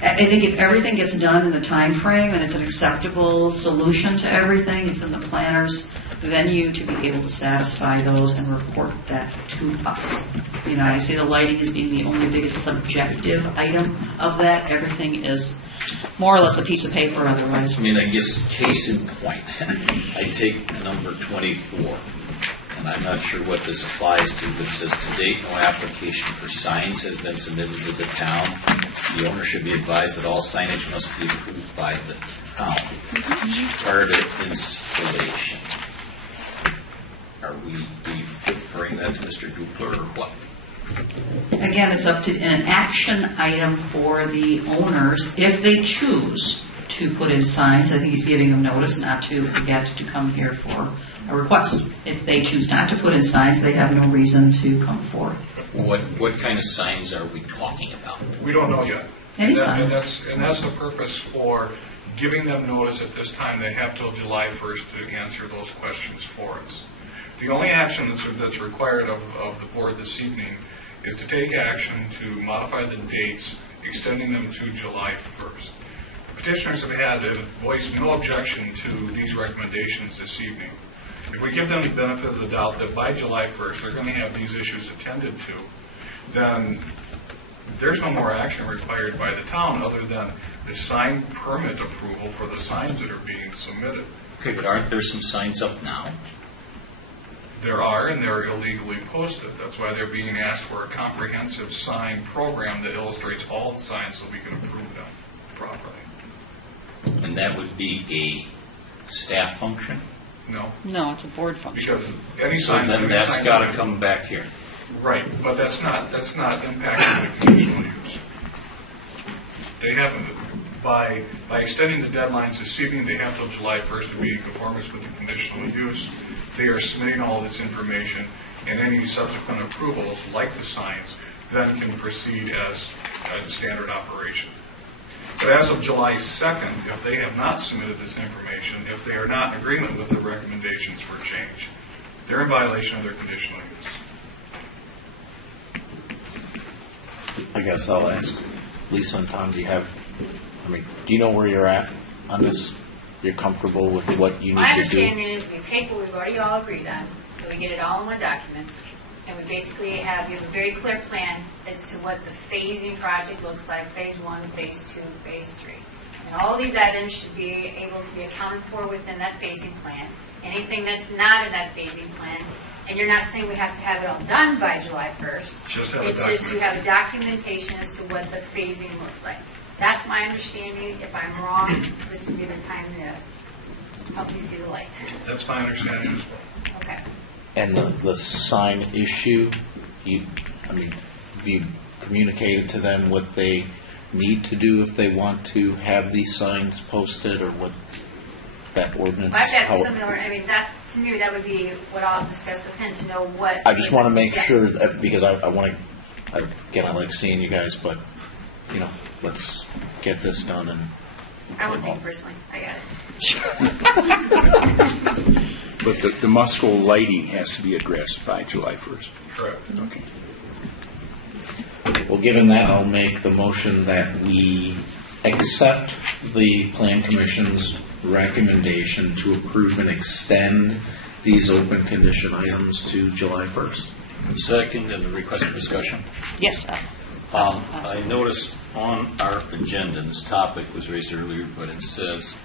I think if everything gets done in the time frame and it's an acceptable solution to everything, it's in the planner's venue to be able to satisfy those and report that to us. I see the lighting as being the only biggest subjective item of that. Everything is more or less a piece of paper otherwise. I mean, I guess case in point, I take number 24, and I'm not sure what this applies to, but it says to date, no application for signs has been submitted to the town. The owner should be advised that all signage must be approved by the town prior to installation. Are we referring that to Mr. Dupler or what? Again, it's up to an action item for the owners if they choose to put in signs. I think he's giving them notice not to forget to come here for a request. If they choose not to put in signs, they have no reason to come forth. What kind of signs are we talking about? We don't know yet. Any And signs. that's the purpose for giving them notice at this time. They have till July 1st to answer those questions for us. The only action that's required of the board this evening is to take action to modify the dates, extending them to July 1st. The petitioners have voiced no objection to these recommendations this evening. If we give them the benefit of the doubt that by July 1st they're going to have these issues attended to, then there's no more action required by the town other than the sign permit approval for the signs that are being submitted. Okay, but aren't there some signs up now? There are, and they're illegally posted. That's why they're being asked for a comprehensive sign program that illustrates all the signs so we can approve them properly. And that would be a staff function? No. No, it's a board function. Because any So sign... then any that's sign got to that- come back here. Right, but that's not impacting the conditional use. They haven't, by extending the deadlines this evening, they have till July 1st to be in conformance with the conditional use. They are submitting all this information, and any subsequent approvals, like the signs, then can proceed as a standard operation. But as of July 2nd, if they have not submitted this information, if they are not in agreement with the recommendations for change, they're in violation of their conditional use. I guess I'll ask Lisa and Tom, do you know where you're at on this? You're comfortable with what you My need to do? understanding is we take what we've already all agreed on, so we get it all in one document, and we basically have a very clear plan as to what the phasing project looks like, phase 1, phase 2, phase 3. And all these items should be able to be accounted for within that phasing plan. anything that's not in that phasing plan, and you're not saying we have to have it all done by July 1st. Just have a It's just you document. have a documentation as to what the phasing looks like. That's my understanding. If I'm wrong, this would be the time to help me see the light. That's my understanding as well. Okay. And the sign issue, have you communicated to them what they need to do if they want to have these signs posted, or what that ordinance? I've got how- similar, I mean, that's, to me, that would be what I'll discuss with him to know what. I just want to make Yeah. sure that, because I want to, again, I like seeing you guys, but, let's get this done and. I won't take it personally. I got it. But the Musco lighting has to be addressed by July 1st. Correct. Okay. Well, given that, I'll make the motion that we accept the Plan Commission's recommendation to approve and extend these open condition items to July 1st. Second, and the request for discussion. Yes. I noticed on our agenda, and this topic was raised earlier, but it says,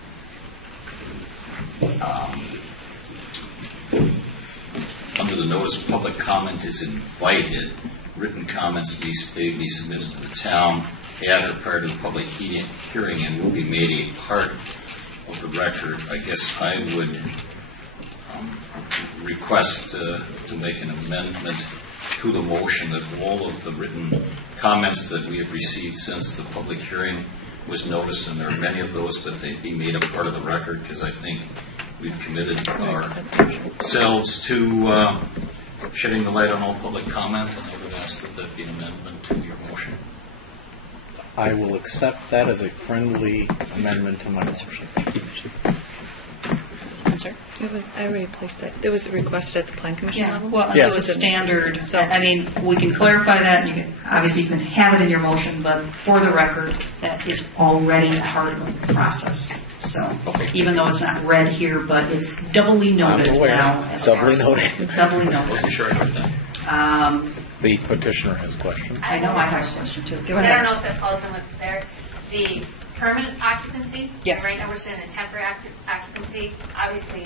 under the notice, public comment is invited. Written comments may be submitted to the town at or prior to the public hearing and will be made a part of the record. I guess I would request to make an amendment to the motion that all of the written comments that we have received since the public hearing was noticed, and there are many of those, but they be made a part of the record, because I think we've committed ourselves to shedding the light on all public comment, and I would ask that that be an amendment to your motion. I will accept that as a friendly amendment to my motion. I already placed that. It was requested at the Plan Commission level? Well, Yeah. it was a standard, I mean, we can clarify that, and obviously you can have it in your motion, but for the record, that is already a part of the process. So, even though it's not read here, but it's doubly noted I'm aware. now. as Doubly far as- noted. Doubly noted. Wasn't sure I heard that. The petitioner has a question. I know I have a question too. Go I ahead. don't know if that falls in with there. The permanent occupancy. Yes. Right now we're saying a temporary occupancy. Obviously,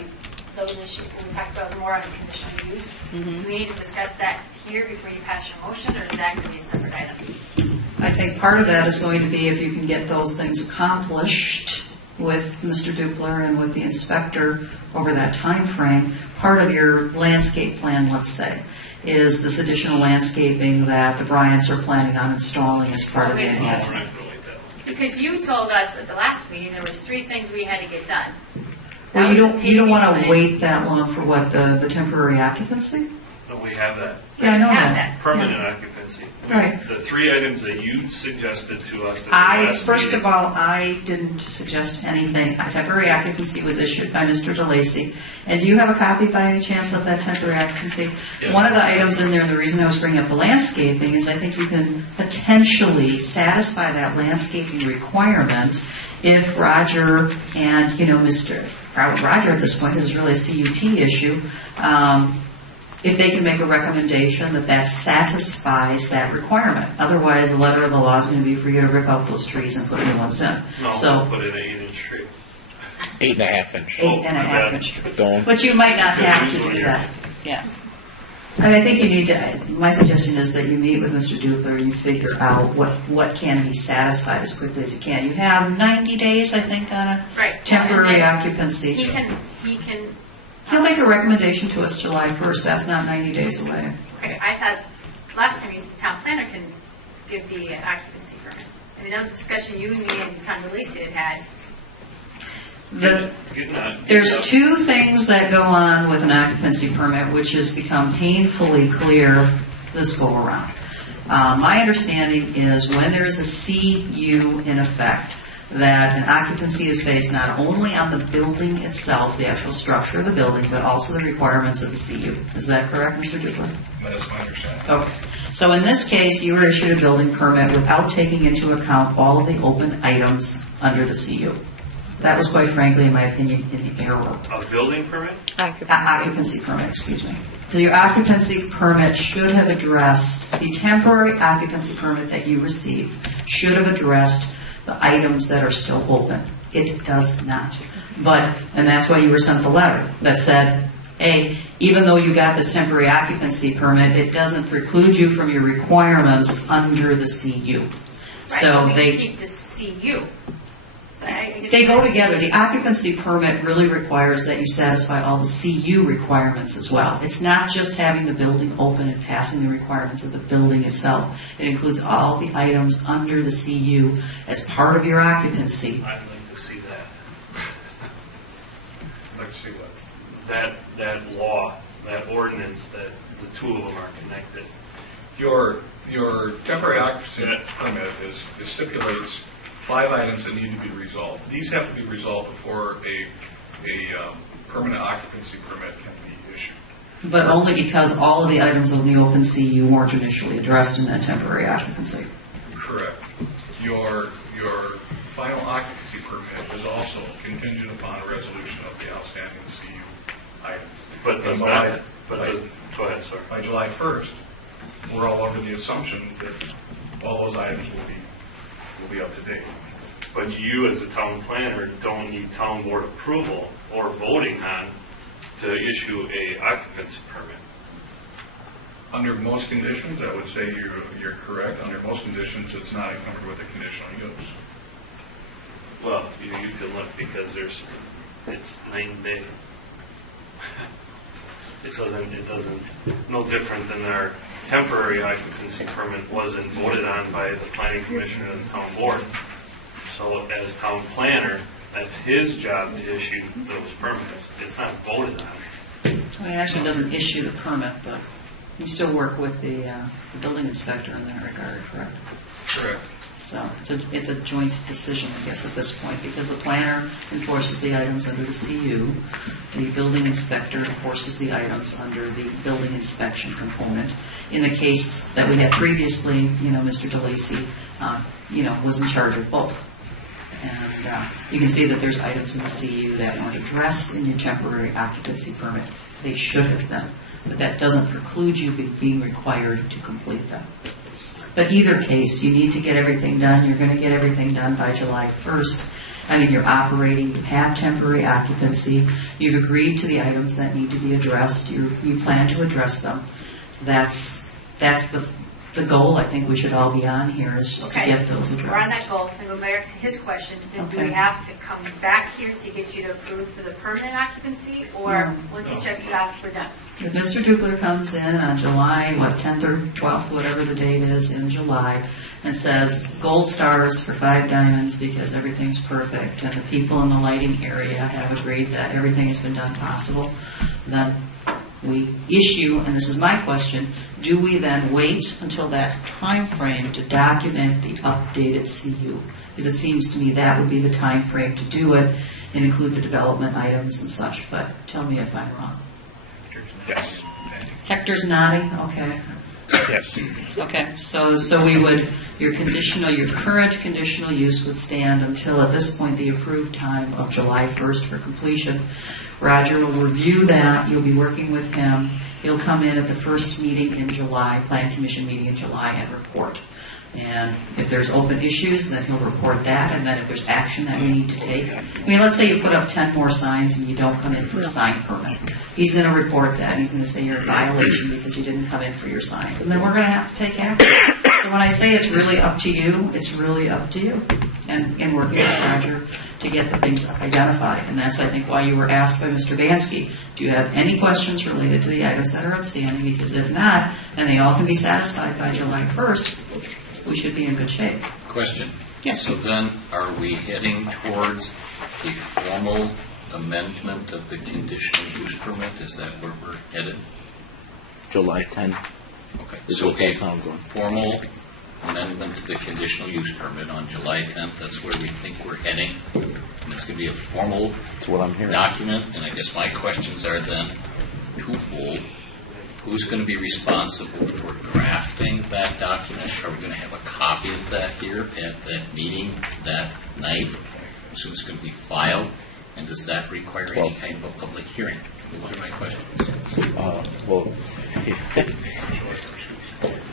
those issues we talked about more on the conditional use. Mhm. Do we need to discuss that here before you pass your motion, or is that going to be a separate item? I think part of that is going to be if you can get those things accomplished with Mr. Dupler and with the inspector over that time frame. Part of your landscape plan, let's say, is this additional landscaping that the Bryants are planning on installing as part of the enhancement. Because you told us at the last meeting there was 3 things we had to get done. Well, That you was don't the want paving to wait that long for what, the temporary occupancy? No, we have that. Yeah, I know have that. Permanent occupancy. Right. The 3 items that you suggested to us at the I, last first meeting. of all, I didn't suggest anything. A temporary occupancy was issued by Mr. DeLacy. And do you have a copy by any chance of that temporary occupancy? Yeah. One of the items in there, and the reason I was bringing up the landscaping, is I think you can potentially satisfy that landscaping requirement if Roger and, Roger at this point is really a CUP issue, if they can make a recommendation that satisfies that requirement. Otherwise, the letter of the law is going to be for you to rip out those trees and put new ones in. No, So, we'll put in an 8-inch tree. 8.5 inch. 8.5 inch tree. Don't. But you might not have to do that. Yeah. I mean, I think you need to, my suggestion is that you meet with Mr. Dupler and you figure out what can be satisfied as quickly as you can. You have 90 days, I think, on a Right. temporary And then occupancy. He can, He'll make a recommendation to us July 1st. That's not 90 days away. I thought last time the town planner can give the occupancy permit. I mean, that was a discussion you and me and Tom DeLacy had. There's 2 things that go on with an occupancy permit, which has become painfully clear this go around. My understanding is when there is a CU in effect, that an occupancy is based not only on the building itself, the actual structure of the building, but also the requirements of the CU. Is that correct, Mr. Dupler? That's my understanding. Okay. So in this case, you were issued a building permit without taking into account all of the open items under the CU. That was, quite frankly, in my opinion, in error. A building permit? Occupancy permit, excuse me. So your occupancy permit should have addressed, the temporary occupancy permit that you received should have addressed the items that are still open. It does not. But, and that's why you were sent the letter that said, hey, even though you got this temporary occupancy permit, it doesn't preclude you from your requirements under the CU. Right, So we they keep the CU. So I guess They go together. The occupancy permit really requires that you satisfy all the CU requirements as well. It's not just having the building open and passing the requirements of the building itself. It includes all the items under the CU as part of your occupancy. I'd like to see that. I'd like to see what? That law, that ordinance, that the two of them are connected. Your temporary occupancy permit stipulates 5 items that need to be resolved. These have to be resolved before a permanent occupancy permit can be issued. But only because all of the items on the open CU weren't initially addressed in that temporary occupancy. Correct. Your final occupancy permit is also contingent upon a resolution of the outstanding CU items. But does by, not, but by, the, go ahead, sorry. by July 1st, we're all over the assumption that all those items will be up to date. But you as a town planner don't need town board approval or voting on to issue a occupancy permit. Under most conditions, I would say you're correct. Under most conditions, it's not encumbered with a conditional use. Well, you can look because it's 9 days. It doesn't, no different than our temporary occupancy permit wasn't voted on by the planning commission or the town board. So as town planner, that's his job to issue those permits. It's not voted on. Well, he actually doesn't issue the permit, but you still work with the building inspector in that regard, correct? Correct. So it's a joint decision, I guess, at this point, because the planner enforces the items under the CU, the building inspector enforces the items under the building inspection component. In the case that we had previously, Mr. DeLacy, was in charge of both. And you can see that there's items in the CU that weren't addressed in your temporary occupancy permit. They should have been, but that doesn't preclude you being required to complete them. But either case, you need to get everything done. You're going to get everything done by July 1st. I mean, you're operating, you have temporary occupancy. You've agreed to the items that need to be addressed. You plan to address them. That's the goal I think we should all be on here, is just to get those addressed. We're on that goal, and go back to his question. Then do we have to come back here to get you to approve for the permanent occupancy, or once he checks it off, we're done? If Mr. Dukler comes in on July, 10th or 12th, whatever the date is in July, and says gold stars for 5 diamonds because everything's perfect, and the people in the lighting area have agreed that everything has been done possible, then we issue, and this is my question, do we then wait until that time frame to document the updated CU? Because it seems to me that would be the time frame to do it and include the development items and such, but tell me if I'm wrong. Yes. Hector's nodding, okay. Yes. Okay, so we would, your current conditional use would stand until at this point the approved time of July 1st for completion. Roger will review that, you'll be working with him, he'll come in at the first meeting in July, Plan Commission meeting in July, and report. And if there's open issues, then he'll report that, and then if there's action that we need to take. I mean, let's say you put up 10 more signs and you don't come in for a sign permit. He's going to report that. He's going to say you're in violation because you didn't come in for your signs. And then we're going to have to take action. So when I say it's really up to you, it's really up to you. And working with Roger to get the things identified. And that's, I think, why you were asked by Mr. Bansky, do you have any questions related to the items that are outstanding? Because if not, and they all can be satisfied by July 1st, we should be in good shape. Question. Yes. So then, are we heading towards a formal amendment of the conditional use permit? Is that where we're headed? July 10th. Okay. Is So what that a sounds like. formal amendment to the conditional use permit on July 10th, that's where we think we're heading. And it's going to be a formal That's what I'm hearing. document. And I guess my questions are then twofold. Who's going to be responsible for drafting that document? Are we going to have a copy of that here at that meeting that night? So it's going to be filed, and does that require any kind of a public hearing? Those are my questions. Well,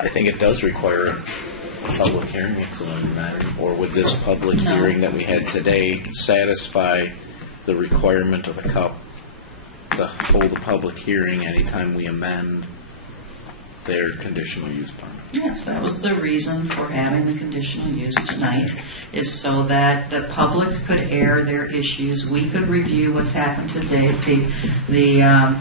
I think it does require public hearing, what's the matter? Or would this public No. hearing that we had today satisfy the requirement of the CUP to hold a public hearing anytime we amend their conditional use permit? Yes, that was the reason for having the conditional use tonight, is so that the public could air their issues. We could review what's happened to date. The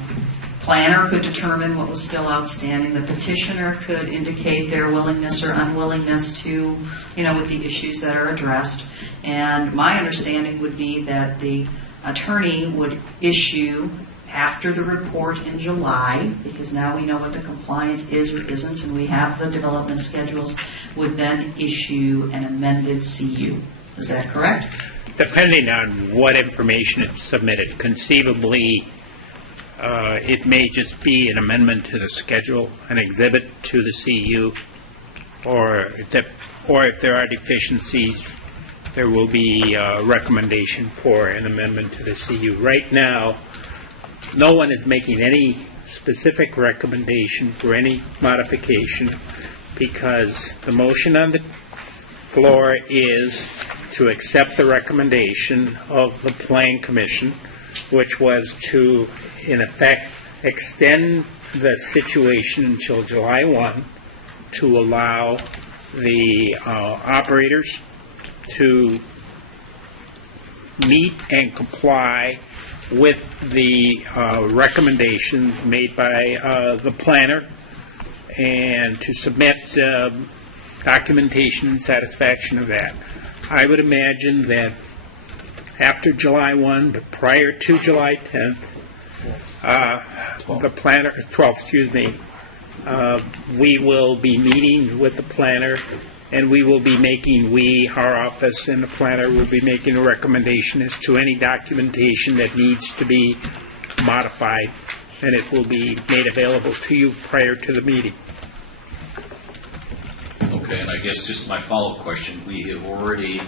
planner could determine what was still outstanding. The petitioner could indicate their willingness or unwillingness to, with the issues that are addressed. And my understanding would be that the attorney would issue after the report in July, because now we know what the compliance is or isn't, and we have the development schedules, would then issue an amended CU. Is that correct? Depending on what information is submitted, conceivably, it may just be an amendment to the schedule, an exhibit to the CU, or if there are deficiencies, there will be a recommendation for an amendment to the CU. Right now, no one is making any specific recommendation for any modification, because the motion on the floor is to accept the recommendation of the Plan Commission, which was to, in effect, extend the situation until July 1 to allow the operators to meet and comply with the recommendations made by the planner, and to submit documentation in satisfaction of that. I would imagine that after July 1, but prior to July 10th, the planner, 12th, excuse me, we will be meeting with the planner, and we will be making, our office and the planner will be making a recommendation as to any documentation that needs to be modified, and it will be made available to you prior to the meeting. Okay, and I guess just my follow-up question, we have already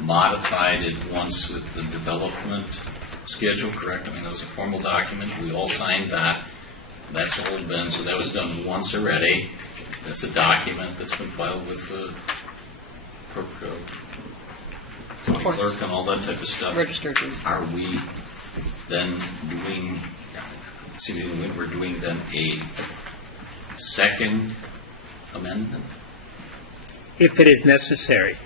modified it once with the development schedule, correct? I mean, that was a formal document, we all signed that, that's all been, so that was done once already. That's a document that's been filed with the county clerk and all that type of stuff. Registered. Are we then doing, we're doing then a second amendment? If it is necessary.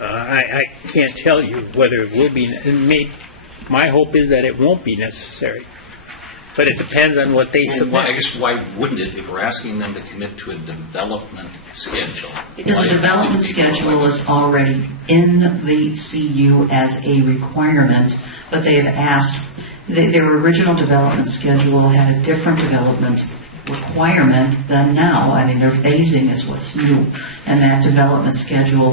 I can't tell you whether it will be. My hope is that it won't be necessary. But it depends on what they submit. I guess why wouldn't it, if we're asking them to commit to a development schedule? Because the development schedule is already in the CU as a requirement, but they have asked, their original development schedule had a different development requirement than now. I mean, their phasing is what's new, and that development schedule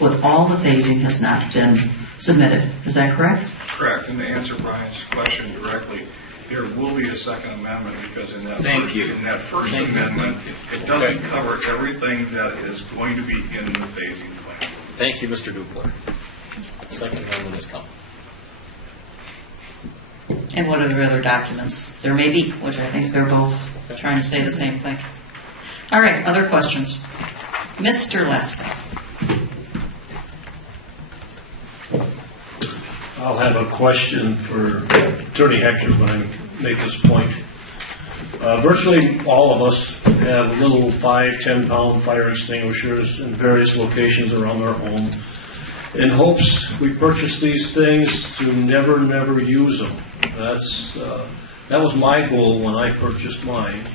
with all the phasing has not been submitted. Is that correct? Correct. And to answer Brian's question directly, there will be a second amendment, because in that first amendment, it doesn't cover everything that is going to be in the phasing plan. Thank you, Mr. Dupler. Second amendment is coming. And what are the other documents? There may be, which I think they're both trying to say the same thing. All right, other questions? Mr. Lesko. I'll have a question for Attorney Hector when I make this point. Virtually all of us have little 5-10 pound fire extinguishers in various locations around our home, in hopes we purchase these things to never use them. That was my goal when I purchased mine.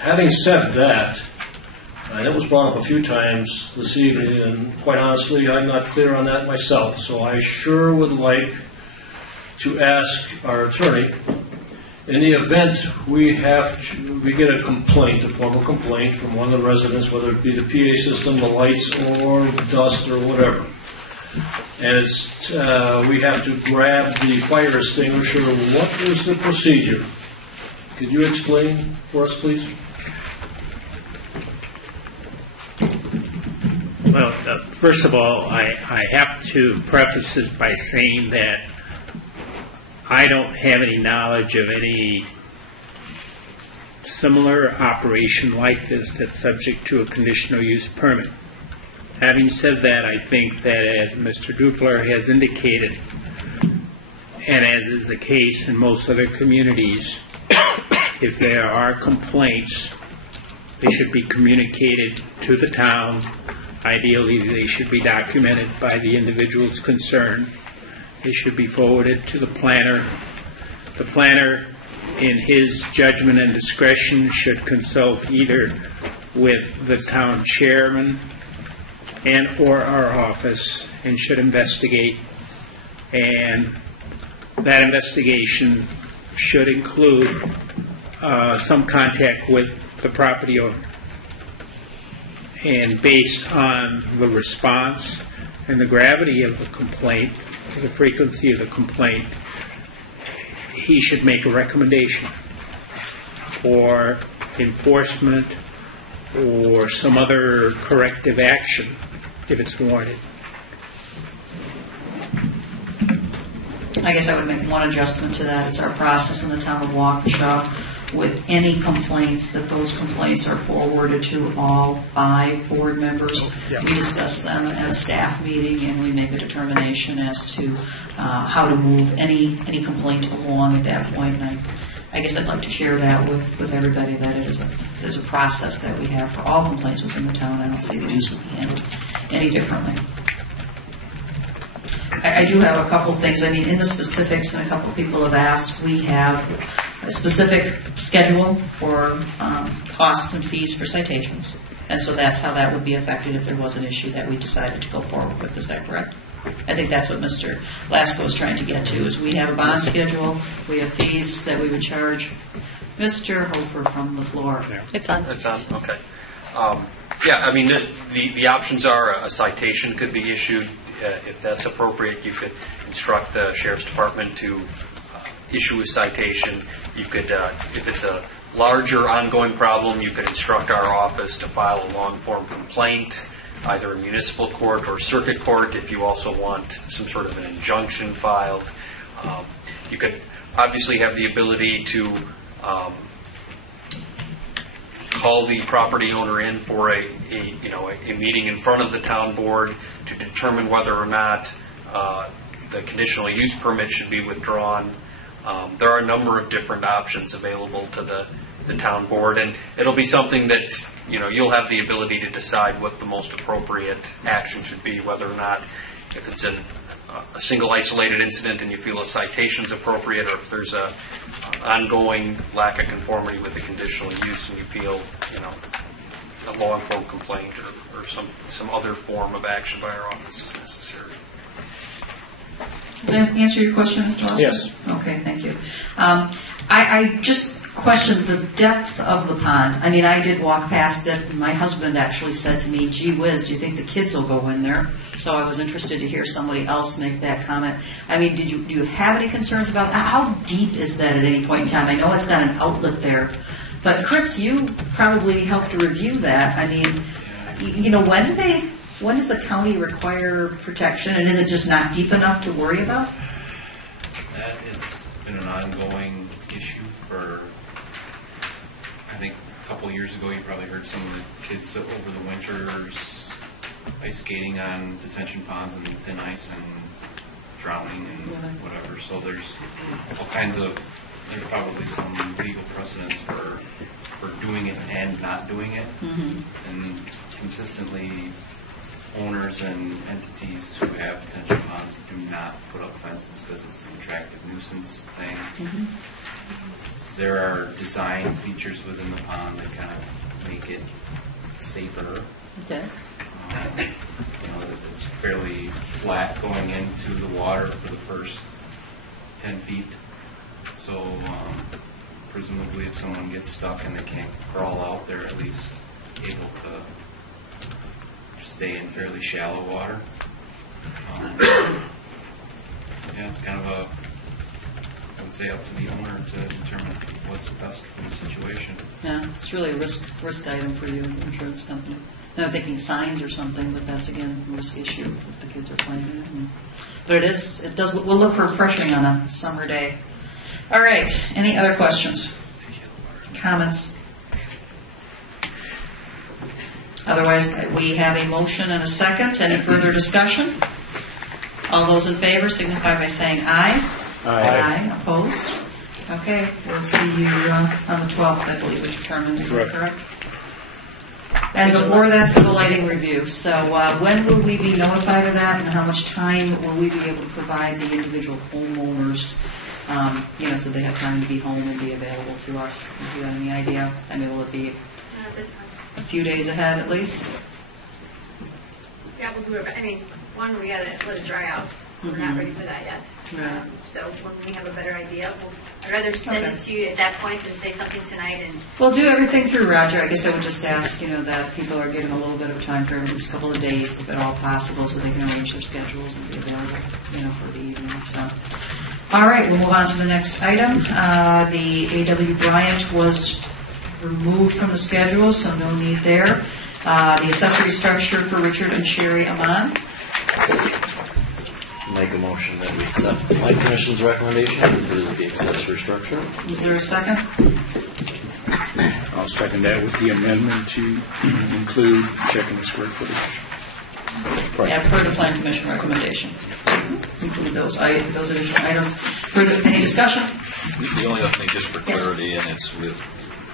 Having said that, and it was brought up a few times this evening, and quite honestly, I'm not clear on that myself, so I sure would like to ask our attorney, in the event we get a complaint, a formal complaint from one of the residents, whether it be the PA system, the lights, or dust, or whatever, and we have to grab the fire extinguisher, what is the procedure? Could you explain for us, please? Well, first of all, I have to preface this by saying that I don't have any knowledge of any similar operation like this that's subject to a conditional use permit. Having said that, I think that as Mr. Dupler has indicated, and as is the case in most other communities, if there are complaints, they should be communicated to the town. Ideally, they should be documented by the individuals concerned. They should be forwarded to the planner. The planner, in his judgment and discretion, should consult either with the town chairman and or our office and should investigate. And that investigation should include some contact with the property owner. And based on the response and the gravity of the complaint, the frequency of the complaint, he should make a recommendation for enforcement or some other corrective action if it's warranted. I guess I would make one adjustment to that. It's our process in the town of Waukesha with any complaints, that those complaints are forwarded to all 5 board members. We discuss them at a staff meeting and we make a determination as to how to move any complaint along at that point. And I guess I'd like to share that with everybody, that it is a process that we have for all complaints within the town. I don't see the news will be handled any differently. I do have a couple things. I mean, in the specifics, and a couple people have asked, we have a specific schedule for costs and fees for citations. And so that's how that would be affected if there was an issue that we decided to go forward with. Is that correct? I think that's what Mr. Lasko is trying to get to, is we have a bond schedule, we have fees that we would charge. Mr. Hofer from the floor. It's on. It's on, okay. Yeah, I mean, the options are a citation could be issued. If that's appropriate, you could instruct the Sheriff's Department to issue a citation. You could, if it's a larger ongoing problem, you could instruct our office to file a long-form complaint, either in municipal court or circuit court, if you also want some sort of an injunction filed. You could obviously have the ability to call the property owner in for a meeting in front of the town board to determine whether or not the conditional use permit should be withdrawn. There are a number of different options available to the town board, and it'll be something that you'll have the ability to decide what the most appropriate action should be, whether or not, if it's a single isolated incident and you feel a citation is appropriate, or if there's a ongoing lack of conformity with the conditional use and you feel a long form complaint or some other form of action by our office is necessary. Does that answer your question, Mr. Austin? Yes. Okay, thank you. I just questioned the depth of the pond. I mean, I did walk past it, and my husband actually said to me, gee whiz, do you think the kids will go in there? So I was interested to hear somebody else make that comment. I mean, do you have any concerns about how deep is that at any point in time? I know it's got an outlet there, but Chris, you probably helped to review that. I mean, when does the county require protection, and is it just not deep enough to worry about? That has been an ongoing issue for, I think, a couple years ago. You probably heard some of the kids over the winters ice skating on detention ponds and thin ice and drowning and whatever. So there's all kinds of, there's probably some legal precedents for doing it and not doing it. Mm-hmm. And consistently, owners and entities who have detention ponds do not put up fences because it's an attractive nuisance thing. Mm-hmm. There are design features within the pond that kind of make it safer. Okay. It's fairly flat going into the water for the first 10 feet. So presumably if someone gets stuck and they can't crawl out, they're at least able to stay in fairly shallow water. It's kind of I would say up to the owner to determine what's best for the situation. Yeah, it's really a risk item for you, insurance company. I'm thinking signs or something, but that's again a risk issue if the kids are playing in it. But it does. We'll look refreshing on a summer day. All right. Any other questions? Comments? Otherwise, we have a motion and a second. Any further discussion? All those in favor signify by saying aye. Aye. Opposed? Okay, we'll see you on the 12th, I believe, is determined. Is that correct? And before that, for the lighting review. So when will we be notified of that, and how much time will we be able to provide the individual homeowners, so they have time to be home and be available to us? Do you have any idea? I mean, will it be a few days ahead at least? Yeah, we'll do it. I mean, one, we gotta let it dry out. We're not ready for that yet. Right. So when we have a better idea, I'd rather send it to you at that point than say something tonight and We'll do everything through Roger. I guess I would just ask, that people are given a little bit of time for at least a couple of days, if at all possible, so they can arrange their schedules and be available, for the evening. So, all right, we'll move on to the next item. The A.W. Bryant was removed from the schedule, so no need there. The accessory structure for Richard and Sherry Amon. Make a motion that we accept the Light Commission's recommendation to approve the accessory structure. Is there a second? I'll second that with the amendment to include checking the square footage. Yeah, per the Plan Commission recommendation. Include those additional items. Further, any discussion? The only other thing, just for clarity, and it's with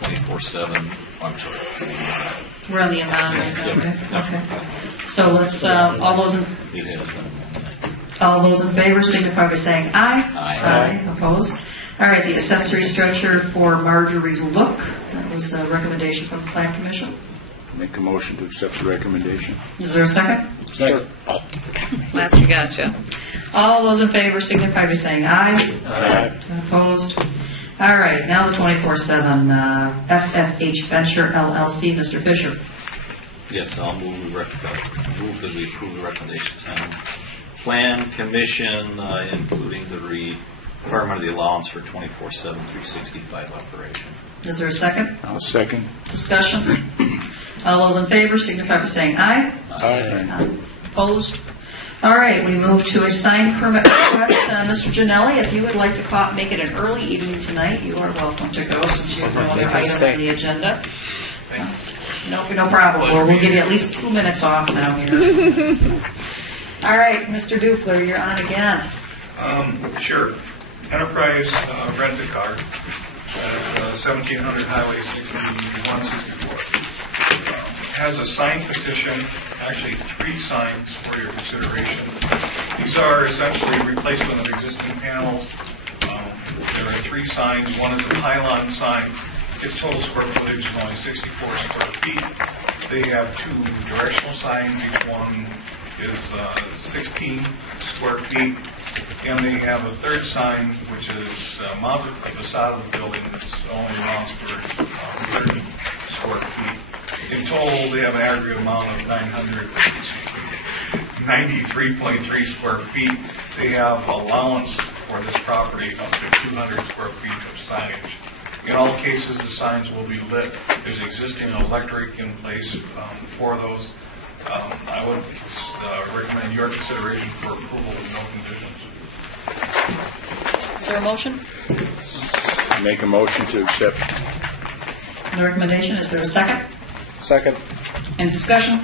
24/7, I'm sorry. We're on the amount right now, Yep. okay? So let's, all those in favor signify by saying aye. Aye. Opposed? All right, the accessory structure for Marjorie's Look. That was a recommendation from the Plan Commission. Make a motion to accept the recommendation. Is there a second? Second. Last we got you. All those in favor signify by saying aye. Aye. Opposed? All right, now the 24/7 FFH Venture LLC, Mr. Fisher. Yes, I'll move that we approve the recommendations on Plan Commission, including the requirement of the allowance for 24/7, 365 operation. Is there a second? I'll second. Discussion? All those in favor signify by saying aye. Aye. Opposed? All right, we move to a sign permit request. Mr. Janelli, if you would like to make it an early evening tonight, you are welcome to go since you have no other item on the agenda. Thanks. No problem. We'll give you at least 2 minutes off now here. All right, Mr. Dupler, you're on again. Sure. Enterprise Rent-A-Car at 1700 Highway 6164 has a signed petition, actually 3 signs for your consideration. These are essentially replacement of existing panels. There are 3 signs. One is a pylon sign. Its total square footage is only 64 square feet. They have 2 directional signs. Each one is 16 square feet. And they have a 3rd sign, which is mounted to the facade of the building. It's only amounts for 30 square feet. In total, they have an aggregate amount of 93.3 square feet. They have allowance for this property up to 200 square feet of signage. In all cases, the signs will be lit. There's existing electric in place for those. I would recommend your consideration for approval with no conditions. Is there a motion? Make a motion to accept. The recommendation, is there a second? Second. Any discussion?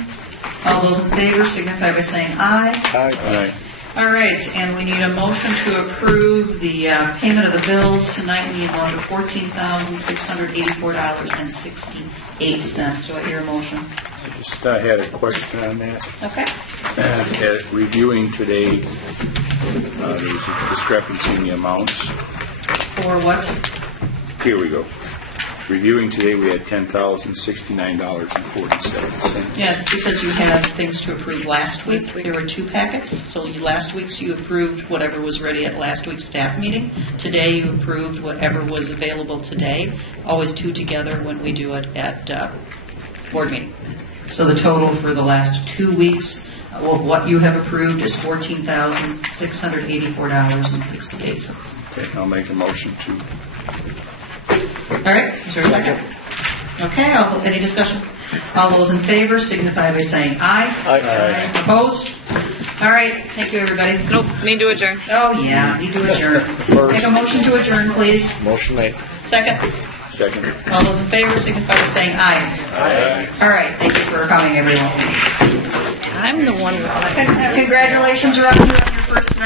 All those in favor signify by saying aye. Aye. All right, and we need a motion to approve the payment of the bills tonight in the amount of $14,684.68. Do I hear a motion? I just had a question on that. Okay. Reviewing today, there's a discrepancy in the amounts. For what? Here we go. Reviewing today, we had $10,069.47. Yeah, it's because you had things to approve last week. There were 2 packets. So last week's you approved whatever was ready at last week's staff meeting. Today you approved whatever was available today. Always 2 together when we do it at board meeting. So the total for the last 2 weeks of what you have approved is $14,684.68. Okay, I'll make a motion to. All right, is there a second? Okay, any discussion? All those in favor signify by saying aye. Aye. Opposed? All right, thank you, everybody. Nope, need to adjourn. Oh, yeah, need to adjourn. Make a motion to adjourn, please. Motion made. Second. Second. All those in favor signify by saying aye. Aye. All right, thank you for coming, everyone. I'm the one with. Congratulations, Ron, you're on your first night.